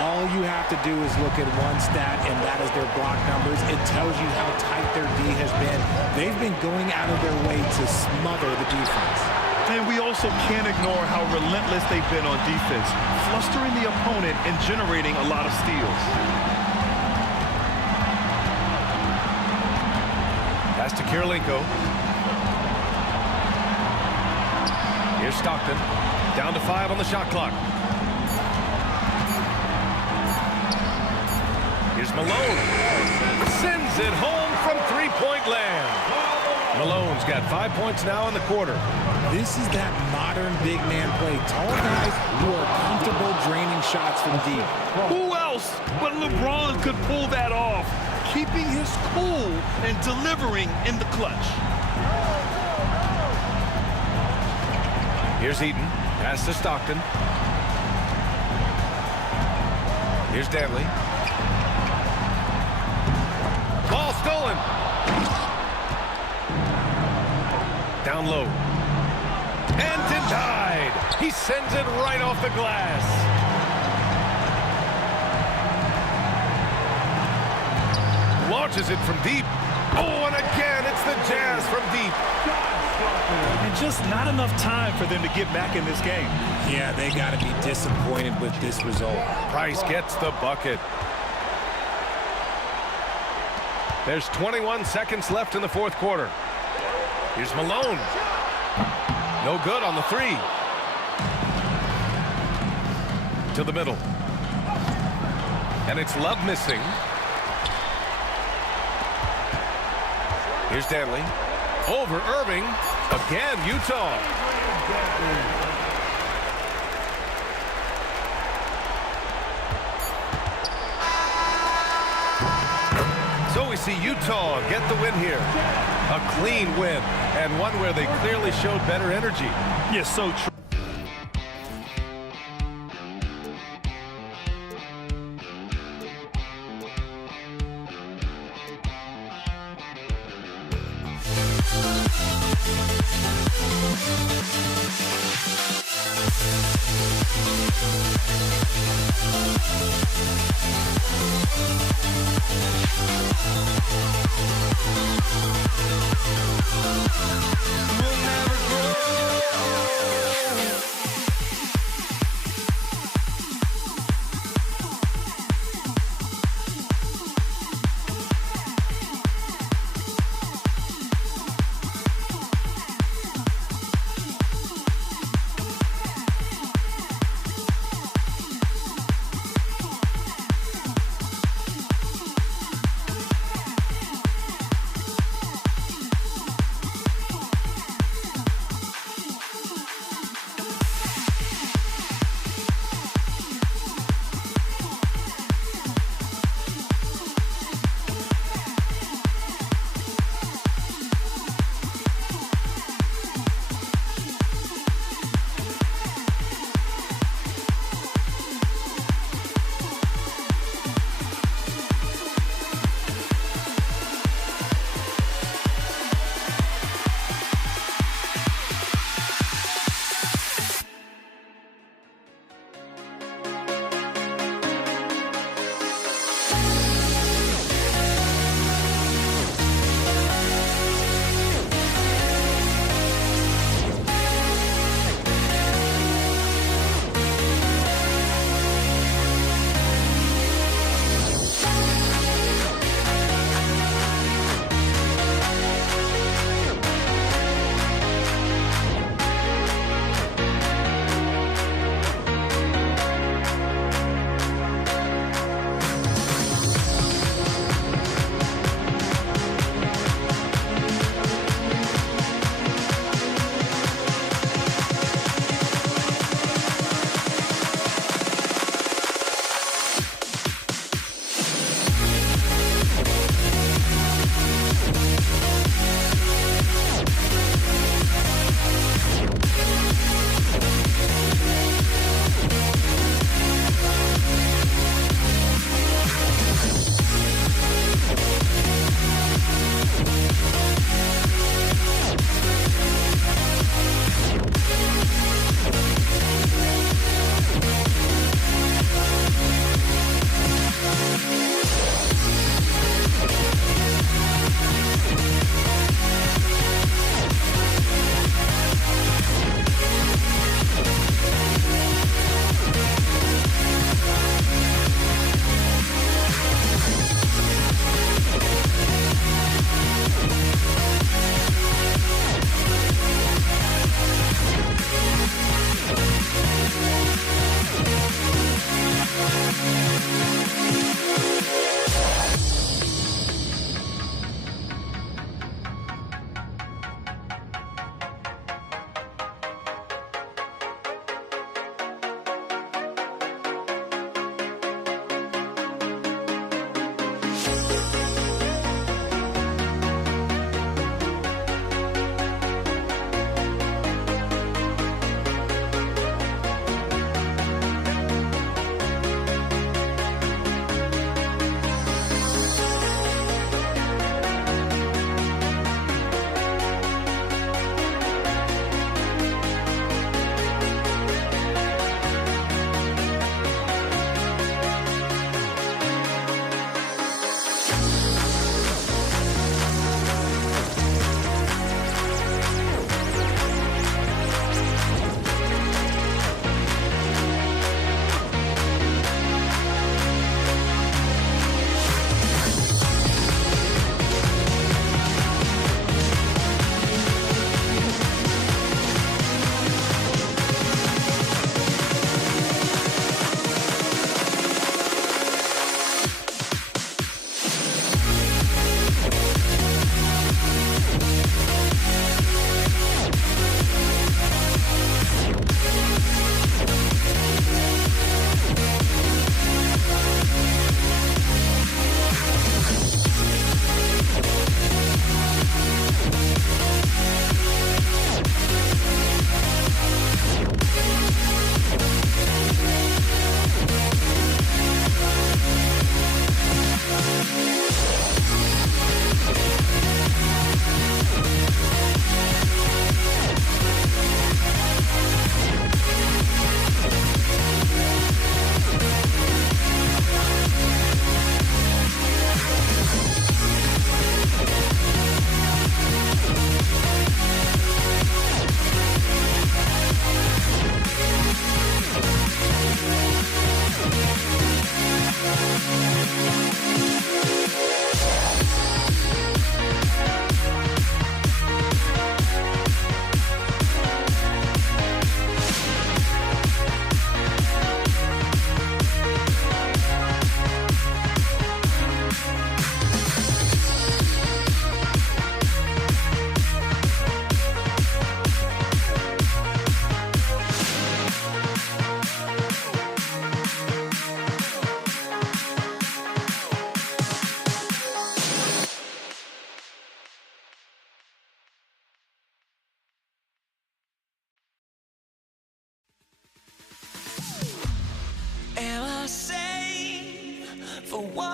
All you have to do is look at one stat, and that is their block numbers. It tells you how tight their D has been. They've been going out of their way to smother the defense. And we also can't ignore how relentless they've been on defense, flustering the opponent and generating a lot of steals. Pass to Kirilenko. Here's Stockton. Down to 5 on the shot clock. Here's Malone. Sends it home from three-point land. Malone's got 5 points now in the quarter. This is that modern big man play. Tall guys who are comfortable draining shots from deep. Who else but LeBron could pull that off, keeping his cool and delivering in the clutch. Here's Eaton. Pass to Stockton. Here's Dantley. Ball stolen. Down low. And denied. He sends it right off the glass. Launches it from deep. Oh, and again, it's the Jazz from deep. And just not enough time for them to get back in this game. Yeah, they got to be disappointed with this result. Price gets the bucket. There's 21 seconds left in the fourth quarter. Here's Malone. No good on the 3. To the middle. And it's Love missing. Here's Dantley. Over Irving. Again, Utah. So we see Utah get the win here. A clean win, and one where they clearly showed better energy. Yes, so true.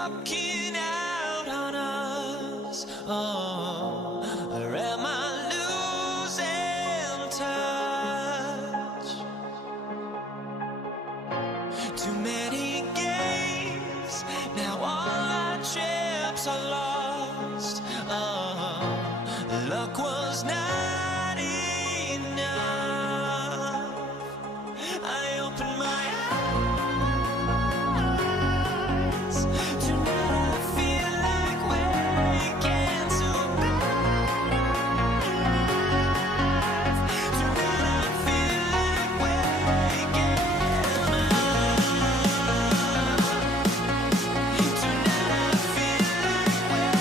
walking out on us. Oh, or am I losing touch? Too many games, now all our chips are lost. Oh, luck was not enough. I opened my eyes. Tonight I feel like waking to life. Tonight I feel like waking up. Tonight I feel like waking up.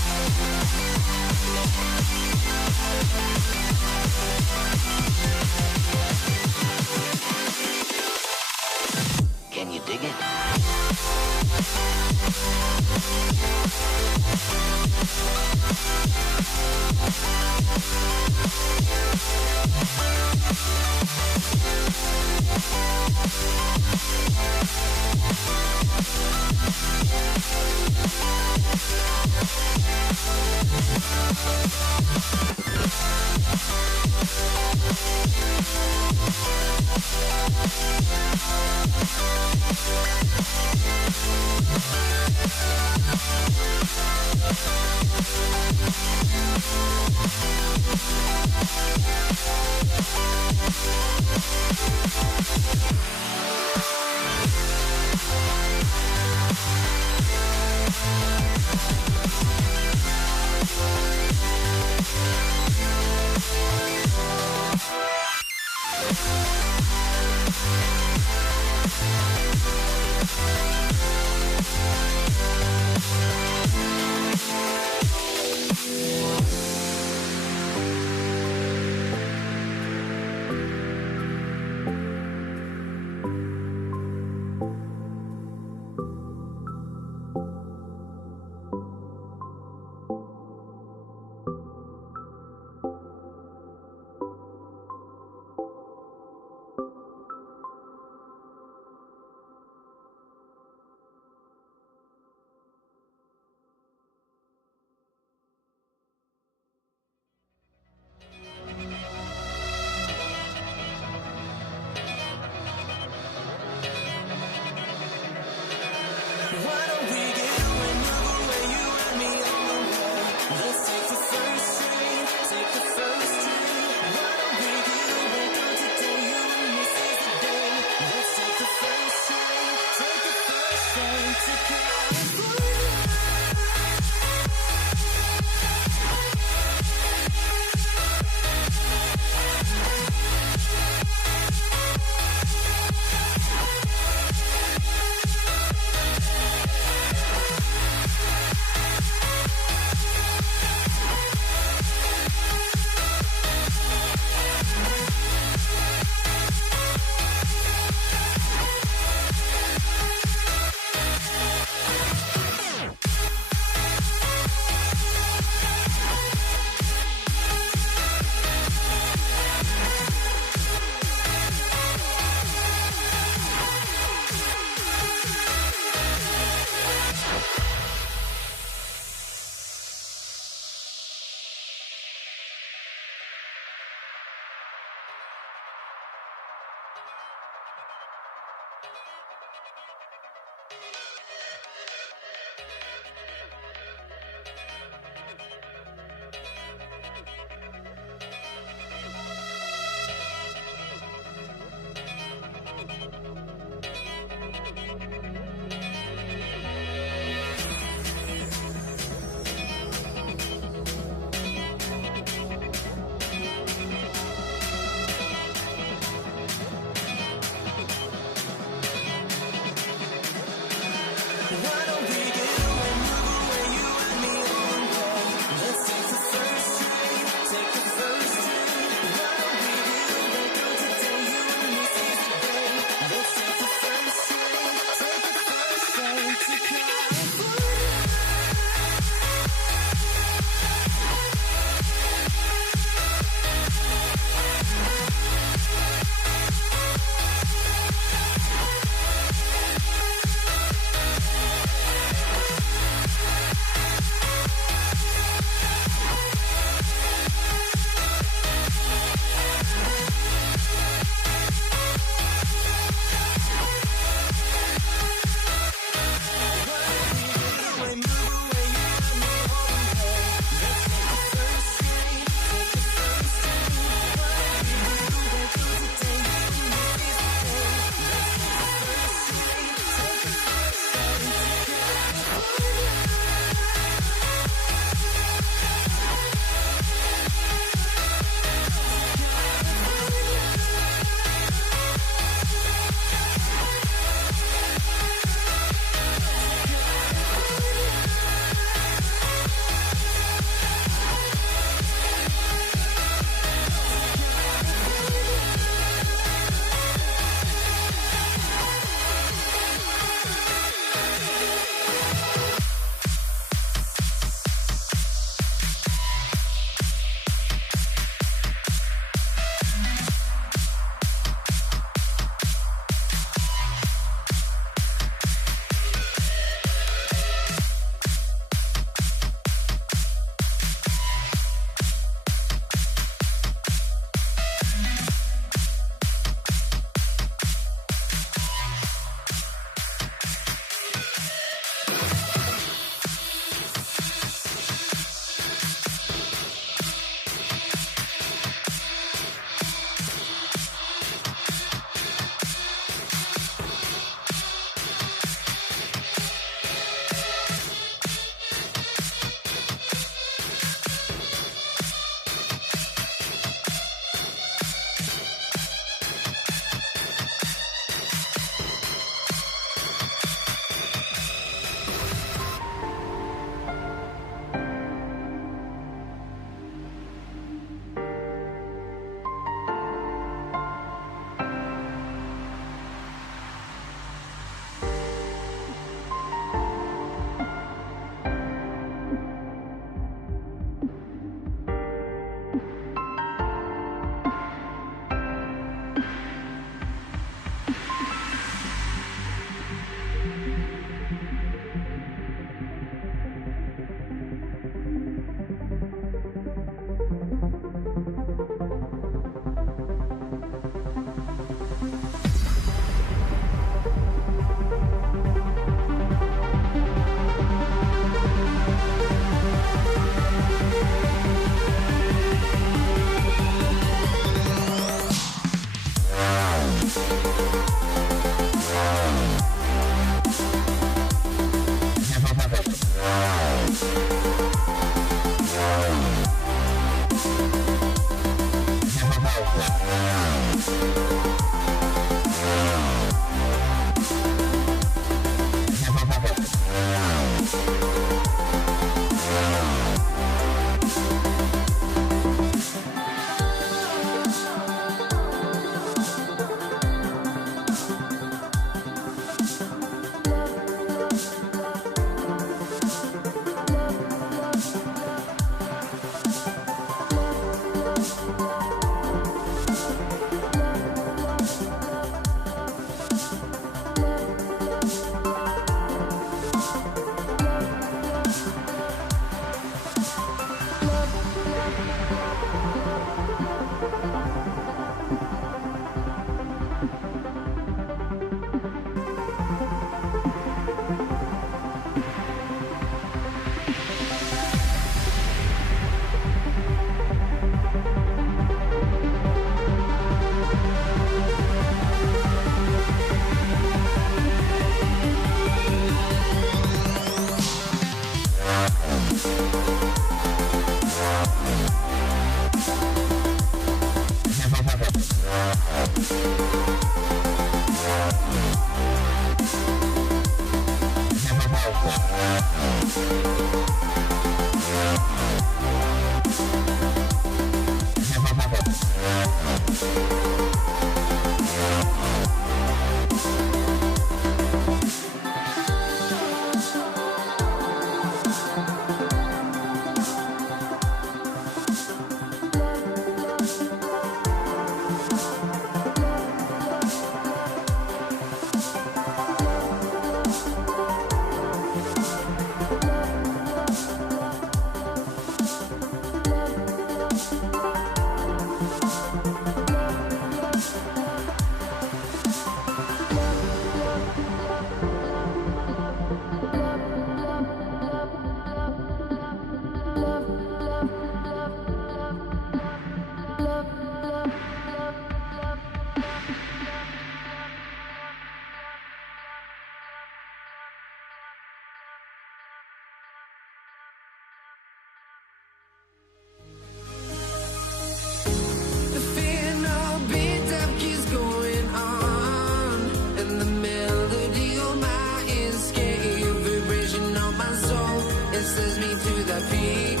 to the peak.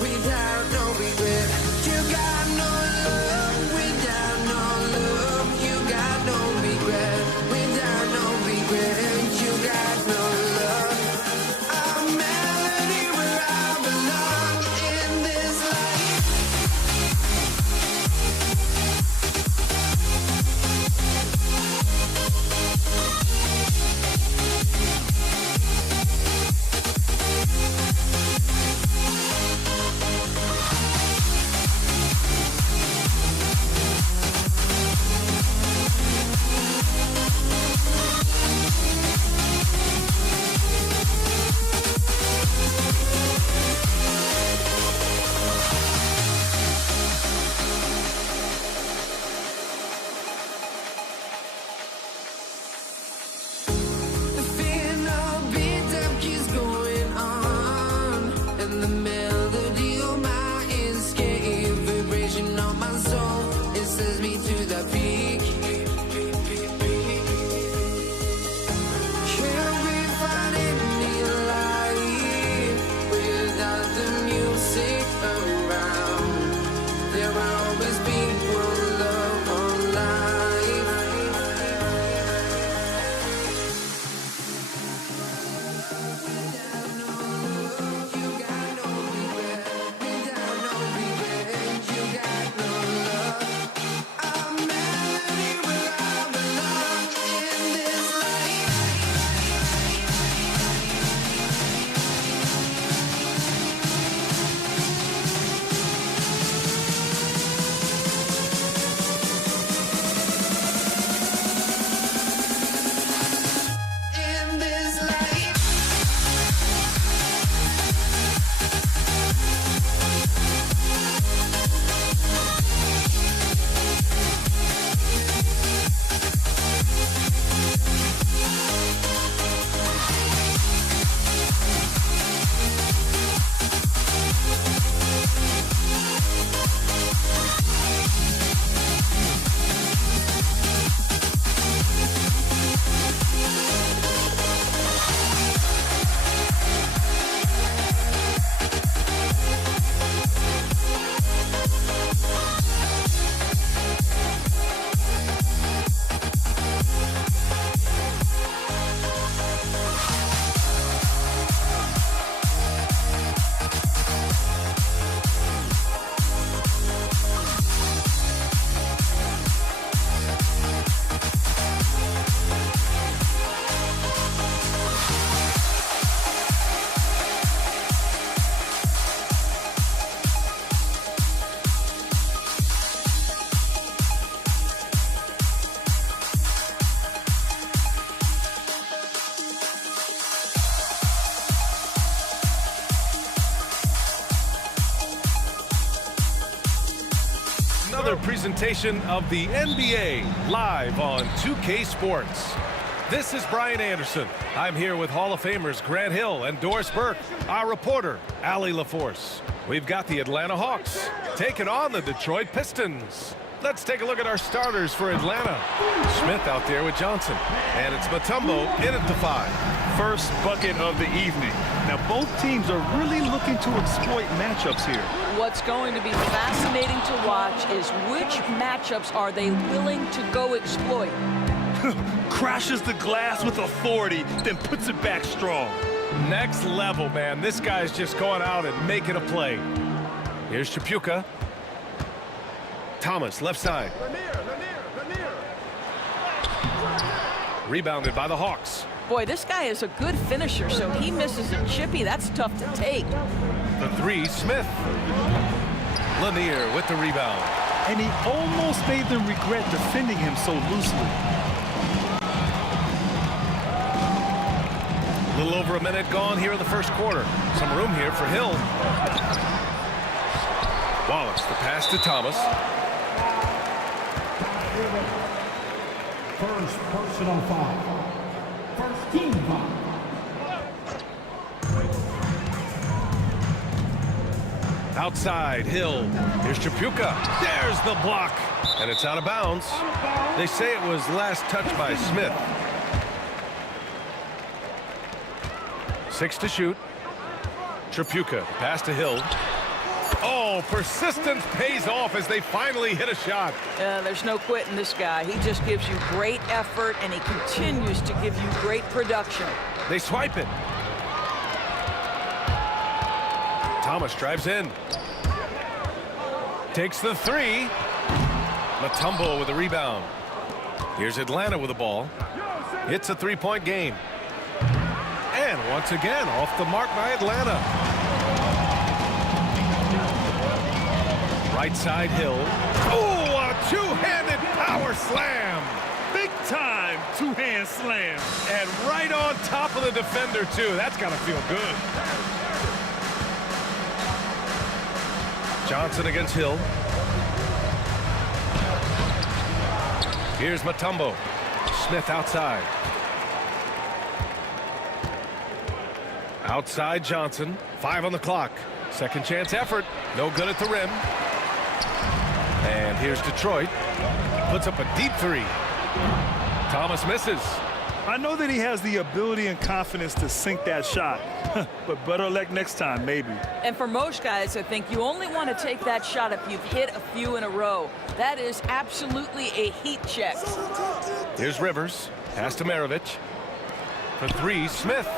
Without no regret, you got no love. Without no love, you got no regret. Without no regret, you got no love. A melody where I belong in this life. The final beat up keeps going on, and the melody on my escape, vibration on my soul, it sends me to the peak. Can't we find any light without the music around? There will always be one love on life. In this life. Another presentation of the NBA live on 2K Sports. This is Brian Anderson. I'm here with Hall of Famers Grant Hill and Doris Burke, our reporter, Allie LaForce. We've got the Atlanta Hawks taking on the Detroit Pistons. Let's take a look at our starters for Atlanta. Smith out there with Johnson, and it's Mutombo in at the 5. First bucket of the evening. Now, both teams are really looking to exploit matchups here. What's going to be fascinating to watch is which matchups are they willing to go exploit. Crashes the glass with authority, then puts it back strong. Next level, man. This guy's just going out and making a play. Here's Chapuka. Thomas, left side. Rebounded by the Hawks. Boy, this guy is a good finisher, so he misses a chippy. That's tough to take. The 3, Smith. Lanier with the rebound. And he almost made them regret defending him so loosely. A little over a minute gone here in the first quarter. Some room here for Hill. Wallace, the pass to Thomas. First personal foul. First team foul. Outside, Hill. Here's Chapuka. There's the block. And it's out of bounds. They say it was last touched by Smith. 6 to shoot. Tripucka, pass to Hill. Oh, persistence pays off as they finally hit a shot. There's no quitting this guy. He just gives you great effort, and he continues to give you great production. They swipe it. Thomas drives in. Takes the 3. Mutombo with a rebound. Here's Atlanta with the ball. It's a 3-point game. And once again, off the mark by Atlanta. Right side Hill. Oh, a two-handed power slam. Big time two-hand slam. And right on top of the defender, too. That's got to feel good. Johnson against Hill. Here's Mutombo. Smith outside. Outside Johnson. 5 on the clock. Second chance effort. No good at the rim. And here's Detroit. Puts up a deep 3. Thomas misses. I know that he has the ability and confidence to sink that shot, but better luck next time, maybe. And for most guys, I think you only want to take that shot if you've hit a few in a row. That is absolutely a heat check. Here's Rivers. Pass to Maravich. For 3, Smith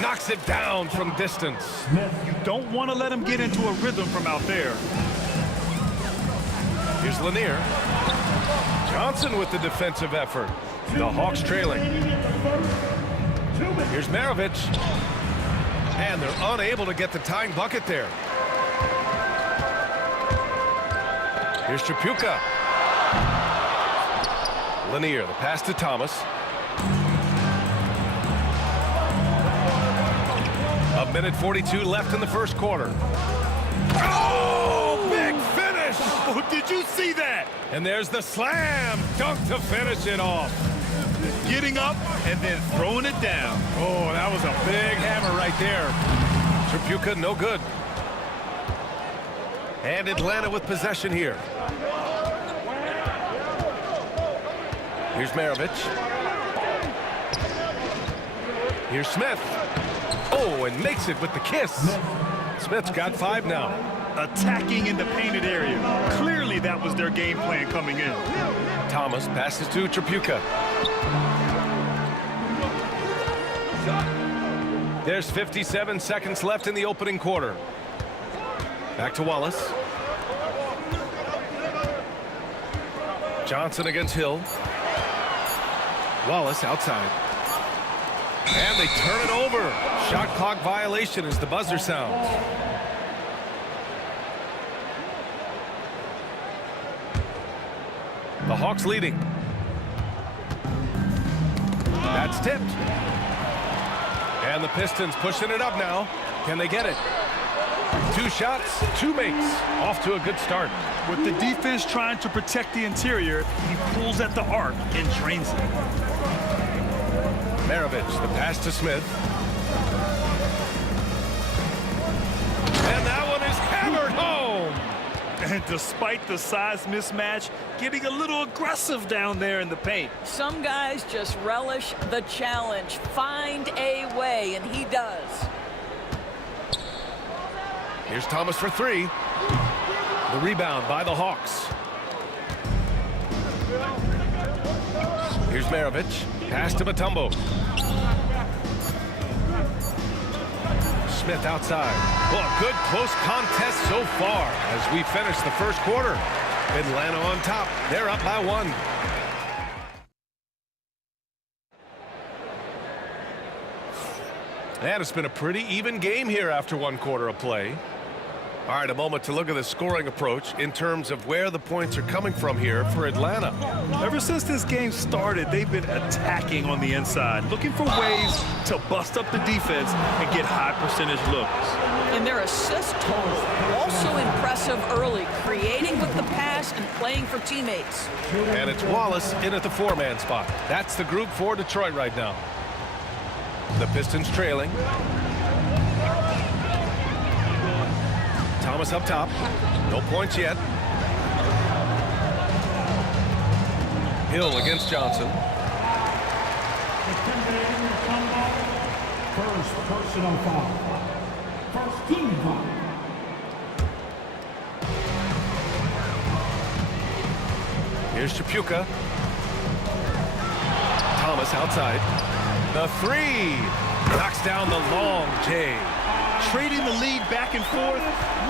knocks it down from distance. You don't want to let him get into a rhythm from out there. Here's Lanier. Johnson with the defensive effort. The Hawks trailing. Here's Maravich. And they're unable to get the tying bucket there. Here's Tripucka. Lanier, the pass to Thomas. A minute 42 left in the first quarter. Oh, big finish! Oh, did you see that? And there's the slam dunk to finish it off. Getting up and then throwing it down. Oh, that was a big hammer right there. Tripucka, no good. And Atlanta with possession here. Here's Maravich. Here's Smith. Oh, and makes it with the kiss. Smith's got 5 now. Attacking in the painted area. Clearly that was their game plan coming in. Thomas passes to Tripucka. There's 57 seconds left in the opening quarter. Back to Wallace. Johnson against Hill. Wallace outside. And they turn it over. Shot clock violation as the buzzer sounds. The Hawks leading. That's tipped. And the Pistons pushing it up now. Can they get it? 2 shots, 2 makes. Off to a good start. With the defense trying to protect the interior, he pulls at the arc and drains it. Maravich, the pass to Smith. And that one is hammered home. And despite the size mismatch, getting a little aggressive down there in the paint. Some guys just relish the challenge. Find a way, and he does. Here's Thomas for 3. The rebound by the Hawks. Here's Maravich. Pass to Mutombo. Smith outside. Well, a good close contest so far as we finish the first quarter. Atlanta on top. They're up by 1. And it's been a pretty even game here after 1 quarter of play. All right, a moment to look at the scoring approach in terms of where the points are coming from here for Atlanta. Ever since this game started, they've been attacking on the inside, looking for ways to bust up the defense and get high percentage looks. And their assist total, also impressive early, creating with the pass and playing for teammates. And it's Wallace in at the 4-man spot. That's the group for Detroit right now. The Pistons trailing. Thomas up top. No points yet. Hill against Johnson. First personal foul. First team foul. Here's Chapuka. Thomas outside. The three. Knocks down the long J. Trading the lead back and forth,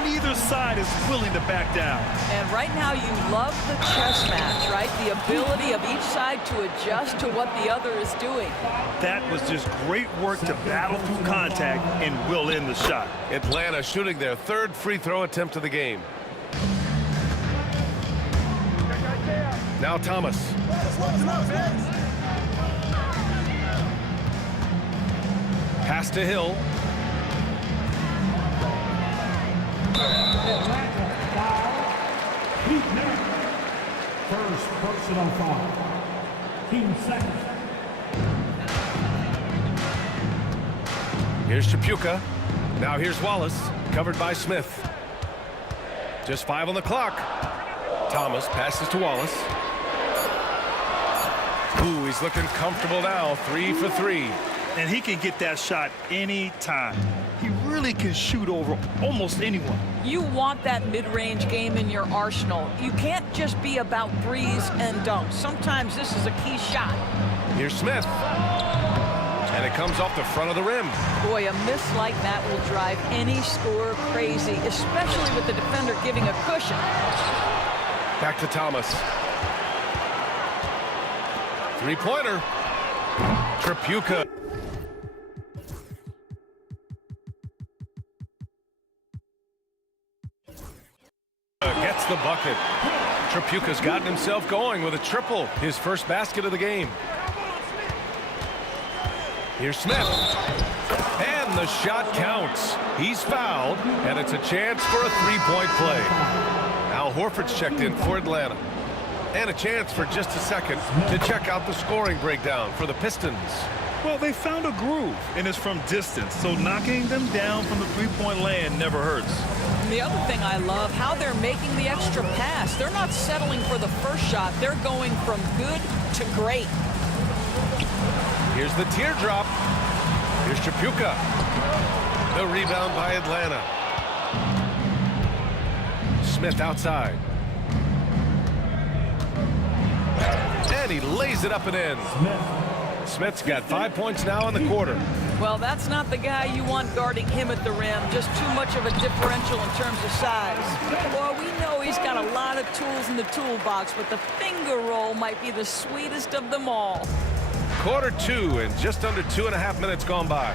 neither side is willing to back down. And right now you love the chess match, right? The ability of each side to adjust to what the other is doing. That was just great work to battle through contact and will end the shot. Atlanta shooting their third free throw attempt of the game. Now Thomas. Pass to Hill. First personal foul. Team second. Here's Chapuka. Now here's Wallace, covered by Smith. Just 5 on the clock. Thomas passes to Wallace. Ooh, he's looking comfortable now. 3 for 3. And he can get that shot anytime. He really can shoot over almost anyone. You want that mid-range game in your arsenal. You can't just be about threes and dunks. Sometimes this is a key shot. Here's Smith. And it comes off the front of the rim. Boy, a miss like that will drive any scorer crazy, especially with the defender giving a cushion. Back to Thomas. Three-pointer. Chapuka. Gets the bucket. Chapuka's gotten himself going with a triple, his first basket of the game. Here's Smith. And the shot counts. He's fouled, and it's a chance for a three-point play. Al Horford's checked in for Atlanta. And a chance for just a second to check out the scoring breakdown for the Pistons. Well, they found a groove, and it's from distance, so knocking them down from the three-point land never hurts. And the other thing I love, how they're making the extra pass. They're not settling for the first shot. They're going from good to great. Here's the teardrop. Here's Chapuka. The rebound by Atlanta. Smith outside. And he lays it up and in. Smith's got 5 points now in the quarter. Well, that's not the guy you want guarding him at the rim. Just too much of a differential in terms of size. Well, we know he's got a lot of tools in the toolbox, but the finger roll might be the sweetest of them all. Quarter 2 and just under 2.5 minutes gone by.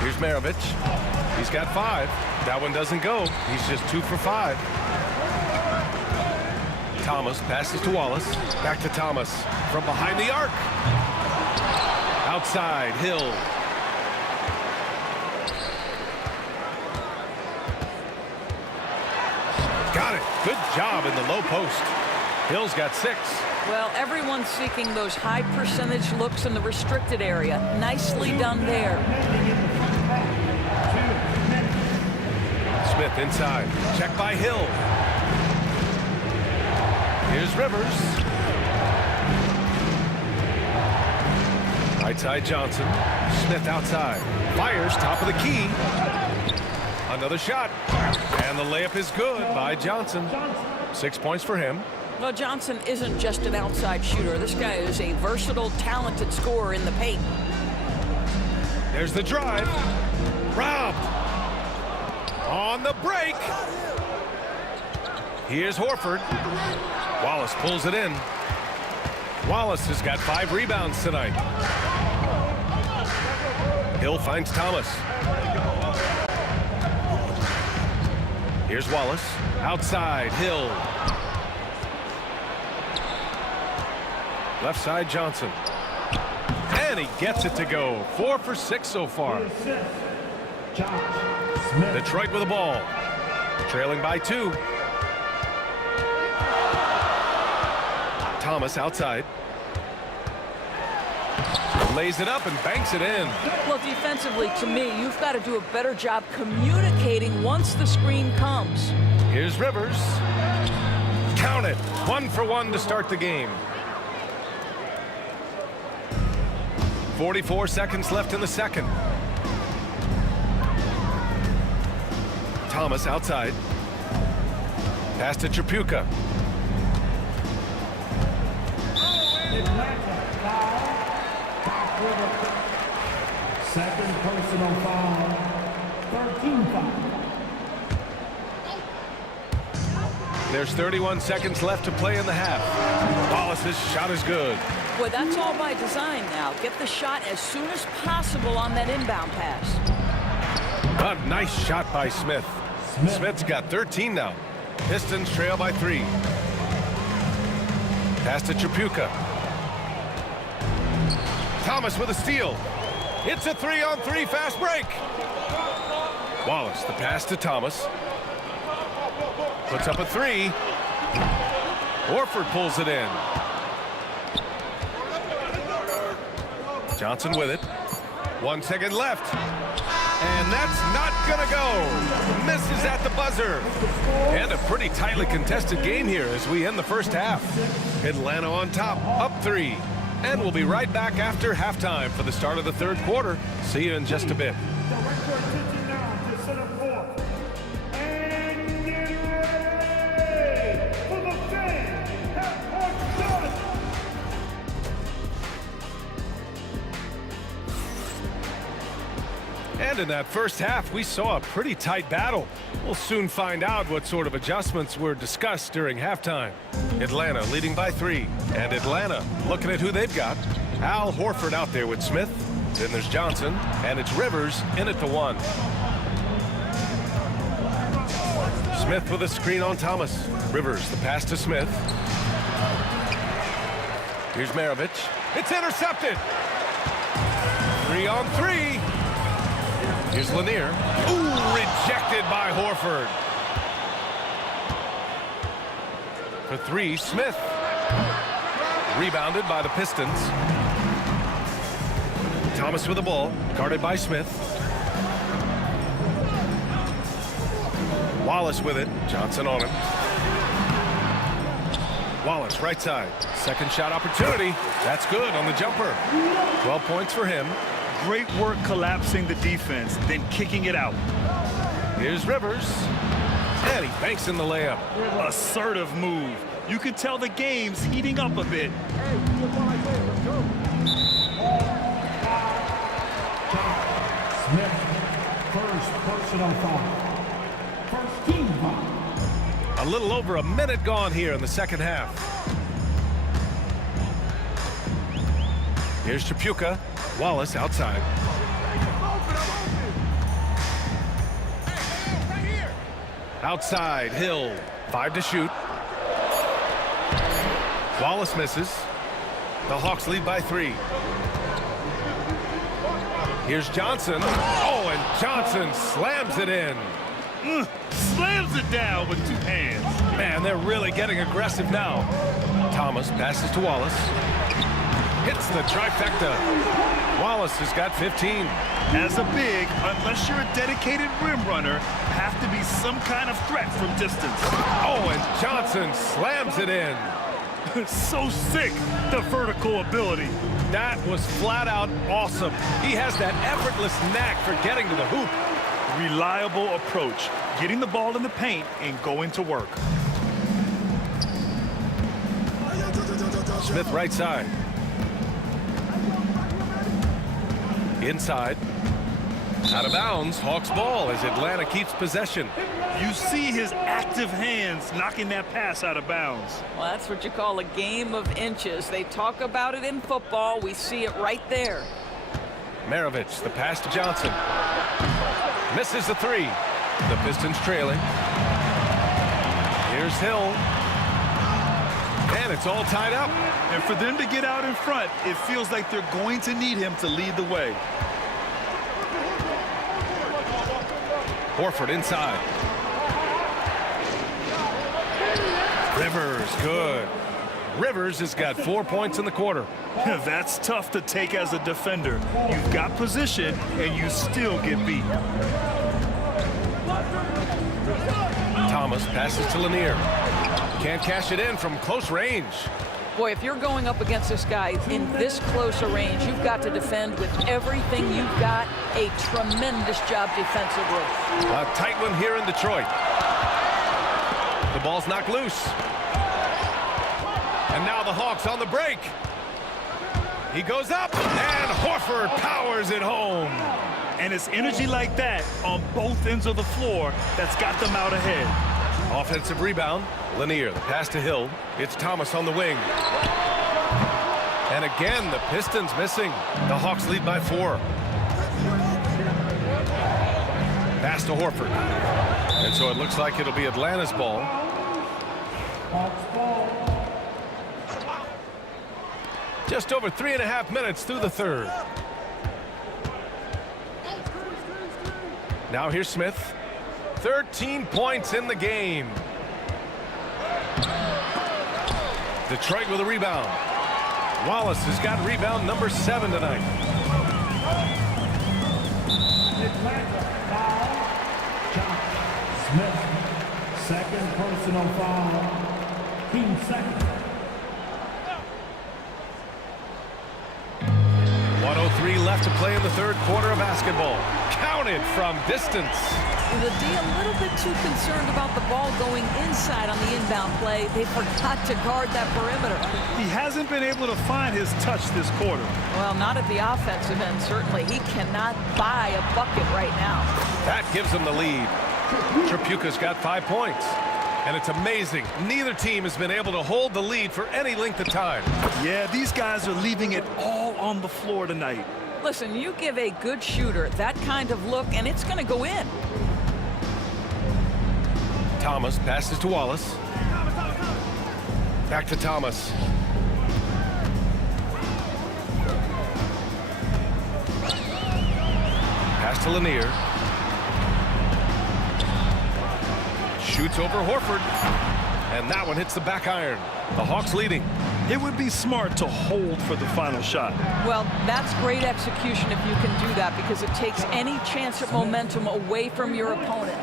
Here's Maravich. He's got 5. That one doesn't go. He's just 2 for 5. Thomas passes to Wallace. Back to Thomas from behind the arc. Outside, Hill. Got it. Good job in the low post. Hill's got 6. Well, everyone's seeking those high percentage looks in the restricted area. Nicely done there. Smith inside. Check by Hill. Here's Rivers. Right side Johnson. Smith outside. Fires top of the key. Another shot. And the layup is good by Johnson. 6 points for him. Well, Johnson isn't just an outside shooter. This guy is a versatile, talented scorer in the paint. There's the drive. Robbed. On the break. Here's Horford. Wallace pulls it in. Wallace has got 5 rebounds tonight. Hill finds Thomas. Here's Wallace. Outside, Hill. Left side, Johnson. And he gets it to go. 4 for 6 so far. Detroit with the ball. Trailing by 2. Thomas outside. Lays it up and banks it in. Well, defensively, to me, you've got to do a better job communicating once the screen comes. Here's Rivers. Count it. 1 for 1 to start the game. 44 seconds left in the second. Thomas outside. Pass to Tripucka. Second personal foul. 13 foul. There's 31 seconds left to play in the half. Wallace's shot is good. Boy, that's all by design now. Get the shot as soon as possible on that inbound pass. A nice shot by Smith. Smith's got 13 now. Pistons trail by 3. Pass to Tripucka. Thomas with a steal. It's a 3-on-3 fast break. Wallace, the pass to Thomas. Puts up a 3. Horford pulls it in. Johnson with it. 1 second left. And that's not gonna go. Misses at the buzzer. And a pretty tightly contested game here as we end the first half. Atlanta on top, up 3. And we'll be right back after halftime for the start of the third quarter. See you in just a bit. And in that first half, we saw a pretty tight battle. We'll soon find out what sort of adjustments were discussed during halftime. Atlanta leading by 3. And Atlanta looking at who they've got. Al Horford out there with Smith. Then there's Johnson. And it's Rivers in at the 1. Smith with a screen on Thomas. Rivers, the pass to Smith. Here's Maravich. It's intercepted. 3-on-3. Here's Lanier. Ooh, rejected by Horford. For 3, Smith. Rebounded by the Pistons. Thomas with the ball, guarded by Smith. Wallace with it. Johnson on him. Wallace, right side. Second shot opportunity. That's good on the jumper. 12 points for him. Great work collapsing the defense, then kicking it out. Here's Rivers. And he banks in the layup. Assertive move. You can tell the game's heating up a bit. Smith, first personal foul. First team foul. A little over a minute gone here in the second half. Here's Tripucka. Wallace outside. Outside, Hill. 5 to shoot. Wallace misses. The Hawks lead by 3. Here's Johnson. Oh, and Johnson slams it in. Slams it down with 2 hands. Man, they're really getting aggressive now. Thomas passes to Wallace. Hits the trifecta. Wallace has got 15. As a big, unless you're a dedicated rim runner, have to be some kind of threat from distance. Oh, and Johnson slams it in. So sick, the vertical ability. That was flat out awesome. He has that effortless knack for getting to the hoop. Reliable approach, getting the ball in the paint and going to work. Smith right side. Inside. Out of bounds. Hawks ball as Atlanta keeps possession. You see his active hands knocking that pass out of bounds. Well, that's what you call a game of inches. They talk about it in football. We see it right there. Maravich, the pass to Johnson. Misses the 3. The Pistons trailing. Here's Hill. And it's all tied up. And for them to get out in front, it feels like they're going to need him to lead the way. Horford inside. Rivers, good. Rivers has got 4 points in the quarter. That's tough to take as a defender. You've got position, and you still get beat. Thomas passes to Lanier. Can't cash it in from close range. Boy, if you're going up against this guy in this close a range, you've got to defend with everything you've got. A tremendous job defensively. A tight one here in Detroit. The ball's knocked loose. And now the Hawks on the break. He goes up, and Horford powers it home. And it's energy like that on both ends of the floor that's got them out ahead. Offensive rebound. Lanier, the pass to Hill. It's Thomas on the wing. And again, the Pistons missing. The Hawks lead by 4. Pass to Horford. And so it looks like it'll be Atlanta's ball. Just over 3.5 minutes through the third. Now here's Smith. 13 points in the game. Detroit with a rebound. Wallace has got rebound number 7 tonight. Smith, second personal foul. Team second. 1:03 left to play in the third quarter of basketball. Counted from distance. The D a little bit too concerned about the ball going inside on the inbound play. They forgot to guard that perimeter. He hasn't been able to find his touch this quarter. Well, not at the offensive end, certainly. He cannot buy a bucket right now. That gives him the lead. Tripucka's got 5 points. And it's amazing. Neither team has been able to hold the lead for any length of time. Yeah, these guys are leaving it all on the floor tonight. Listen, you give a good shooter that kind of look, and it's going to go in. Thomas passes to Wallace. Back to Thomas. Pass to Lanier. Shoots over Horford. And that one hits the back iron. The Hawks leading. It would be smart to hold for the final shot. Well, that's great execution if you can do that, because it takes any chance at momentum away from your opponent.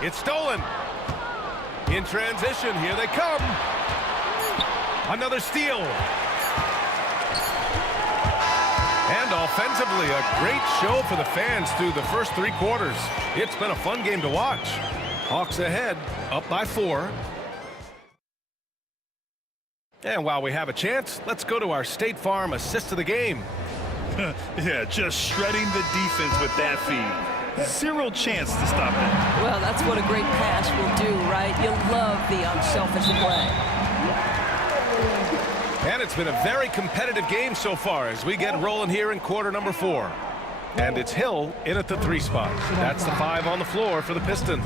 It's stolen. In transition, here they come. Another steal. And offensively, a great show for the fans through the first 3 quarters. It's been a fun game to watch. Hawks ahead, up by 4. And while we have a chance, let's go to our State Farm assist of the game. Yeah, just shredding the defense with that feed. 0 chance to stop it. Well, that's what a great pass will do, right? You love the unselfish play. And it's been a very competitive game so far as we get rolling here in quarter number 4. And it's Hill in at the 3 spot. That's the 5 on the floor for the Pistons.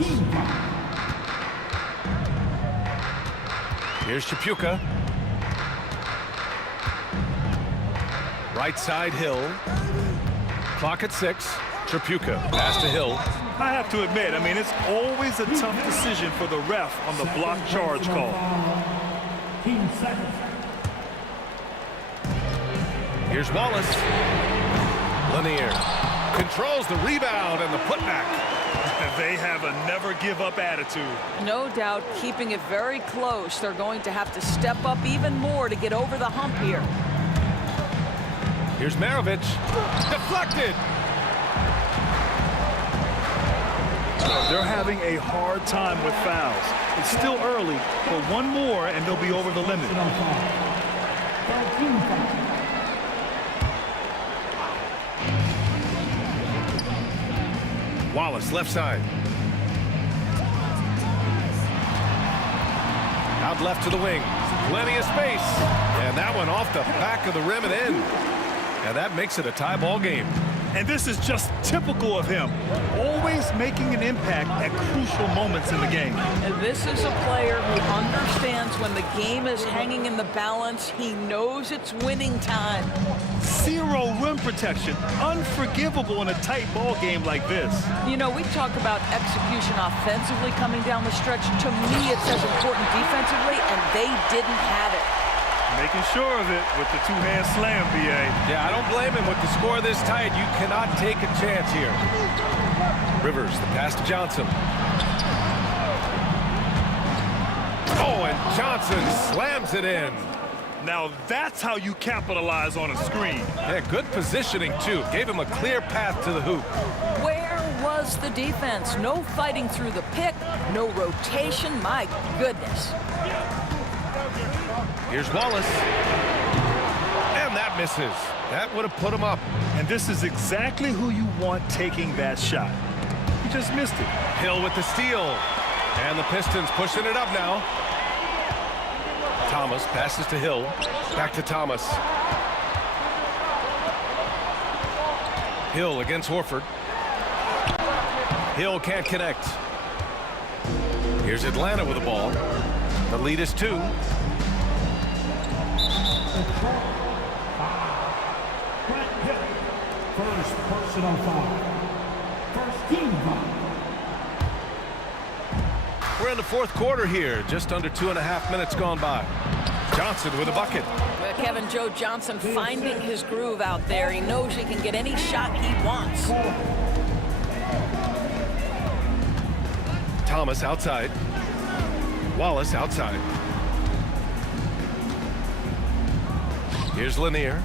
Here's Tripucka. Right side Hill. Clock at 6. Tripucka, pass to Hill. I have to admit, I mean, it's always a tough decision for the ref on the block charge call. Team second. Here's Wallace. Lanier controls the rebound and the putback. They have a never-give-up attitude. No doubt, keeping it very close. They're going to have to step up even more to get over the hump here. Here's Maravich. Deflected. They're having a hard time with fouls. It's still early, but 1 more and they'll be over the limit. Wallace, left side. Out left to the wing. Plenty of space. And that one off the back of the rim and in. And that makes it a tie ball game. And this is just typical of him. Always making an impact at crucial moments in the game. And this is a player who understands when the game is hanging in the balance. He knows it's winning time. 0 rim protection. Unforgivable in a tight ball game like this. You know, we talk about execution offensively coming down the stretch. To me, it's as important defensively, and they didn't have it. Making sure of it with the 2-hand slam, B.A. Yeah, I don't blame him. With the score this tight, you cannot take a chance here. Rivers, the pass to Johnson. Oh, Johnson slams it in. Now that's how you capitalize on a screen. Yeah, good positioning, too. Gave him a clear path to the hoop. Where was the defense? No fighting through the pick, no rotation. My goodness. Here's Wallace. And that misses. That would have put him up. And this is exactly who you want taking that shot. He just missed it. Hill with the steal. And the Pistons pushing it up now. Thomas passes to Hill. Back to Thomas. Hill against Horford. Hill can't connect. Here's Atlanta with the ball. The lead is 2. First personal foul. First team foul. We're in the 4th quarter here. Just under 2.5 minutes gone by. Johnson with a bucket. Well, Kevin, Joe Johnson finding his groove out there. He knows he can get any shot he wants. Thomas outside. Wallace outside. Here's Lanier.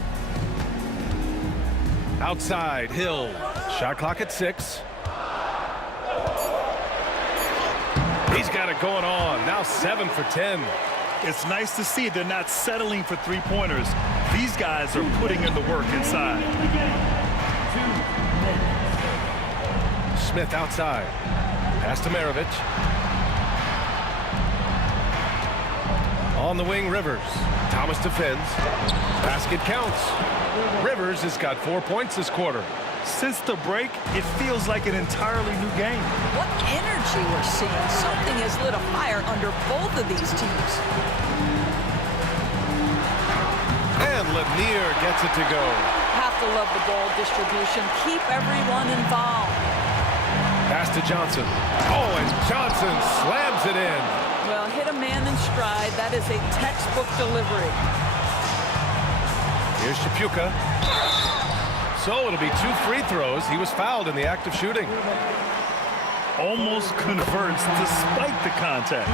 Outside, Hill. Shot clock at 6. He's got it going on. Now 7 for 10. It's nice to see they're not settling for three-pointers. These guys are putting in the work inside. Smith outside. Pass to Maravich. On the wing, Rivers. Thomas defends. Basket counts. Rivers has got 4 points this quarter. Since the break, it feels like an entirely new game. What energy we're seeing. Something has lit a fire under both of these teams. And Lanier gets it to go. Have to love the ball distribution. Keep everyone involved. Pass to Johnson. Oh, and Johnson slams it in. Well, hit a man in stride. That is a textbook delivery. Here's Chapuka. So it'll be 2 free throws. He was fouled in the act of shooting. Almost converts despite the contact.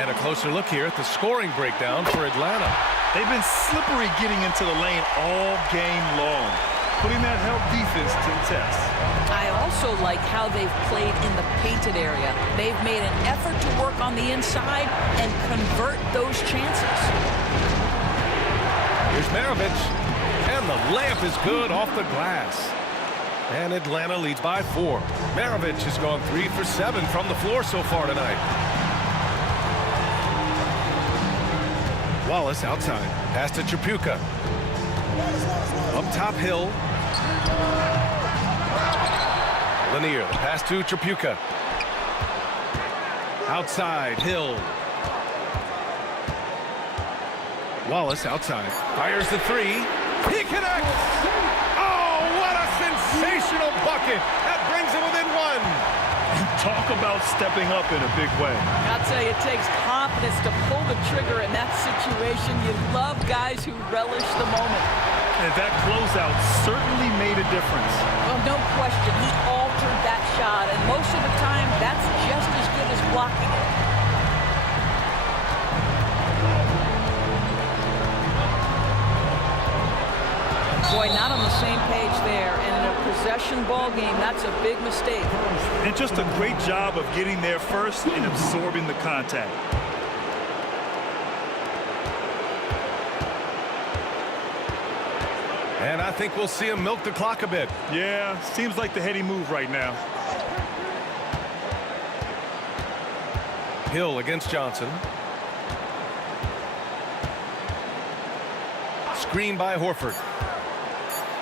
And a closer look here at the scoring breakdown for Atlanta. They've been slippery getting into the lane all game long, putting that help defense to the test. I also like how they've played in the painted area. They've made an effort to work on the inside and convert those chances. Here's Maravich. And the layup is good off the glass. And Atlanta leads by 4. Maravich has gone 3 for 7 from the floor so far tonight. Wallace outside. Pass to Chapuka. Up top, Hill. Lanier. Pass to Chapuka. Outside, Hill. Wallace outside. Fires the 3. He connects! Oh, what a sensational bucket! That brings him within 1. And talk about stepping up in a big way. I'll tell you, it takes confidence to pull the trigger in that situation. You love guys who relish the moment. And that closeout certainly made a difference. Well, no question. He altered that shot, and most of the time, that's just as good as blocking it. Boy, not on the same page there. And in a possession ball game, that's a big mistake. And just a great job of getting there first and absorbing the contact. And I think we'll see him milk the clock a bit. Yeah, seems like the heady move right now. Hill against Johnson. Screen by Horford.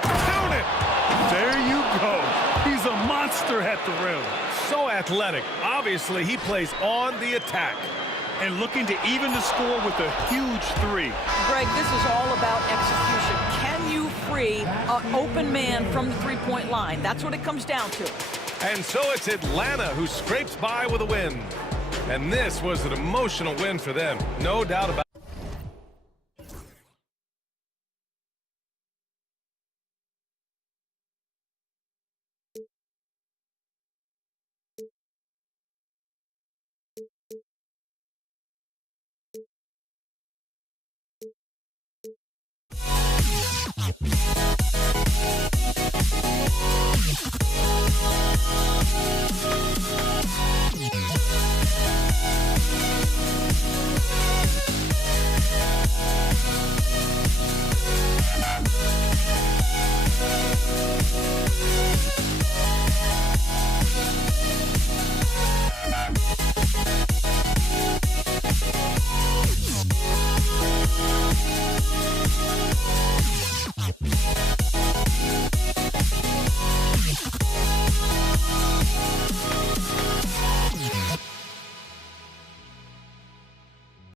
Down it! There you go. He's a monster at the rim. So athletic. Obviously, he plays on the attack. And looking to even the score with a huge 3. Greg, this is all about execution. Can you free an open man from the three-point line? That's what it comes down to. And so it's Atlanta who scrapes by with a win. And this was an emotional win for them. No doubt about it.